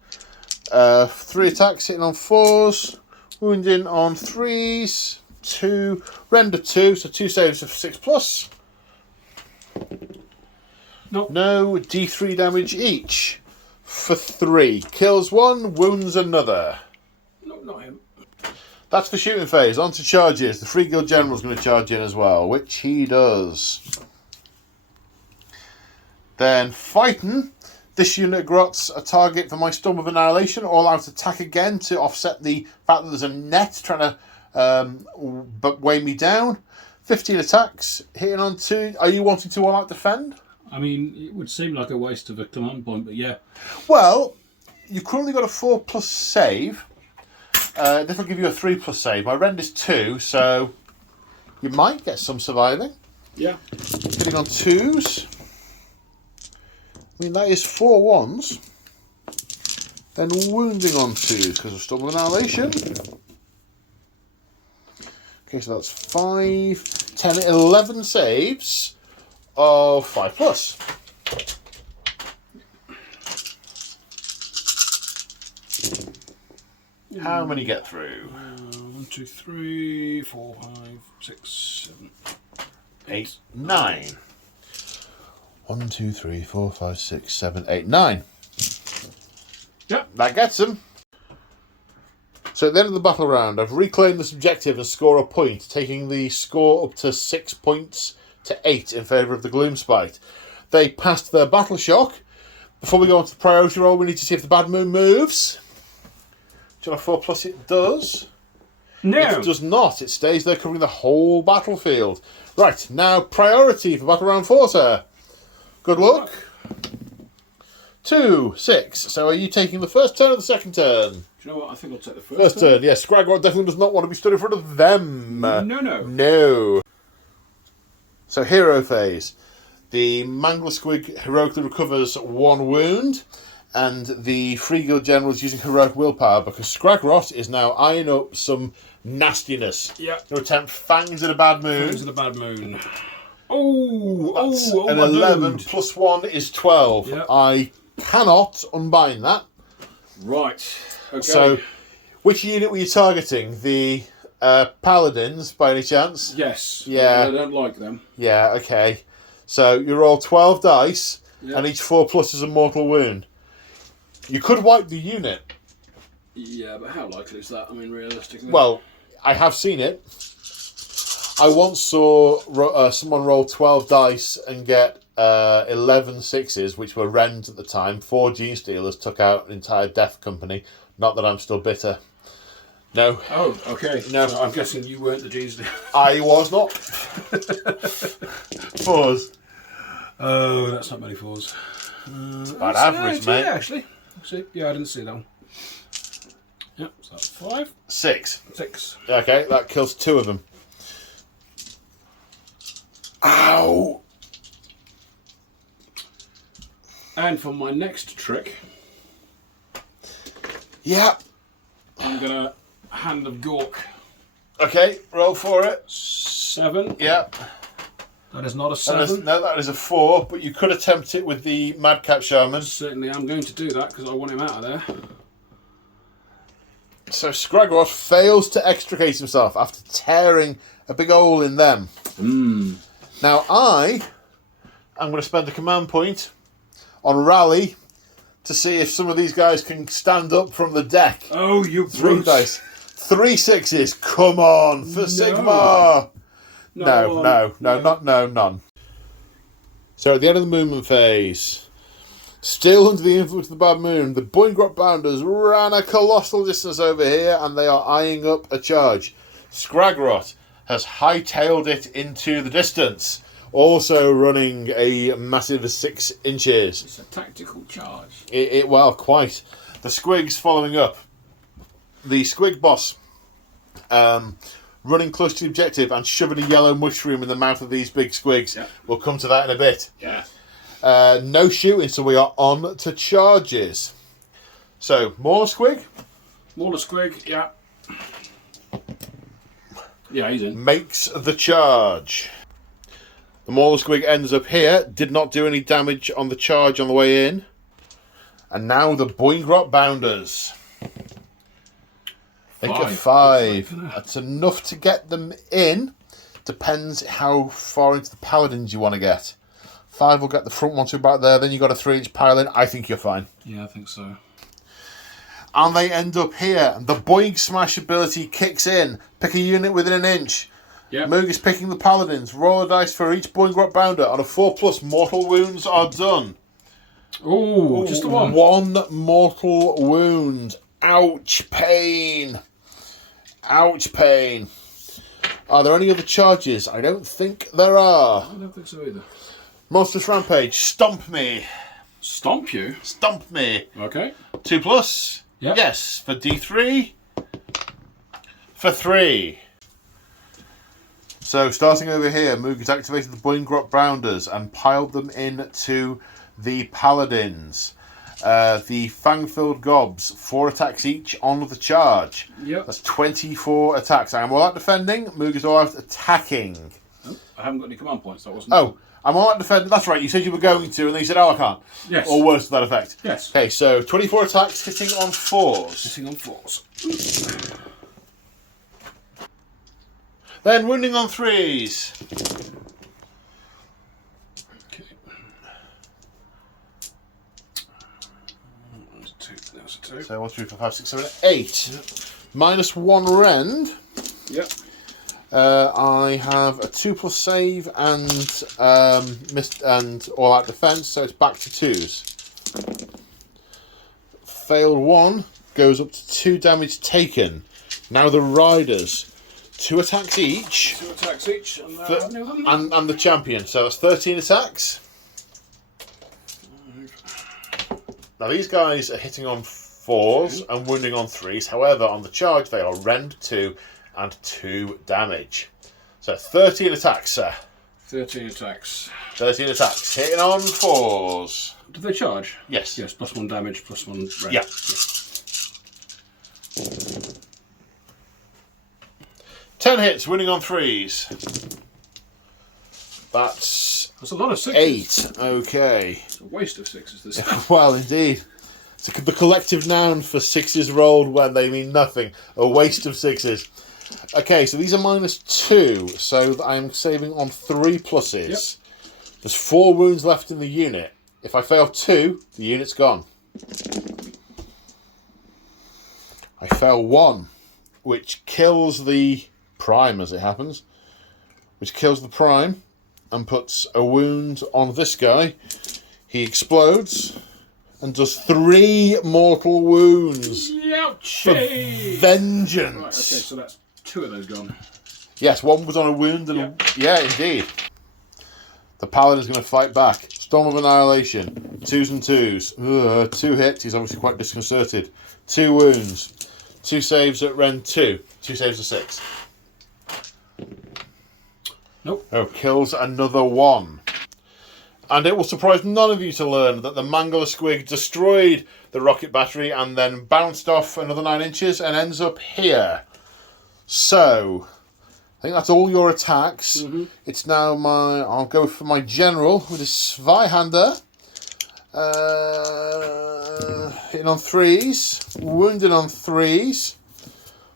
3 attacks hitting on 4s, wounding on 3s, 2, render 2, so 2 saves of 6+. Nope. No, D3 damage each. For 3. Kills 1, wounds another. No, not him. That's the shooting phase. On to charges. The Free Guild General's going to charge in as well, which he does. Then fighting. This unit grots a target for my Storm of Annihilation. All-out attack again to offset the fact that there's a net trying to weigh me down. 15 attacks. Hitting on 2. Are you wanting to all-out defend? I mean, it would seem like a waste of a command point, but yeah. Well, you've currently got a 4+ save. This will give you a 3+ save. My rend is 2, so you might get some surviving. Yeah. Hitting on 2s. I mean, that is 4 1s. Then wounding on 2s because of Storm of Annihilation. Okay, so that's 5, 10, 11 saves of 5+. How many get through? 1, 2, 3, 4, 5, 6, 7, 8, 9. 1, 2, 3, 4, 5, 6, 7, 8, 9. Yep. That gets them. So at the end of the battle round, I've reclaimed this objective and score a point, taking the score up to 6 points to 8 in favour of the Gloomspite. They passed their battle shock. Before we go on to the priority roll, we need to see if the Bad Moon moves. Do you want a 4+? It does. No. It does not. It stays there covering the whole battlefield. Right, now priority for Battle Round 4, sir. Good luck. 2, 6. So are you taking the first turn or the second turn? Do you know what? I think I'll take the first turn. Yes, Scragrot definitely does not want to be stood in front of them. No. So hero phase. The Mangler Squig heroically recovers 1 wound, and the Free Guild General is using heroic willpower because Scragrot is now eyeing up some nastiness. Yeah. To attempt Fangs in a Bad Moon. Fangs in a Bad Moon. That's an 11 plus 1 is 12. Yep. I cannot unbind that. Right. Okay. So, which unit were you targeting? The paladins by any chance? Yes. Yeah. I don't like them. Yeah, okay. So you roll 12 dice, Yeah. and each 4+ is a mortal wound. You could wipe the unit. Yeah, but how likely is that? I mean, realistically. Well, I have seen it. I once saw someone roll 12 dice and get 11 sixes, which were rend at the time. 4 Gene Stealers took out an entire death company. Not that I'm still bitter. No. Oh, okay. No. So I'm guessing you weren't the G's. I was not. 4s. Oh, that's not many 4s. It's about average, mate. Yeah, actually. See? Yeah, I didn't see that one. Yep, so that's 5. 6. 6. Okay, that kills 2 of them. Ow! And for my next trick, Yeah. I'm going to Hand of Gork. Okay, roll for it. 7. Yeah. That is not a That 7. that is a 4, but you could attempt it with the Madcap Shaman. Certainly I'm going to do that because I want him out of there. So Scragrod fails to extricate himself after tearing a big hole in them. Now I'm going to spend a command point on Rally to see if some of these guys can stand up from the deck. Oh, you 3 brute. dice. 3 6s. Come on for Sigmar. No, none. So at the end of the movement phase, still under the influence of the bad moon, the Boingrot Bounders ran a colossal distance over here and they are eyeing up a charge. Scragrot has hightailed it into the distance, also running a massive 6 inches. It's a tactical charge. Well, quite. The Squig's following up. The Squig boss running close to the objective and shoving a yellow mushroom in the mouth of these big Squigs. Yep. We'll come to that in a bit. Yeah. No shooting, so we are on to charges. So, Mauler Squig Mauler Squig, yeah. Yeah, he's in. makes the charge. The Mauler Squig ends up here, did not do any damage on the charge on the way in. And now the Boingrot Bounders. I think a 5. That's enough to get them in. Depends how far into the Paladins you want to get. 5 will get the front one, 2 back there. Then you got a 3-inch pile in. I think you're fine. Yeah, I think so. And they end up here. The Boing Smash ability kicks in. Pick a unit within an inch. Yep. Moog is picking the Paladins. Roll a dice for each Boingrot Bounder. On a 4+, mortal wounds are done. Oh, just the one. 1 mortal wound. Ouch, pain. Ouch, pain. Are there any other charges? I don't think there are. I don't think so either. Monstrous Rampage. Stomp me. Stomp you? Stomp me. Okay. 2+. Yep. Yes, for D3. For 3. So, starting over here, Moog has activated the Boingrot Bounders and piled them into the Paladins. The Fang-filled Gobs, 4 attacks each on the charge. Yep. That's 24 attacks. I am all out defending. Moog is all out attacking. Oh, I haven't got any command points. That wasn't. Oh, I'm all out defending. That's right. You said you were going to, and then you said, "Oh, I can't." Yes. Or worse to that effect. Yes. Okay, so 24 attacks, hitting on 4s. Sitting on 4s. Then wounding on 3s. Okay. That's a 2. So 1, 2, 3, 4, 5, 6, 7, 8. Yep. Minus 1 rend. Yep. I have a 2+ save and all out defense, so it's back to 2s. Failed 1 goes up to 2 damage taken. Now the Riders, 2 attacks each. 2 attacks each, and And the champion, so that's 13 attacks. Now these guys are hitting on 4s and wounding on 3s. However, on the charge they are rend 2 and 2 damage. So 13 attacks, sir. 13 attacks. 13 attacks, hitting on 4s. Do they charge? Yes. Yes, +1 damage, +1 rend. Yeah. 10 hits, winning on 3s. That's a lot of 6s. 8. Okay. It's a waste of 6s, this. Well, indeed. It's the collective noun for 6s rolled when they mean nothing. A waste of 6s. Okay, so these are -2, so I'm saving on 3 pluses. Yep. There's 4 wounds left in the unit. If I fail 2, the unit's gone. I fail 1, which kills the prime as it happens. Which kills the prime and puts a wound on this guy. He explodes and does 3 mortal wounds. Ouchie! Vengeance. Right, okay, so that's 2 of those gone. Yes, 1 was on a wound and yeah, indeed. The paladin's going to fight back. Storm of Annihilation. 2s and 2s. 2 hits. He's obviously quite disconcerted. 2 wounds. 2 saves at Ren 2. 2 saves at 6. Nope. Oh, kills another 1. And it will surprise none of you to learn that the Mangler Squig destroyed the rocket battery and then bounced off another 9 inches and ends up here. So, I think that's all your attacks. Mm-hmm. It's now I'll go for my general with his Zweihander. Hitting on 3s. Wounded on 3s.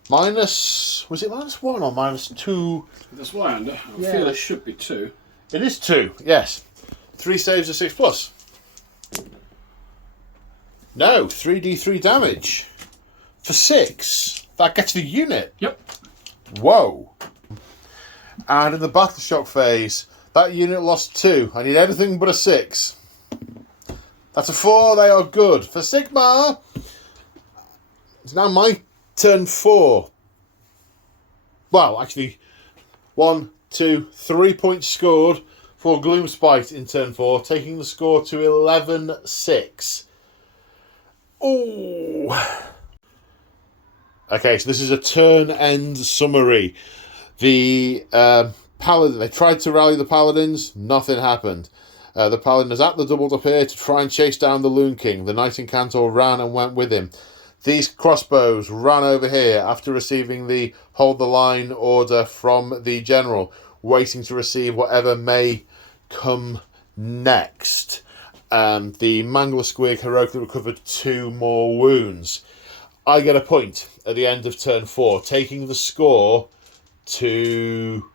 Was it -1 or -2? The Zweihander, I feel it should be 2. It is 2, yes. 3 saves at 6 plus. No, 3d3 damage. For 6. That gets the unit. Yep. Whoa. And in the battle shock phase, that unit lost 2. I need anything but a 6. That's a 4. They are good. For Sigma, it's now my turn 4. Well, actually, 1, 2, 3 points scored for Gloomspite in turn 4, taking the score to 11-6. Ooh. Okay, so this is a turn-end summary. The paladin, they tried to rally the paladins, nothing happened. The paladin is at the doubled up here to try and chase down the Loon King. The Knight Incantor ran and went with him. These crossbows ran over here after receiving the hold the line order from the general, waiting to receive whatever may come next. The Mangler Squig heroically recovered 2 more wounds. I get a point at the end of turn 4, taking the score to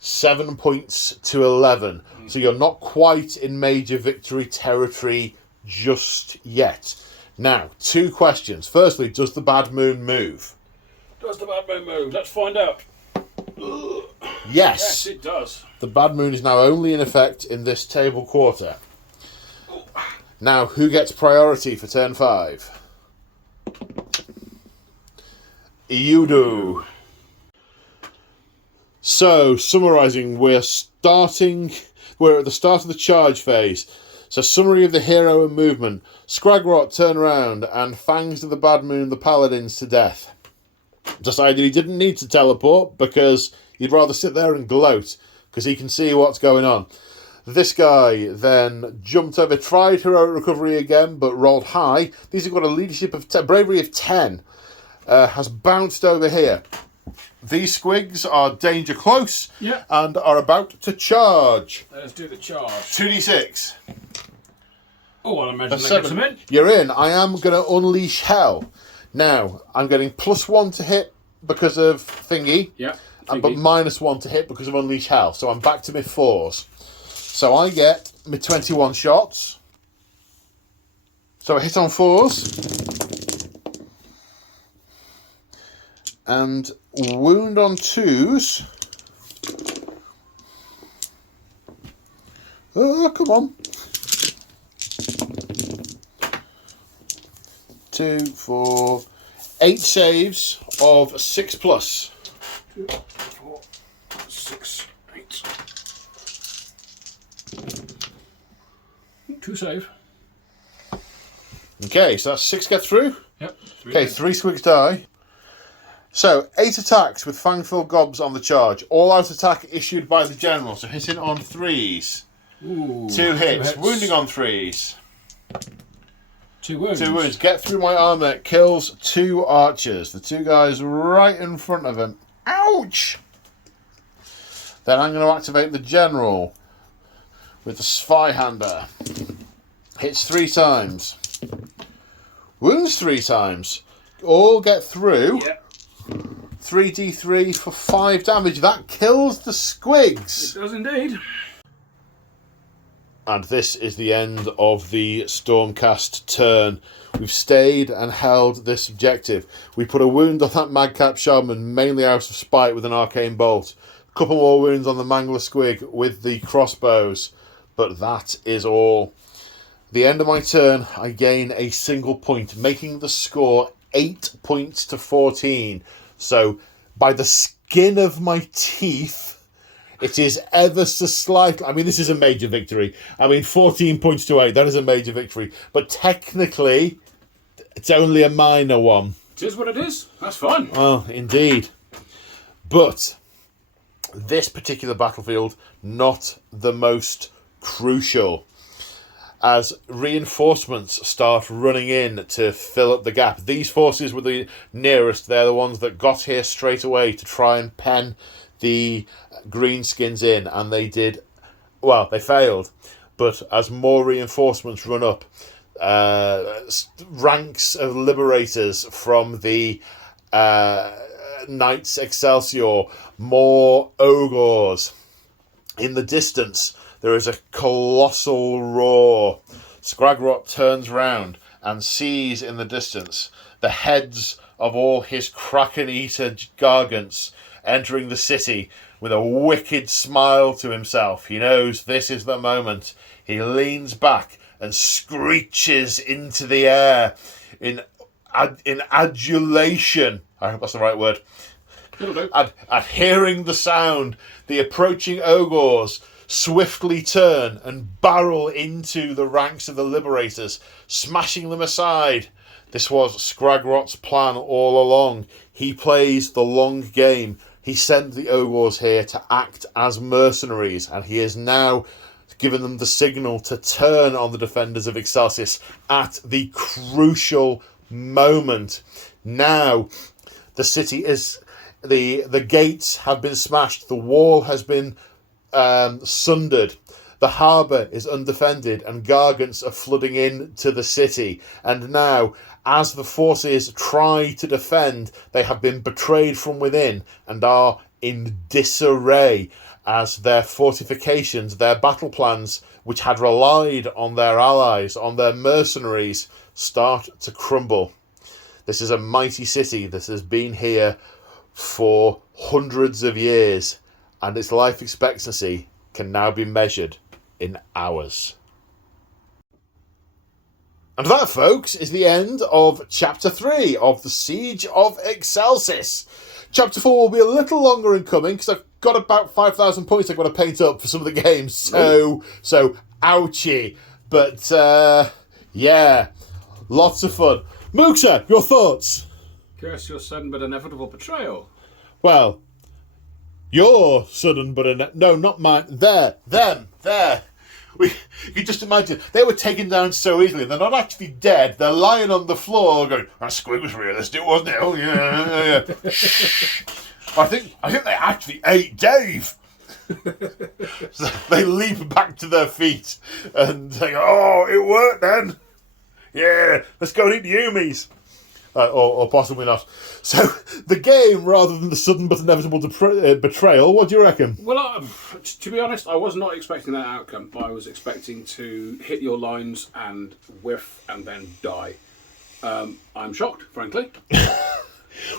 7 points to 11. So you're not quite in major victory territory just yet. Now, 2 questions. Firstly, does the Bad Moon move? Does the Bad Moon move? Let's find out. Yes. Yes, it does. The Bad Moon is now only in effect in this table quarter. Now, who gets priority for turn 5? You do. So, summarising, we're at the start of the charge phase. So, summary of the hero and movement. Scragrot turn around and fangs of the Bad Moon the paladins to death. Decided he didn't need to teleport because he'd rather sit there and gloat because he can see what's going on. This guy then jumped over, tried heroic recovery again, but rolled high. These have got a leadership of bravery of 10. Has bounced over here. These squigs are danger close and are about to charge. Let's do the charge. 2d6. Oh, I imagine That's that 7. gets them in. You're in. I am going to unleash hell. Now, I'm getting +1 to hit because of thingy. Yeah. But -1 to hit because of unleash hell. So I'm back to my 4s. So I get my 21 shots. So I hit on 4s. And wound on 2s. Oh, come on. 2, 4, 8 saves of 6 plus. 2, 4, 6, 8. 2 save. Okay, so that's 6 get through. Yep. 3 Okay, 3 squigs die. So, 8 attacks with fang-filled gobs on the charge. All-out attack issued by the general, so hitting on 3s. Ooh, 2 hits. Wounding on 3s. 2 wounds. 2 wounds. Get through my armour. Kills 2 archers. The 2 guys right in front of him. Ouch! Then I'm going to activate the general with the Zweihander. Hits 3 times. Wounds 3 times. All get through. Yep. 3d3 for 5 damage. That kills the squigs. It does indeed. And this is the end of the Stormcast turn. We've stayed and held this objective. We put a wound on that Madcap Shaman, mainly out of spite, with an Arcane Bolt. A couple more wounds on the Mangler Squig with the crossbows. But that is all. The end of my turn, I gain a single point, making the score 8 points to 14. So, by the skin of my teeth, it is ever so slightly... I mean, this is a major victory. I mean, 14 points to 8, that is a major victory. But technically, it's only a minor one. It is what it is. That's fine. Oh, indeed. But this particular battlefield, not the most crucial. As reinforcements start running in to fill up the gap. These forces were the nearest. They're the ones that got here straight away to try and pen the greenskins in, and they did. Well, they failed. But as more reinforcements run up, ranks of liberators from the Knights Excelsior, more ogres. In the distance, there is a colossal roar. Scragrot turns round and sees in the distance the heads of all his Kraken-eater gargants entering the city with a wicked smile to himself. He knows this is the moment. He leans back and screeches into the air in adulation. I hope that's the right word. At hearing the sound, the approaching ogres swiftly turn and barrel into the ranks of the liberators, smashing them aside. This was Scragrot's plan all along. He plays the long game. He sent the ogres here to act as mercenaries, and he has now given them the signal to turn on the defenders of Excelsis at the crucial moment. Now, the city is... The gates have been smashed. The wall has been sundered. The harbour is undefended, and gargants are flooding into the city. And now, as the forces try to defend, they have been betrayed from within and are in disarray as their fortifications, their battle plans, which had relied on their allies, on their mercenaries, start to crumble. This is a mighty city that has been here for hundreds of years, and its life expectancy can now be measured in hours. And that, folks, is the end of Chapter 3 of the Siege of Excelsis. Chapter 4 will be a little longer in coming, because I've got about 5,000 points I've got to paint up for some of the games, so ouchie. But, yeah, lots of fun. Mooksa, your thoughts? Curse your sudden but inevitable betrayal. Well, your sudden but no, not mine. There. You can just imagine they were taken down so easily. They're not actually dead. They're lying on the floor, going, "That squig was realistic, wasn't it? Oh yeah." Shh. I think they actually ate Dave. So they leap back to their feet and say, "Oh, it worked then. Yeah, let's go and eat the Umis." Or possibly not. So, the game, rather than the sudden but inevitable betrayal, what do you reckon? Well, to be honest, I was not expecting that outcome. I was expecting to hit your lines and whiff and then die. I'm shocked, frankly.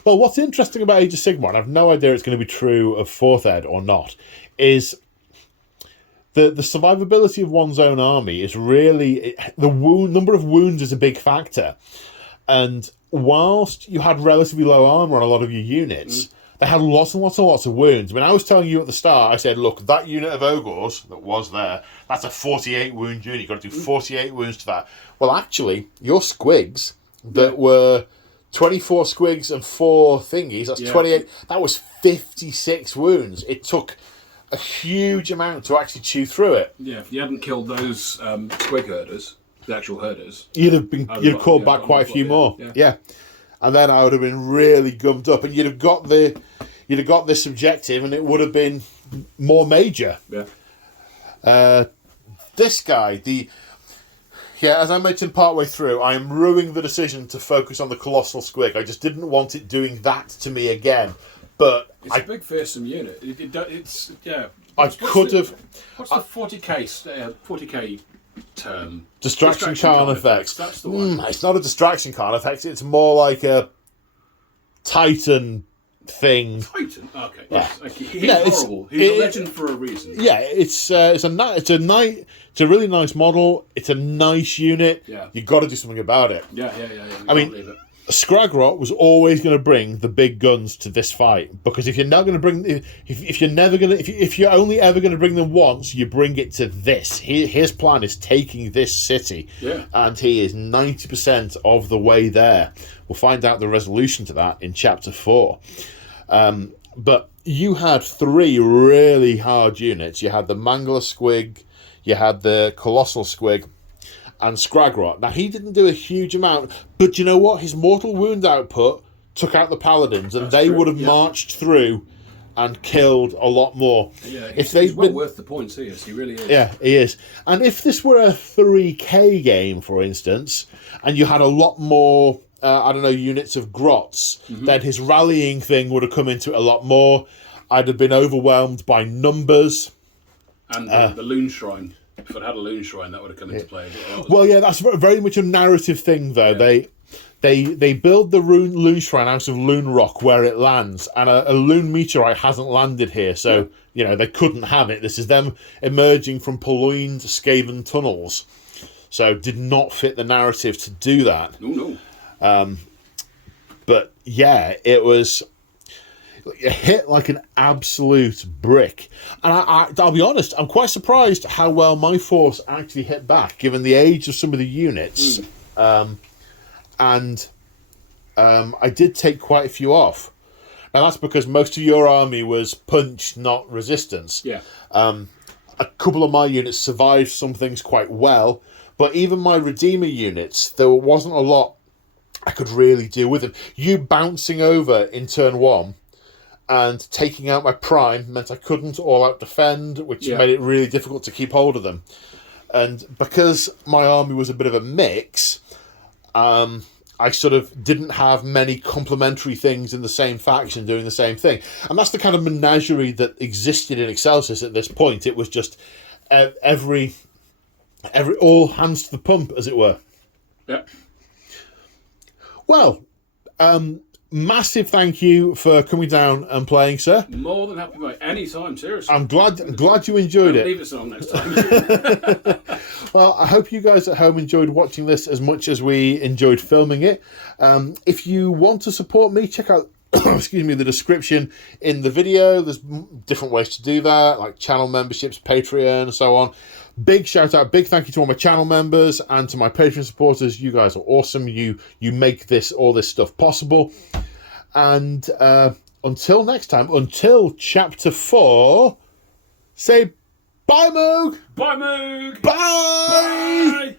Well, what's interesting about Age of Sigmar, and I've no idea it's going to be true of 4th Ed or not, is the survivability of one's own army is really... The number of wounds is a big factor. And whilst you had relatively low armour on a lot of your units, they had lots and lots of wounds. When I was telling you at the start, I said, look, that unit of ogres that was there, that's a 48 wound unit. You've got to do 48 wounds to that. Well, actually, your squigs that were 24 squigs and 4 thingies, that's 28. That was 56 wounds. It took a huge amount to actually chew through it. Yeah, if you hadn't killed those squig herders, the actual herders, you'd called back quite a few more. Yeah. And then I would have been really gummed up, and you'd have got this objective, and it would have been more major. Yeah. This guy, as I mentioned partway through, I am ruining the decision to focus on the colossal squig. I just didn't want it doing that to me again. but It's a big fearsome unit. It's I could have. What's the 40k term? Distraction Carnifex. That's the one. It's not a distraction Carnifex. It's more like a Titan thing. Titan. Okay. Yeah. Yes. Okay. He's horrible. He's a legend for a reason. Yeah, it's a really nice model. It's a nice unit. Yeah. You got to do something about it. Yeah. I mean, Scragrot was always going to bring the big guns to this fight, because if you're not going to bring, if you're only ever going to bring them once, you bring it to this. His plan is taking this city, and he is 90% of the way there. We'll find out the resolution to that in chapter 4. But you had 3 really hard units. You had the Mangler Squig, you had the Colossal Squig, and Scragrot. Now, he didn't do a huge amount, but you know what? His mortal wound output took out the Paladins, and they would have marched through and killed a lot more. Yeah, he's well worth the points, he is. He really is. Yeah, he is. And if this were a 3K game, for instance, and you had a lot more, units of Grots, then his rallying thing would have come into it a lot more. I'd have been overwhelmed by numbers. And the Loon Shrine. If I'd had a Loon Shrine, that would have come into play as well. Well, yeah, that's very much a narrative thing, though. Yeah. They build the Loon Shrine out of Loon Rock where it lands, and a Loon Meteorite hasn't landed here, so they couldn't have it. This is them emerging from polluted Skaven tunnels, so did not fit the narrative to do that. No. But yeah, it was. It hit like an absolute brick. And I'll be honest, I'm quite surprised how well my force actually hit back, given the age of some of the units. And I did take quite a few off. Now, that's because most of your army was punch, not resistance. Yeah. A couple of my units survived some things quite well, but even my Redeemer units, there wasn't a lot I could really deal with them. You bouncing over in turn 1 and taking out my prime meant I couldn't all-out defend, which made it really difficult to keep hold of them. And because my army was a bit of a mix, I sort of didn't have many complementary things in the same faction doing the same thing. And that's the kind of menagerie that existed in Excelsis at this point. It was just every all hands to the pump, as it were. Yeah. Well, massive thank you for coming down and playing, sir. More than happy, mate. Any time, seriously. I'm glad you enjoyed it. Leave it on next time. Well, I hope you guys at home enjoyed watching this as much as we enjoyed filming it. If you want to support me, check out the description in the video. There's different ways to do that, like channel memberships, Patreon, and so on. Big shout out, big thank you to all my channel members and to my Patreon supporters. You guys are awesome. You make all this stuff possible. And until next time, until chapter 4, say bye, Moog. Bye, Moog. Bye. Bye.